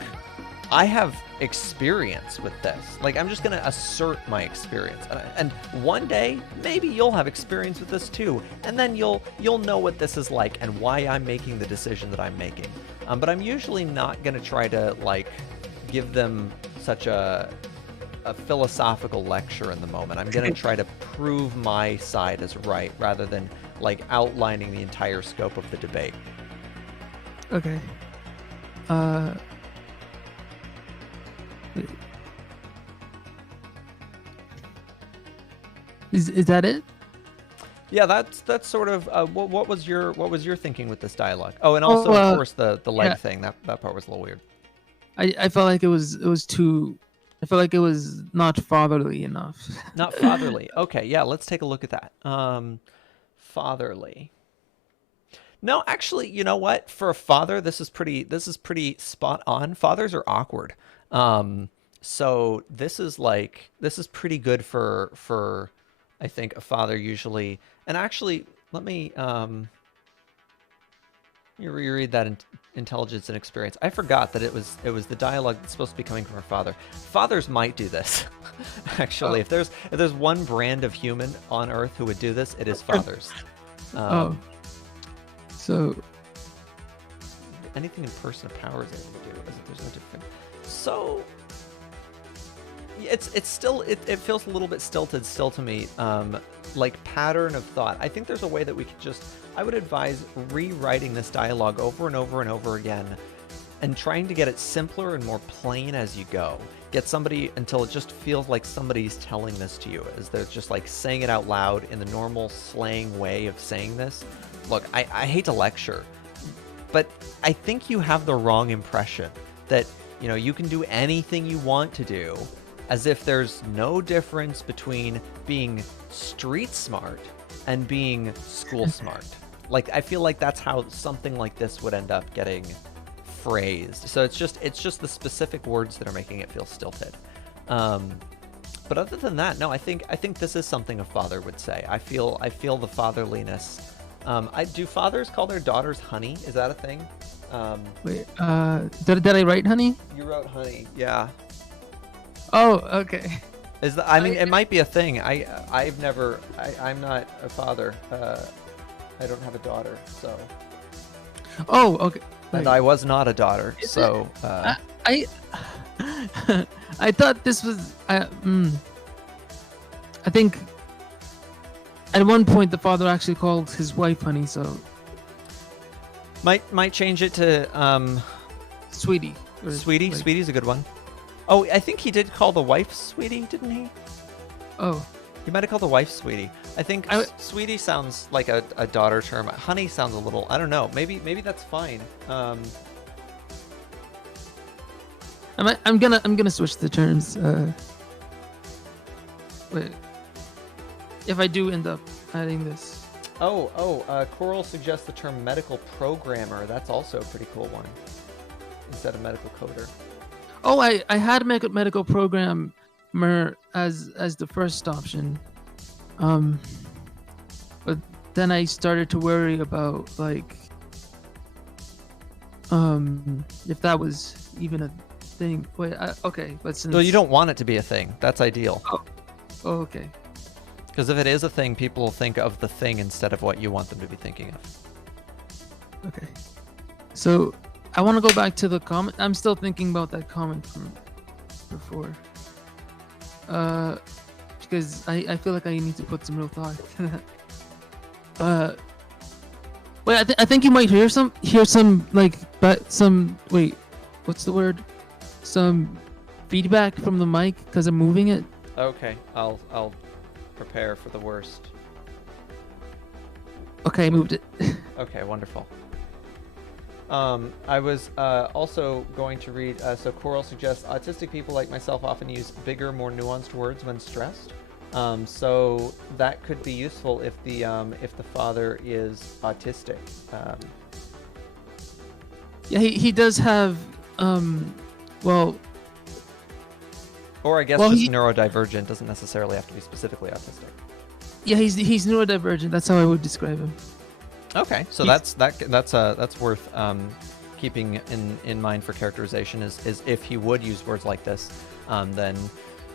I have experience with this. Like, I'm just gonna assert my experience, and one day maybe you'll have experience with this too, and then you'll know what this is like and why I'm making the decision that I'm making. But I'm usually not gonna try to give them such a philosophical lecture in the moment. I'm gonna try to prove my side is right rather than outlining the entire scope of the debate. Okay. Is that it? Yeah, that's sort of what was your thinking with this dialogue? Oh, and also of course the leg thing. That part was a little weird. I felt like it was too. I felt like it was not fatherly enough. Not fatherly. Okay, yeah, let's take a look at that. Fatherly. No, actually, you know what? For a father, this is pretty spot on. Fathers are awkward. So this is pretty good for I think a father usually. And actually, let me reread that intelligence and experience. I forgot that it was the dialogue that's supposed to be coming from her father. Fathers might do this. Actually, if there's one brand of human on earth who would do this, it is fathers. So anything in person of power is able to do, as if there's no different. So it's still it feels a little bit stilted still to me. Like pattern of thought. I think there's a way that we could I would advise rewriting this dialogue over and over and over again and trying to get it simpler and more plain as you go. Get somebody until it just feels like somebody's telling this to you, as they're just saying it out loud in the normal slang way of saying this. Look, I hate to lecture, but I think you have the wrong impression that, you can do anything you want to do, as if there's no difference between being street smart and being school smart. I feel like that's how something like this would end up getting phrased. So it's just the specific words that are making it feel stilted. But other than that, no, I think this is something a father would say. I feel the fatherliness. Do fathers call their daughters honey? Is that a thing? wait, did I write honey? You wrote honey, yeah. Oh, okay. I mean, it might be a thing. I'm not a father. I don't have a daughter, so. Oh, okay. And I was not a daughter, so. I thought this was. I think at one point the father actually called his wife honey, so. Might change it to Sweetie. Sweetie. Sweetie's a good one. Oh, I think he did call the wife Sweetie, didn't he? Oh. He might have called the wife Sweetie. I think Sweetie sounds like a daughter term. Honey sounds a little, I don't know. Maybe that's fine. I'm gonna switch the terms. Wait. If I do end up adding this. Coral suggests the term medical programmer. That's also a pretty cool one. Instead of medical coder. Oh, I had medical programmer as the first option, but then I started to worry about if that was even a thing. Wait, okay, but since. Well, you don't want it to be a thing. That's ideal. Oh, okay. Because if it is a thing, people will think of the thing instead of what you want them to be thinking of. Okay. So I want to go back to the comment. I'm still thinking about that comment from before. Because I feel like I need to put some real thought into that. Wait, I think you might hear some wait, what's the word? Some feedback from the mic because I'm moving it. Okay, I'll prepare for the worst. Okay, I moved it. Okay, wonderful. I was also going to read, so Coral suggests autistic people like myself often use bigger, more nuanced words when stressed. So that could be useful if the father is autistic. Yeah, he does have, well... Or I guess Well, just he- neurodivergent, doesn't necessarily have to be specifically autistic. Yeah, he's neurodivergent. That's how I would describe him. Okay, so He's- that's worth keeping in mind for characterization. Is if he would use words like this, then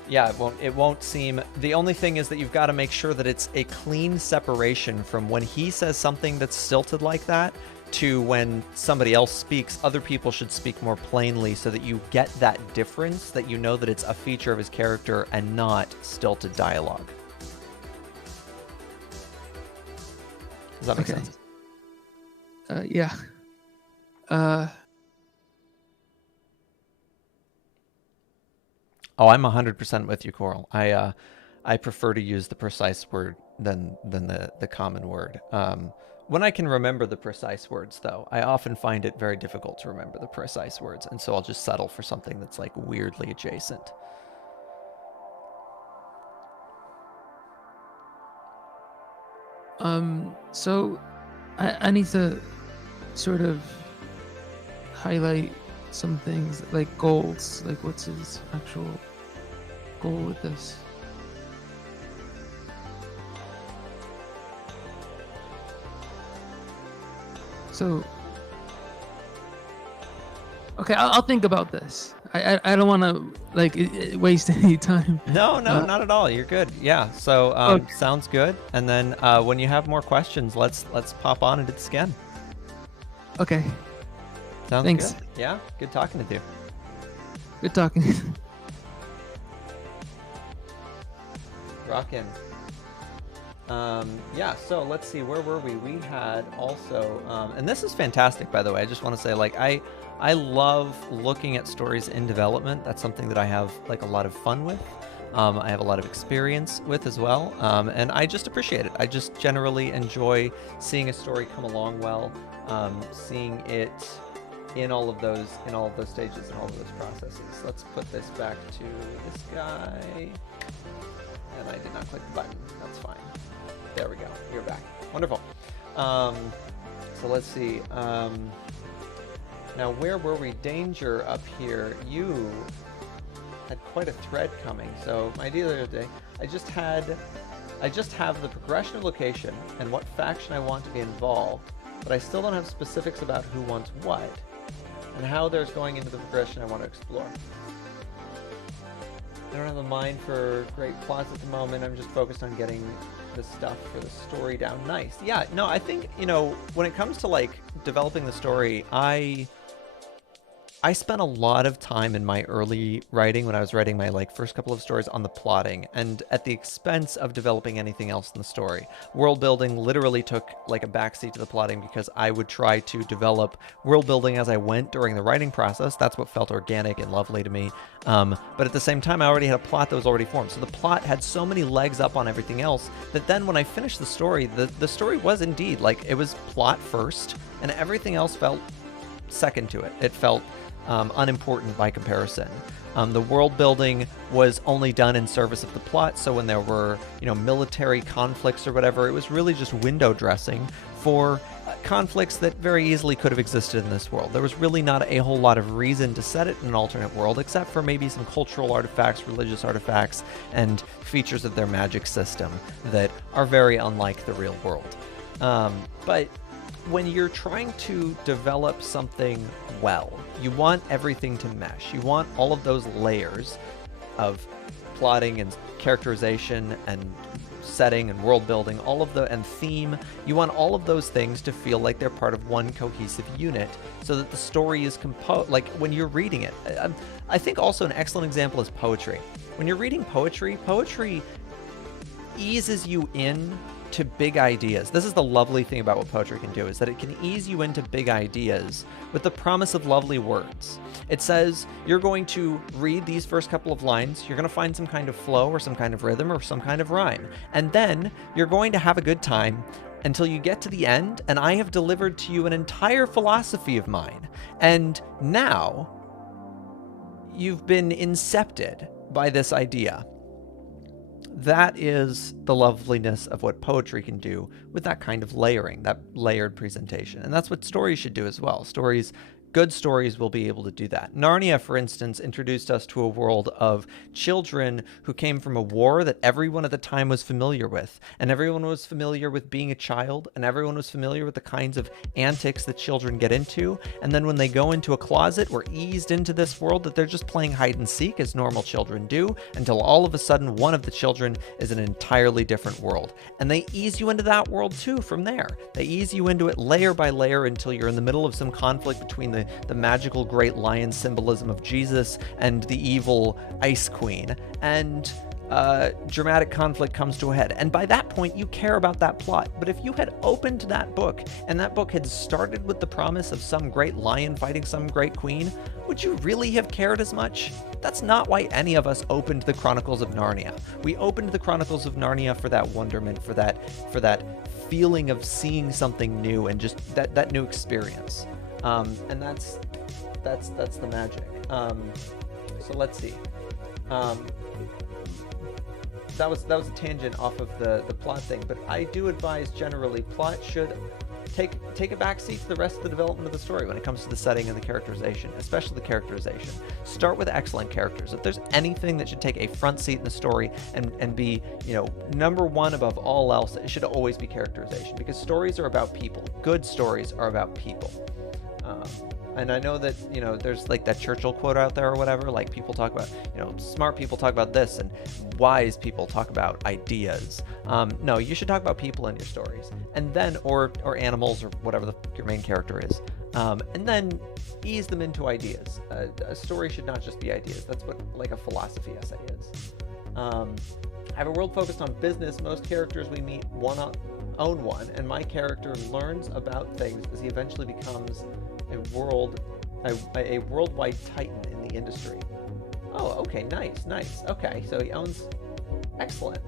yeah, it won't seem. The only thing is that you've got to make sure that it's a clean separation from when he says something that's stilted like that to when somebody else speaks. Other people should speak more plainly so that you get that difference, that you know that it's a feature of his character and not stilted dialogue. Does that make Okay. sense? Yeah. Oh, I'm 100% with you, Coral. I prefer to use the precise word than the common word. When I can remember the precise words, though, I often find it very difficult to remember the precise words, and so I'll just settle for something that's like weirdly adjacent. So I need to sort of highlight some things like goals. Like, what's his actual goal with this? So, okay, I'll think about this. I don't want to like waste any time. No, not at all. You're good. Yeah. So Okay. sounds good. And then when you have more questions, let's pop on into the skin. Okay, Sounds Thanks. good. Yeah. Good talking with you. good talking. Rockin'. Yeah, so let's see, where were we? We had also, and this is fantastic, by the way. I just want to say, like, I love looking at stories in development. That's something that I have, like, a lot of fun with. I have a lot of experience with as well, and I just appreciate it. I just generally enjoy seeing a story come along well, seeing it in all of those stages and all of those processes. Let's put this back to this guy. And I did not click the button. That's fine. There we go. You're back. Wonderful. So let's see. Now, where were we? Danger up here. You had quite a thread coming. So my deal the other day, I just have the progression of location and what faction I want to be involved, but I still don't have specifics about who wants what and how there's going into the progression I want to explore. I don't have a mind for great plots at the moment. I'm just focused on getting the stuff for the story down. Nice. Yeah, no, I think, when it comes to, like, developing the story, I spent a lot of time in my early writing when I was writing my, like, first couple of stories on the plotting and at the expense of developing anything else in the story. World building literally took, like, a backseat to the plotting because I would try to develop world building as I went during the writing process. That's what felt organic and lovely to me. But at the same time, I already had a plot that was already formed. So the plot had so many legs up on everything else that then when I finished the story, the story was indeed, like, it was plot first and everything else felt second to it. It felt unimportant by comparison. The world building was only done in service of the plot, so when there were, military conflicts or whatever, it was really just window dressing for conflicts that very easily could have existed in this world. There was really not a whole lot of reason to set it in an alternate world, except for maybe some cultural artifacts, religious artifacts, and features of their magic system that are very unlike the real world. But when you're trying to develop something well, you want everything to mesh. You want all of those layers of plotting and characterization and setting and world building, and theme. You want all of those things to feel like they're part of one cohesive unit so that the story is composed, like when you're reading it. I think also an excellent example is poetry. When you're reading poetry eases you in into big ideas. This is the lovely thing about what poetry can do, is that it can ease you into big ideas with the promise of lovely words. It says you're going to read these first couple of lines, you're going to find some kind of flow or some kind of rhythm or some kind of rhyme, and then you're going to have a good time until you get to the end, and I have delivered to you an entire philosophy of mine. And now you've been incepted by this idea. That is the loveliness of what poetry can do with that kind of layering, that layered presentation. And that's what stories should do as well. Good stories will be able to do that. Narnia, for instance, introduced us to a world of children who came from a war that everyone at the time was familiar with. And everyone was familiar with being a child, and everyone was familiar with the kinds of antics that children get into. And then when they go into a closet, we're eased into this world that they're just playing hide and seek as normal children do, until all of a sudden one of the children is in an entirely different world. And they ease you into that world too from there. They ease you into it layer by layer until you're in the middle of some conflict between the magical great lion symbolism of Jesus and the evil Ice Queen, and dramatic conflict comes to a head. And by that point, you care about that plot. But if you had opened that book, and that book had started with the promise of some great lion fighting some great queen, would you really have cared as much? That's not why any of us opened the Chronicles of Narnia. We opened the Chronicles of Narnia for that wonderment, for that feeling of seeing something new and just that new experience. And that's the magic. So let's see. That was a tangent off of the plot thing, but I do advise generally plot should take a backseat to the rest of the development of the story when it comes to the setting and the characterization, especially the characterization. Start with excellent characters. If there's anything that should take a front seat in the story and be, number one above all else, it should always be characterization, because stories are about people. Good stories are about people. And I know that, there's like that Churchill quote out there or whatever, like people talk about, smart people talk about this and wise people talk about ideas. No, you should talk about people in your stories, and then, or animals or whatever your main character is. And then ease them into ideas. A story should not just be ideas. That's what like a philosophy essay is. I have a world focused on business. Most characters we meet own one, and my character learns about things as he eventually becomes a worldwide titan in the industry. Oh, okay, nice. Okay, so he owns. Excellent.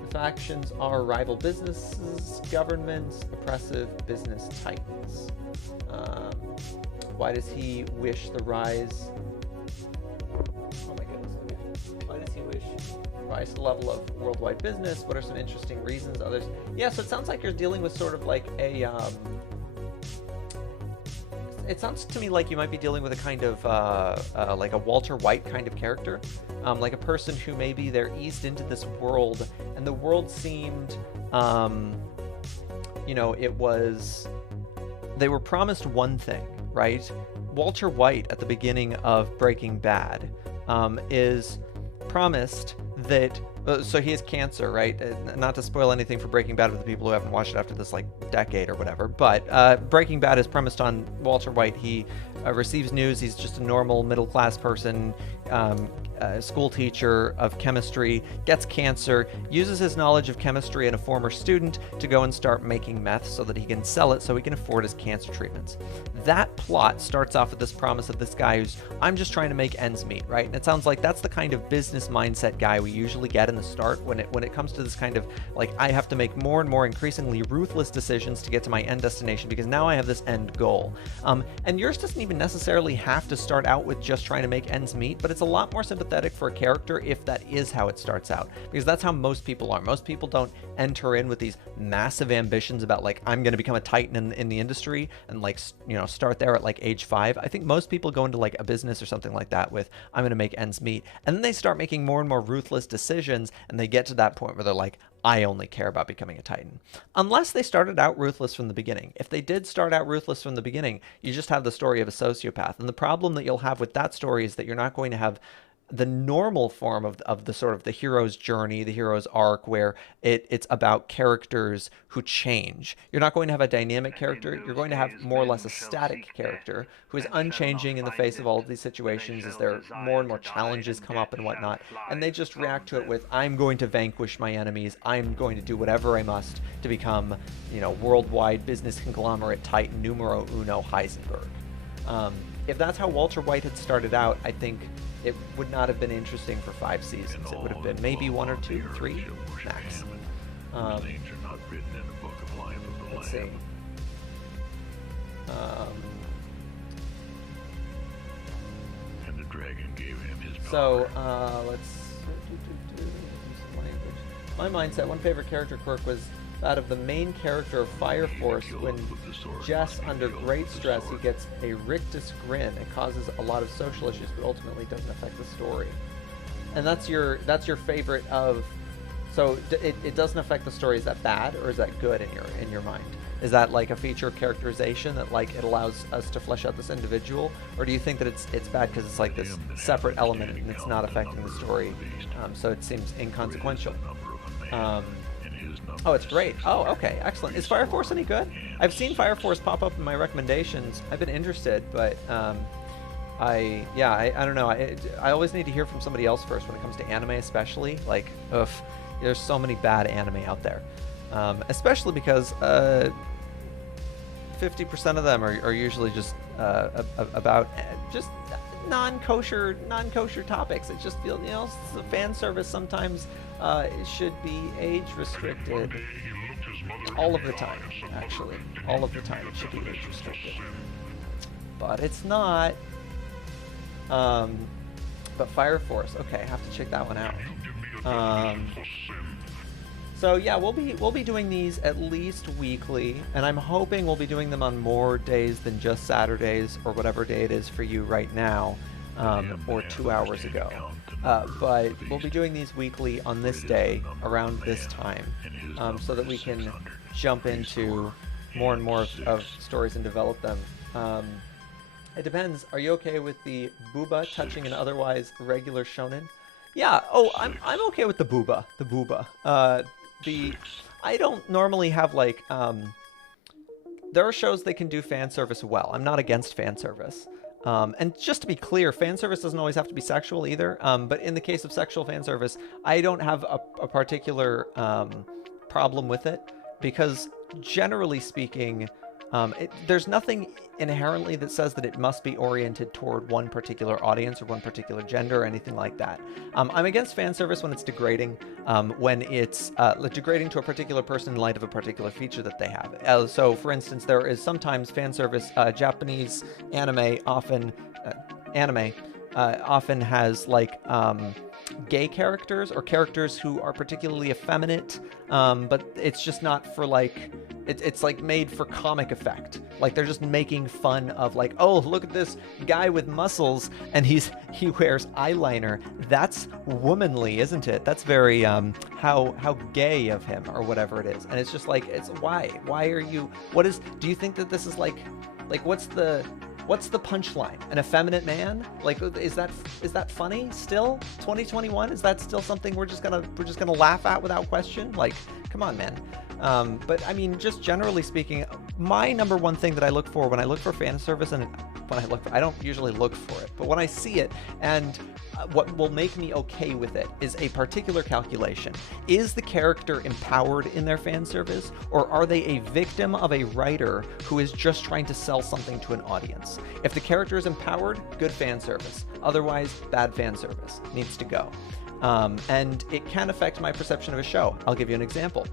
The factions are rival businesses, governments, oppressive business titans. Why does he wish the rise? Oh my goodness. Okay. Why does he wish rise to the level of worldwide business? What are some interesting reasons? Others. Yeah. So it sounds like you're dealing with sort of like a. It sounds to me like you might be dealing with a kind of like a Walter White kind of character, like a person who maybe they're eased into this world, and the world seemed, they were promised one thing, right? Walter White at the beginning of Breaking Bad is promised that. So he has cancer, right? Not to spoil anything for Breaking Bad for the people who haven't watched it after this like decade or whatever, but Breaking Bad is premised on Walter White. He receives news he's just a normal middle-class person, school teacher of chemistry, gets cancer, uses his knowledge of chemistry and a former student to go and start making meth so that he can sell it so he can afford his cancer treatments. That plot starts off with this promise of this guy who's, I'm just trying to make ends meet, right? And it sounds like that's the kind of business mindset guy we usually get in the start when it comes to this kind of like, I have to make more and more increasingly ruthless decisions to get to my end destination because now I have this end goal. And yours doesn't even necessarily have to start out with just trying to make ends meet, but it's a lot more sympathetic for a character if that is how it starts out, because that's how most people are. Most people don't enter in with these massive ambitions about like, I'm going to become a titan in the industry and like, start there at like age 5. I think most people go into like a business or something like that with, I'm going to make ends meet. And then they start making more and more ruthless decisions, and they get to that point where they're like, I only care about becoming a titan. Unless they started out ruthless from the beginning. If they did start out ruthless from the beginning, you just have the story of a sociopath. And the problem that you'll have with that story is that you're not going to have the normal form of the sort of the hero's journey, the hero's arc, where it's about characters who change. You're not going to have a dynamic character. You're going to have more or less a static character who is unchanging in the face of all of these situations as there more and more challenges come up and whatnot. And they just react to it with, I'm going to vanquish my enemies. I'm going to do whatever I must to become, worldwide business conglomerate titan numero uno Heisenberg. If that's how Walter White had started out, I think it would not have been interesting for 5 seasons. It would have been maybe 1 or 2, 3 max. Let's see. And the dragon gave him his So let's. My mindset. One favorite character quirk was that of the main character of Fire Force. When Jess, under great stress, he gets a rictus grin. It causes a lot of social issues, but ultimately doesn't affect the story. And that's your favorite of. So it doesn't affect the story. Is that bad or is that good in your mind? Is that like a feature of characterization that like it allows us to flesh out this individual, or do you think that it's bad because it's like this separate element and it's not affecting the story, so it seems inconsequential? Oh, it's great. Oh, okay, excellent. Is Fire Force any good? I've seen Fire Force pop up in my recommendations. I've been interested, but I don't know. I always need to hear from somebody else first when it comes to anime, especially. Like, there's so many bad anime out there, especially because 50% of them are usually just about just non-kosher topics. It just feels, the fan service sometimes it should be age restricted. All of the time, actually. All of the time it should be age restricted. But it's not. But Fire Force, okay, I have to check that one out. So yeah, we'll be doing these at least weekly, and I'm hoping we'll be doing them on more days than just Saturdays or whatever day it is for you right now, or 2 hours ago. But we'll be doing these weekly on this day around this time, so that we can jump into more and more of stories and develop them. It depends. Are you okay with the booba touching an otherwise regular shonen? Yeah. Oh, I'm okay with the booba. The booba. I don't normally have like. There are shows that can do fan service well. I'm not against fan service. And just to be clear, fan service doesn't always have to be sexual either. But in the case of sexual fan service, I don't have a particular problem with it, because generally speaking, there's nothing inherently that says that it must be oriented toward one particular audience or one particular gender or anything like that. I'm against fan service when it's degrading, when it's degrading to a particular person in light of a particular feature that they have. So, for instance, there is sometimes fan service. Japanese anime often has like gay characters or characters who are particularly effeminate, but it's just not for like. It's like made for comic effect. Like they're just making fun of like, oh, look at this guy with muscles and he wears eyeliner. That's womanly, isn't it? That's very how gay of him or whatever it is. And it's just like, it's why are you? Do you think that this is like what's the punchline? An effeminate man? Like, is that funny still? 2021? Is that still something we're just gonna laugh at without question? Like, come on, man. But I mean, just generally speaking, my number one thing that I look for when I look for fan service, and I don't usually look for it, but when I see it, and what will make me okay with it is a particular calculation. Is the character empowered in their fan service, or are they a victim of a writer who is just trying to sell something to an audience? If the character is empowered, good fan service. Otherwise, bad fan service. Needs to go. And it can affect my perception of a show. I'll give you an example.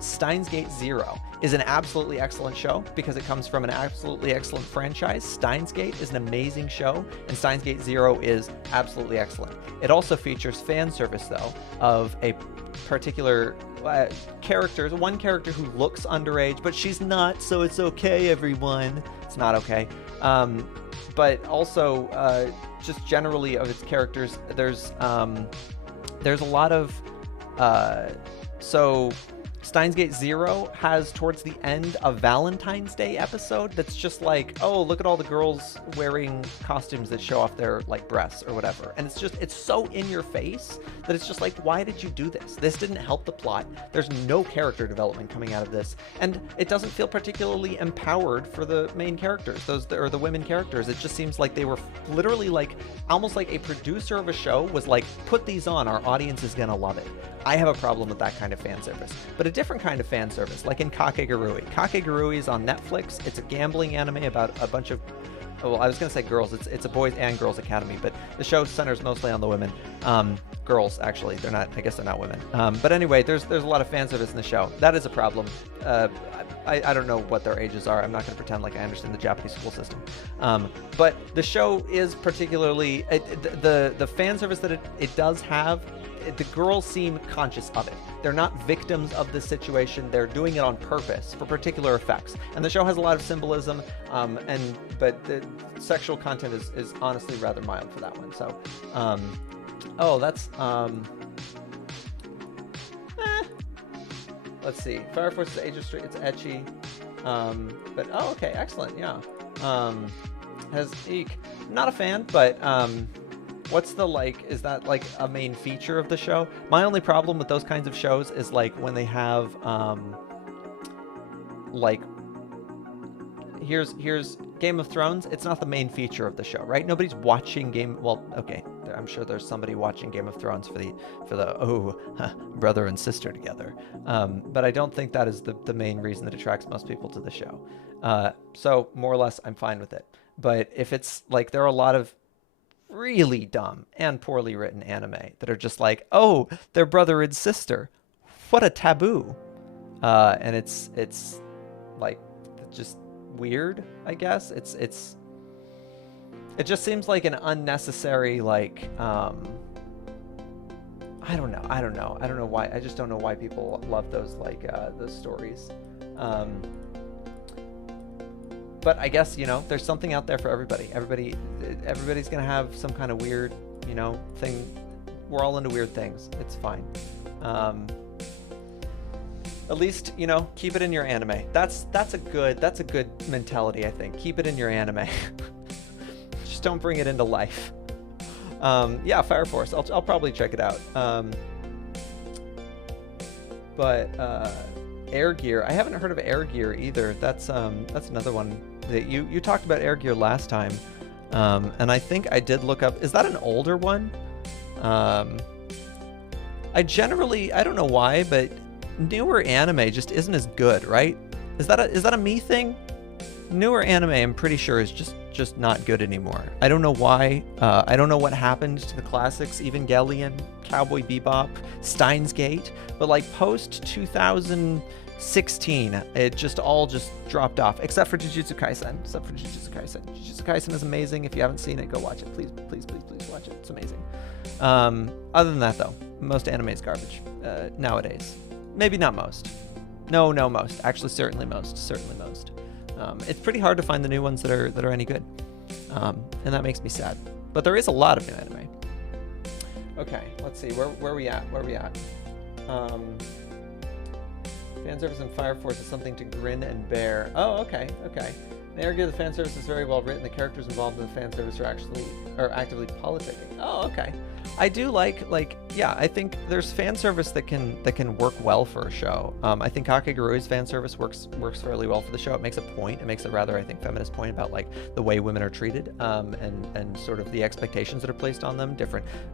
Steins Gate Zero is an absolutely excellent show because it comes from an absolutely excellent franchise. Steins Gate is an amazing show, and Steins Gate Zero is absolutely excellent. It also features fan service, though, of a particular one character who looks underage, but she's not, so it's okay, everyone. It's not okay. But also, just generally of its characters, there's a lot of so Steins Gate Zero has towards the end a Valentine's Day episode that's just like, oh, look at all the girls wearing costumes that show off their like breasts or whatever. And it's so in your face that it's just like, why did you do this? This didn't help the plot. There's no character development coming out of this. And it doesn't feel particularly empowered for the main characters, or the women characters. It just seems like they were literally like, almost like a producer of a show was like, put these on, our audience is gonna love it. I have a problem with that kind of fan service, but a different kind of fan service, like in Kakegurui. Kakegurui is on Netflix. It's a gambling anime about a bunch of, well, I was gonna say girls. It's a boys and girls academy, but the show centers mostly on the women. Girls, actually, they're not. I guess they're not women. But anyway, there's a lot of fan service in the show. That is a problem. I don't know what their ages are. I'm not going to pretend like I understand the Japanese school system. But the show is particularly the fan service that it does have. The girls seem conscious of it. They're not victims of the situation. They're doing it on purpose for particular effects. And the show has a lot of symbolism, but the sexual content is honestly rather mild for that one. So, oh, that's let's see. Fire Force is age straight. It's ecchi, but oh, okay, excellent. Yeah, has eek. Not a fan, but what's the like? Is that like a main feature of the show? My only problem with those kinds of shows is like when they have like here's Game of Thrones. It's not the main feature of the show, right? Nobody's watching Well, okay, I'm sure there's somebody watching Game of Thrones for the brother and sister together. But I don't think that is the main reason that attracts most people to the show. So more or less, I'm fine with it. But if it's like there are a lot of really dumb and poorly written anime that are just like, oh, they're brother and sister, what a taboo, and it's like just weird, I guess. It just seems like an unnecessary like I don't know why. I just don't know why people love those like those stories. But I guess, there's something out there for everybody. Everybody's gonna have some kind of weird, thing. We're all into weird things. It's fine. At least, keep it in your anime. That's a good mentality, I think. Keep it in your anime. Just don't bring it into life. Yeah, Fire Force. I'll probably check it out. But Air Gear. I haven't heard of Air Gear either. That's another one that you talked about Air Gear last time. And I think I did look up. Is that an older one? I don't know why, but newer anime just isn't as good, right? Is that a me thing? Newer anime, I'm pretty sure, is just not good anymore. I don't know why. I don't know what happened to the classics, Evangelion, Cowboy Bebop, Steins Gate, but like post 2016, it just all dropped off, except for Jujutsu Kaisen. Jujutsu Kaisen is amazing. If you haven't seen it, go watch it. Please watch it. It's amazing. Other than that, though, most anime is garbage nowadays. Maybe not most. No, most. Actually, certainly most. It's pretty hard to find the new ones that are any good, and that makes me sad. But there is a lot of new anime. Okay, let's see. Where are we at? Fan service in Fire Force is something to grin and bear. Oh, okay. They argue the fan service is very well written. The characters involved in the fan service are actively politicking. Oh, okay. I do like yeah, I think there's fan service that can work well for a show. I think Kakeguru's fan service works fairly well for the show. It makes a point. It makes a rather, I think, feminist point about like the way women are treated, and sort of the expectations that are placed on them.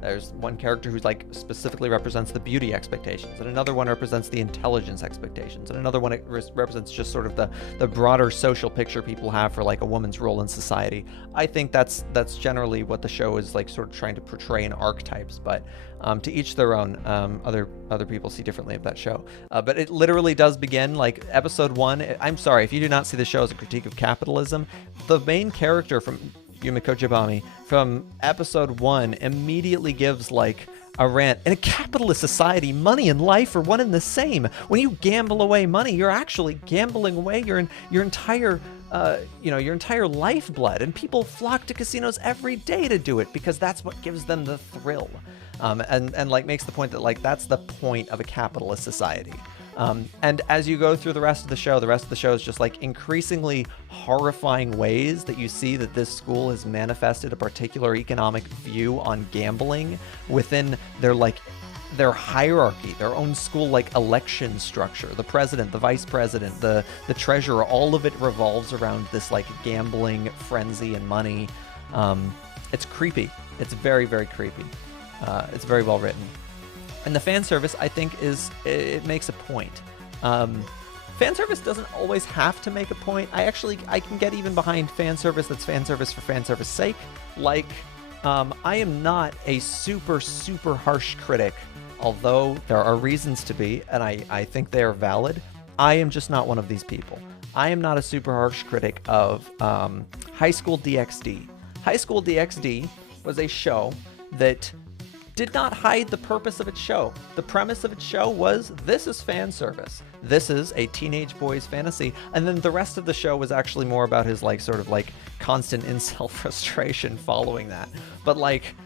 There's one character who's like specifically represents the beauty expectations, and another one represents the intelligence expectations, and another one represents just sort of the broader social picture people have for like a woman's role in society. I think that's generally what the show is like, sort of trying to portray in archetypes, but to each their own. Other people see differently of that show, but it literally does begin like episode 1. I'm sorry if you do not see the show as a critique of capitalism. The main character from Yumiko Jabami from episode 1 immediately gives like a rant. In a capitalist society, money and life are one and the same. When you gamble away money, you're actually gambling away your entire your entire lifeblood, and people flock to casinos every day to do it because that's what gives them the thrill, and like makes the point that like that's the point of a capitalist society. And as you go through the rest of the show is just like increasingly horrifying ways that you see that this school has manifested a particular economic view on gambling within their hierarchy, their own school like election structure. The president, the vice president, the treasurer, all of it revolves around this like gambling frenzy and money. It's creepy. It's very, very creepy. It's very well written. And the fan service, I think, it makes a point. Fan service doesn't always have to make a point. I can get even behind fan service that's fan service for fan service sake. Like, I am not a super, super harsh critic, although there are reasons to be, and I think they are valid. I am just not one of these people. I am not a super harsh critic of High School DxD. High School DxD was a show that did not hide the purpose of its show. The premise of its show was, this is fan service. This is a teenage boy's fantasy. And then the rest of the show was actually more about his like sort of like constant incel frustration following that. But like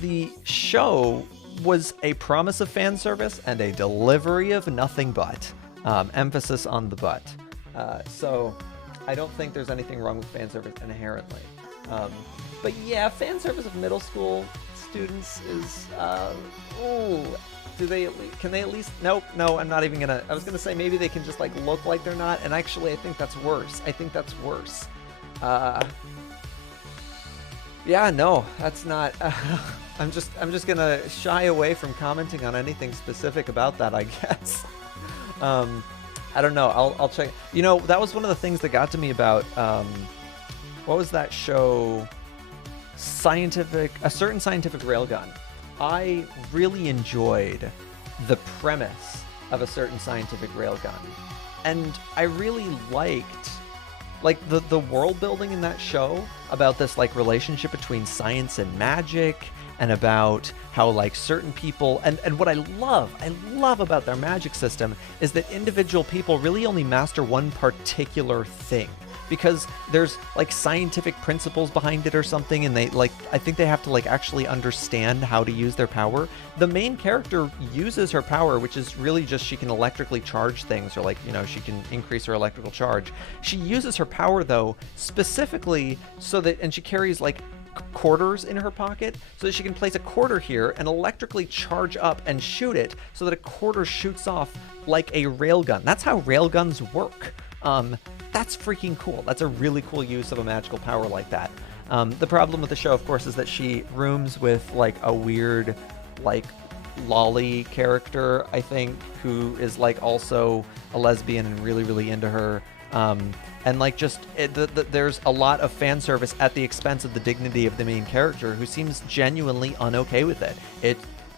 the show was a promise of fan service and a delivery of nothing but. Emphasis on the but. So I don't think there's anything wrong with fan service inherently. But yeah, fan service of middle school students is can they at least no, I'm not even gonna. I was gonna say maybe they can just like look like they're not, and actually I think that's worse. Yeah, no, that's not. I'm just gonna shy away from commenting on anything specific about that, I guess. I don't know. I'll check. You know, that was one of the things that got to me about what was that show? A certain scientific railgun. I really enjoyed the premise of a certain scientific railgun, and I really liked like the world building in that show about this like relationship between science and magic, and about how like certain people and what I love about their magic system is that individual people really only master one particular thing, because there's like scientific principles behind it or something, and they like, I think they have to like actually understand how to use their power. The main character uses her power, which is really just she can electrically charge things, or like, you know, she can increase her electrical charge. She uses her power though specifically so that, and she carries like quarters in her pocket so that she can place a quarter here and electrically charge up and shoot it so that a quarter shoots off like a railgun. That's how railguns work. That's freaking cool. That's a really cool use of a magical power like that. The problem with the show, of course, is that she rooms with like a weird, like lolly character, I think, who is like also a lesbian and really, really into her. And like just there's a lot of fan service at the expense of the dignity of the main character, who seems genuinely unokay with it.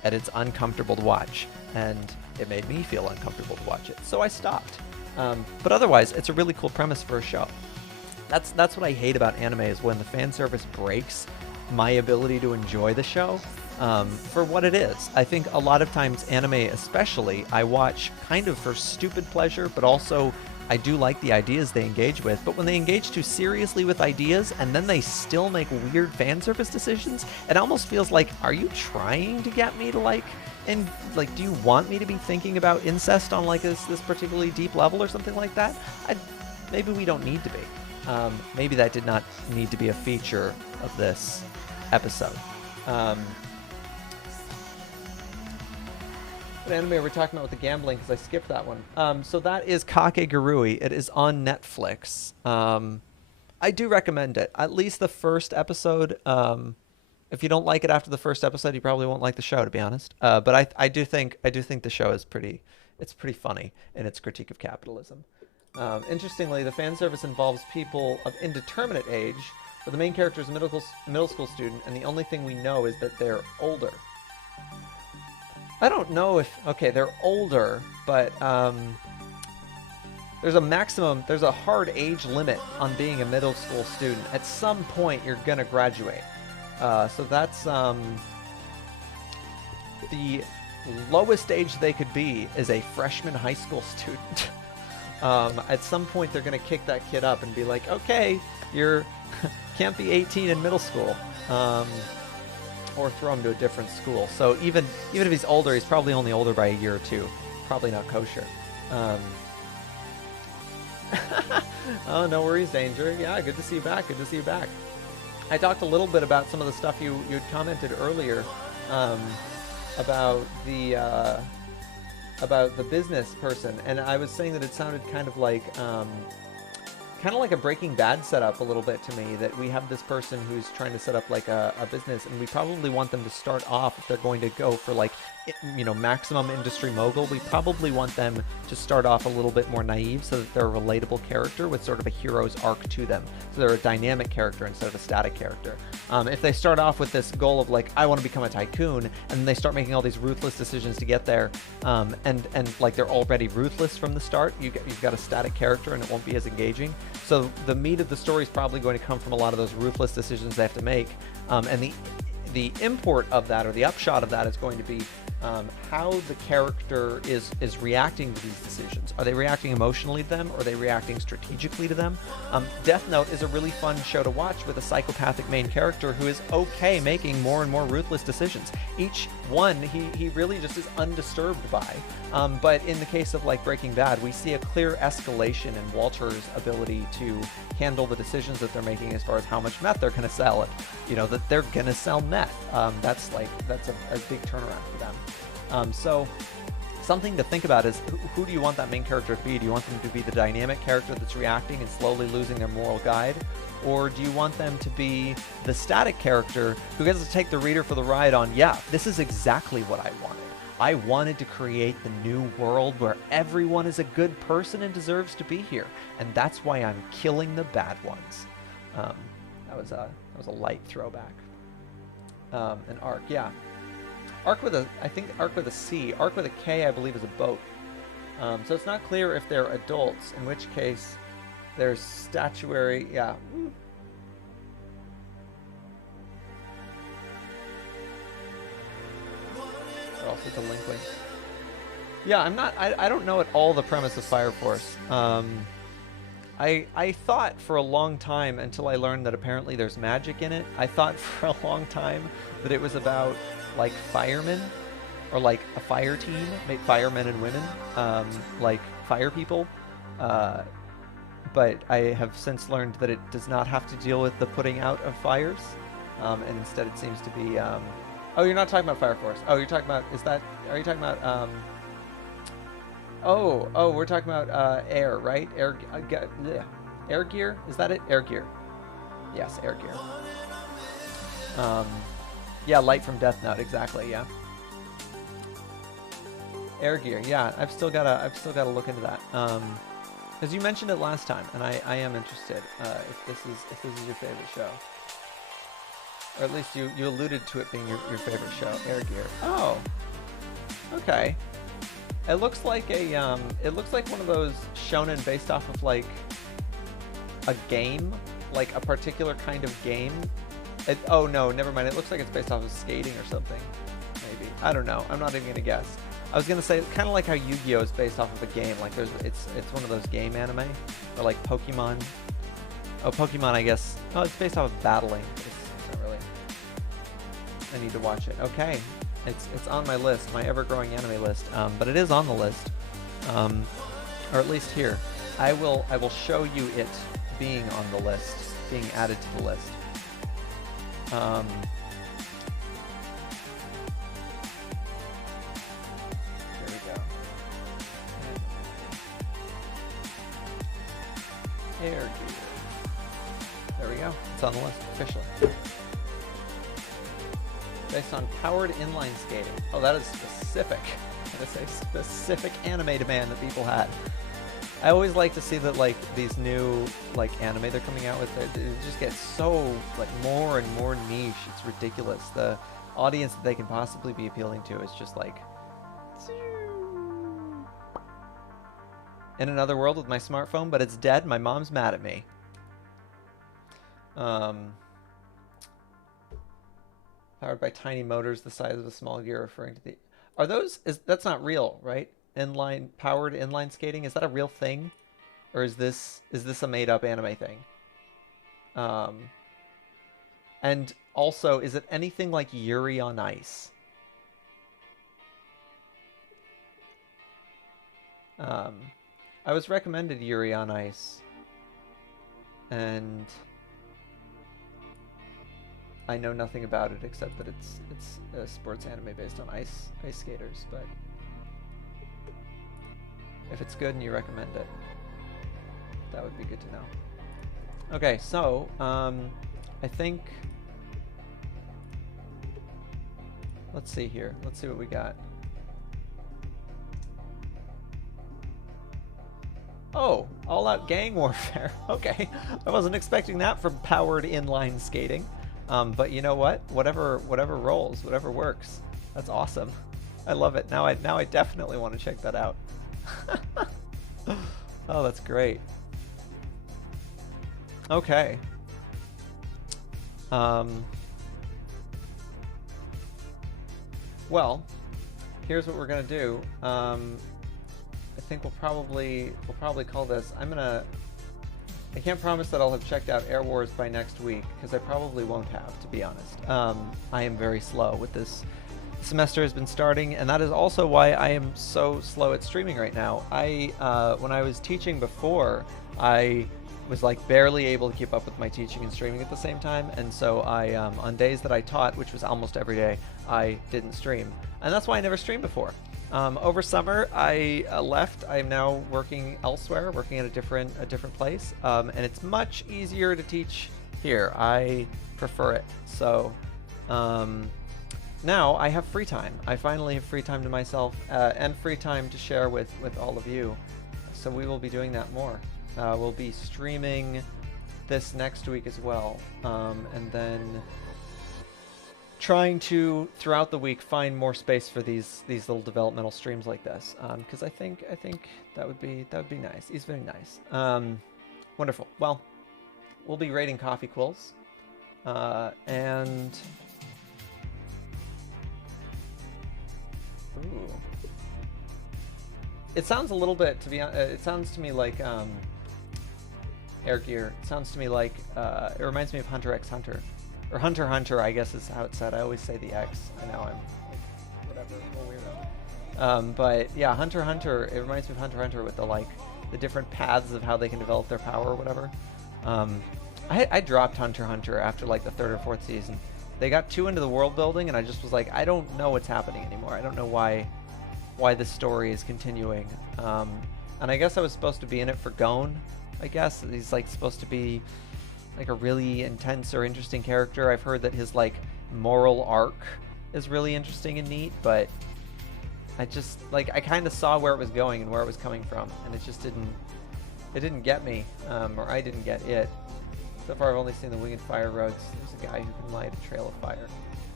It's uncomfortable to watch, and it made me feel uncomfortable to watch it, so I stopped. But otherwise, it's a really cool premise for a show. That's what I hate about anime, is when the fan service breaks my ability to enjoy the show for what it is. I think a lot of times anime especially, I watch kind of for stupid pleasure, but also I do like the ideas they engage with. But when they engage too seriously with ideas and then they still make weird fan service decisions, it almost feels like, are you trying to get me to like, and like, do you want me to be thinking about incest on like this particularly deep level or something like that? Maybe we don't need to be. Maybe that did not need to be a feature of this episode. What anime are we talking about with the gambling? Because I skipped that one. So that is Kakegurui. It is on Netflix. I do recommend it. At least the first episode. If you don't like it after the first episode, you probably won't like the show, to be honest. But I do think the show is pretty funny in its critique of capitalism. Interestingly, the fan service involves people of indeterminate age, where the main character is a middle school student, and the only thing we know is that they're older. I don't know if... Okay, they're older, but there's a hard age limit on being a middle school student. At some point, you're going to graduate. So that's... the lowest age they could be is a freshman high school student. At some point, they're going to kick that kid up and be like, okay, you're can't be 18 in middle school. Or throw him to a different school. So even if he's older, he's probably only older by a year or two. Probably not kosher. Um, oh, no worries, Danger. Yeah, good to see you back. Good to see you back. I talked a little bit about some of the stuff you'd commented earlier about the business person, and I was saying that it sounded kind of like a Breaking Bad setup a little bit to me, that we have this person who's trying to set up like a business, and we probably want them to start off, if they're going to go for like, you know, maximum industry mogul, we probably want them to start off a little bit more naive so that they're a relatable character with sort of a hero's arc to them. So they're a dynamic character instead of a static character. If they start off with this goal of like, I want to become a tycoon, and they start making all these ruthless decisions to get there, and like they're already ruthless from the start, you've got a static character and it won't be as engaging. So the meat of the story is probably going to come from a lot of those ruthless decisions they have to make, and the import of that, or the upshot of that, is going to be how the character is reacting to these decisions. Are they reacting emotionally to them, or are they reacting strategically to them? Death Note is a really fun show to watch with a psychopathic main character who is okay making more and more ruthless decisions. Each one he really just is undisturbed by. But in the case of like Breaking Bad, we see a clear escalation in Walter's ability to handle the decisions that they're making as far as how much meth they're going to sell, and you know that they're going to sell meth. That's a big turnaround for them. So something to think about is who do you want that main character to be? Do you want them to be the dynamic character that's reacting and slowly losing their moral guide? Or do you want them to be the static character who gets to take the reader for the ride on, yeah, this is exactly what I wanted. I wanted to create the new world where everyone is a good person and deserves to be here. And that's why I'm killing the bad ones. That was a light throwback. An arc, yeah. Arc with a, I think arc with a C. Arc with a K, I believe, is a boat. So it's not clear if they're adults, in which case there's statuary, yeah. They're also delinquents. Yeah, I don't know at all the premise of Fire Force. I thought for a long time, until I learned that apparently there's magic in it, I thought for a long time that it was about like firemen, or like a fire team, make firemen and women, like fire people. But I have since learned that it does not have to deal with the putting out of fires, and instead it seems to be. Oh, you're not talking about Fire Force. Oh, you're talking about. Are you talking about? Oh, we're talking about air, right? Air gear. Is that it? Air gear. Yes, air gear. Yeah, light from Death Note. Exactly. Yeah. Air gear. Yeah, I've still gotta look into that. Because you mentioned it last time, and I am interested. If this is your favorite show, or at least you alluded to it being your favorite show, Air Gear. Oh, okay. It looks like one of those shonen based off of like a game, like a particular kind of game. Oh no, never mind. It looks like it's based off of skating or something. Maybe, I don't know. I'm not even gonna guess. I was gonna say it's kind of like how Yu-Gi-Oh is based off of a game. Like it's one of those game anime, or like Pokemon. Oh, Pokemon, I guess. Oh, it's based off of battling. It's not really. I need to watch it. Okay, it's on my list, my ever-growing anime list. But it is on the list, or at least here. I will show you it being on the list, being added to the list. There we go. Air gear. There we go. It's on the list officially. Based on powered inline skating. Oh, that is specific. That is a specific anime demand that people had. I always like to see that like these new like anime they're coming out with, it just gets so like more and more niche. It's ridiculous. The audience that they can possibly be appealing to is just like in another world with my smartphone, but it's dead. My mom's mad at me. Powered by tiny motors the size of a small gear, referring to the. Are those? That's not real, right? Powered inline skating, is that a real thing, or is this a made up anime thing? And also, is it anything like Yuri on Ice? I was recommended Yuri on Ice, and I know nothing about it except that it's a sports anime based on ice skaters. But if it's good and you recommend it, that would be good to know. Okay, so I think let's see here. Let's see what we got. Oh, all-out gang warfare. Okay, I wasn't expecting that from powered inline skating. But you know what? Whatever rolls, whatever works. That's awesome. I love it. Now I definitely want to check that out. Oh, that's great. Okay. Well, here's what we're gonna do. I think we'll probably call this. I can't promise that I'll have checked out Air Wars by next week, because I probably won't have, to be honest. I am very slow with this. Semester has been starting, and that is also why I am so slow at streaming right now. When I was teaching before, I was like barely able to keep up with my teaching and streaming at the same time, and so I on days that I taught, which was almost every day, I didn't stream, and that's why I never streamed before. Over summer, I left. I am now working elsewhere, working at a different place, and it's much easier to teach here. I prefer it. So now I have free time. I finally have free time to myself and free time to share with all of you. So we will be doing that more. We'll be streaming this next week as well, and then trying to throughout the week find more space for these little developmental streams like this, because I think that would be nice. It's very nice. Wonderful. Well, we'll be rating coffee quills, and ooh, it sounds a little bit, to be honest, it sounds to me like Air Gear. It sounds to me like it reminds me of Hunter x Hunter. Or Hunter x Hunter, I guess is how it's said. I always say the X. I know I'm like, whatever, a little weirdo. But yeah, Hunter x Hunter, it reminds me of Hunter x Hunter with the different paths of how they can develop their power or whatever. I dropped Hunter x Hunter after like the 3rd or 4th season. They got too into the world building, and I just was like, I don't know what's happening anymore. I don't know why the story is continuing. And I guess I was supposed to be in it for Gon, I guess. He's like supposed to be like a really intense or interesting character. I've heard that his like moral arc is really interesting and neat, but I just like, I kind of saw where it was going and where it was coming from, and it just didn't get me, or I didn't get it. So far I've only seen the winged fire rugs. There's a guy who can light a trail of fire.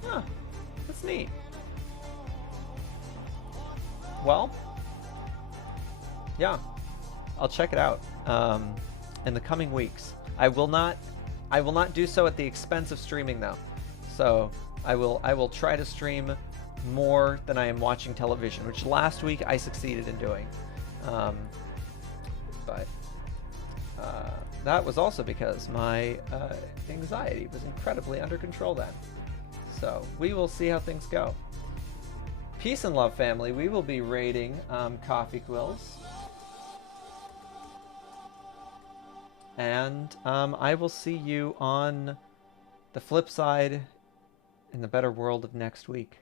Huh, that's neat. Well, yeah, I'll check it out in the coming weeks. I will not do so at the expense of streaming though. So I will try to stream more than I am watching television, which last week I succeeded in doing. But that was also because my anxiety was incredibly under control then. So we will see how things go. Peace and love, family. We will be rating coffee quills. And I will see you on the flip side in the better world of next week.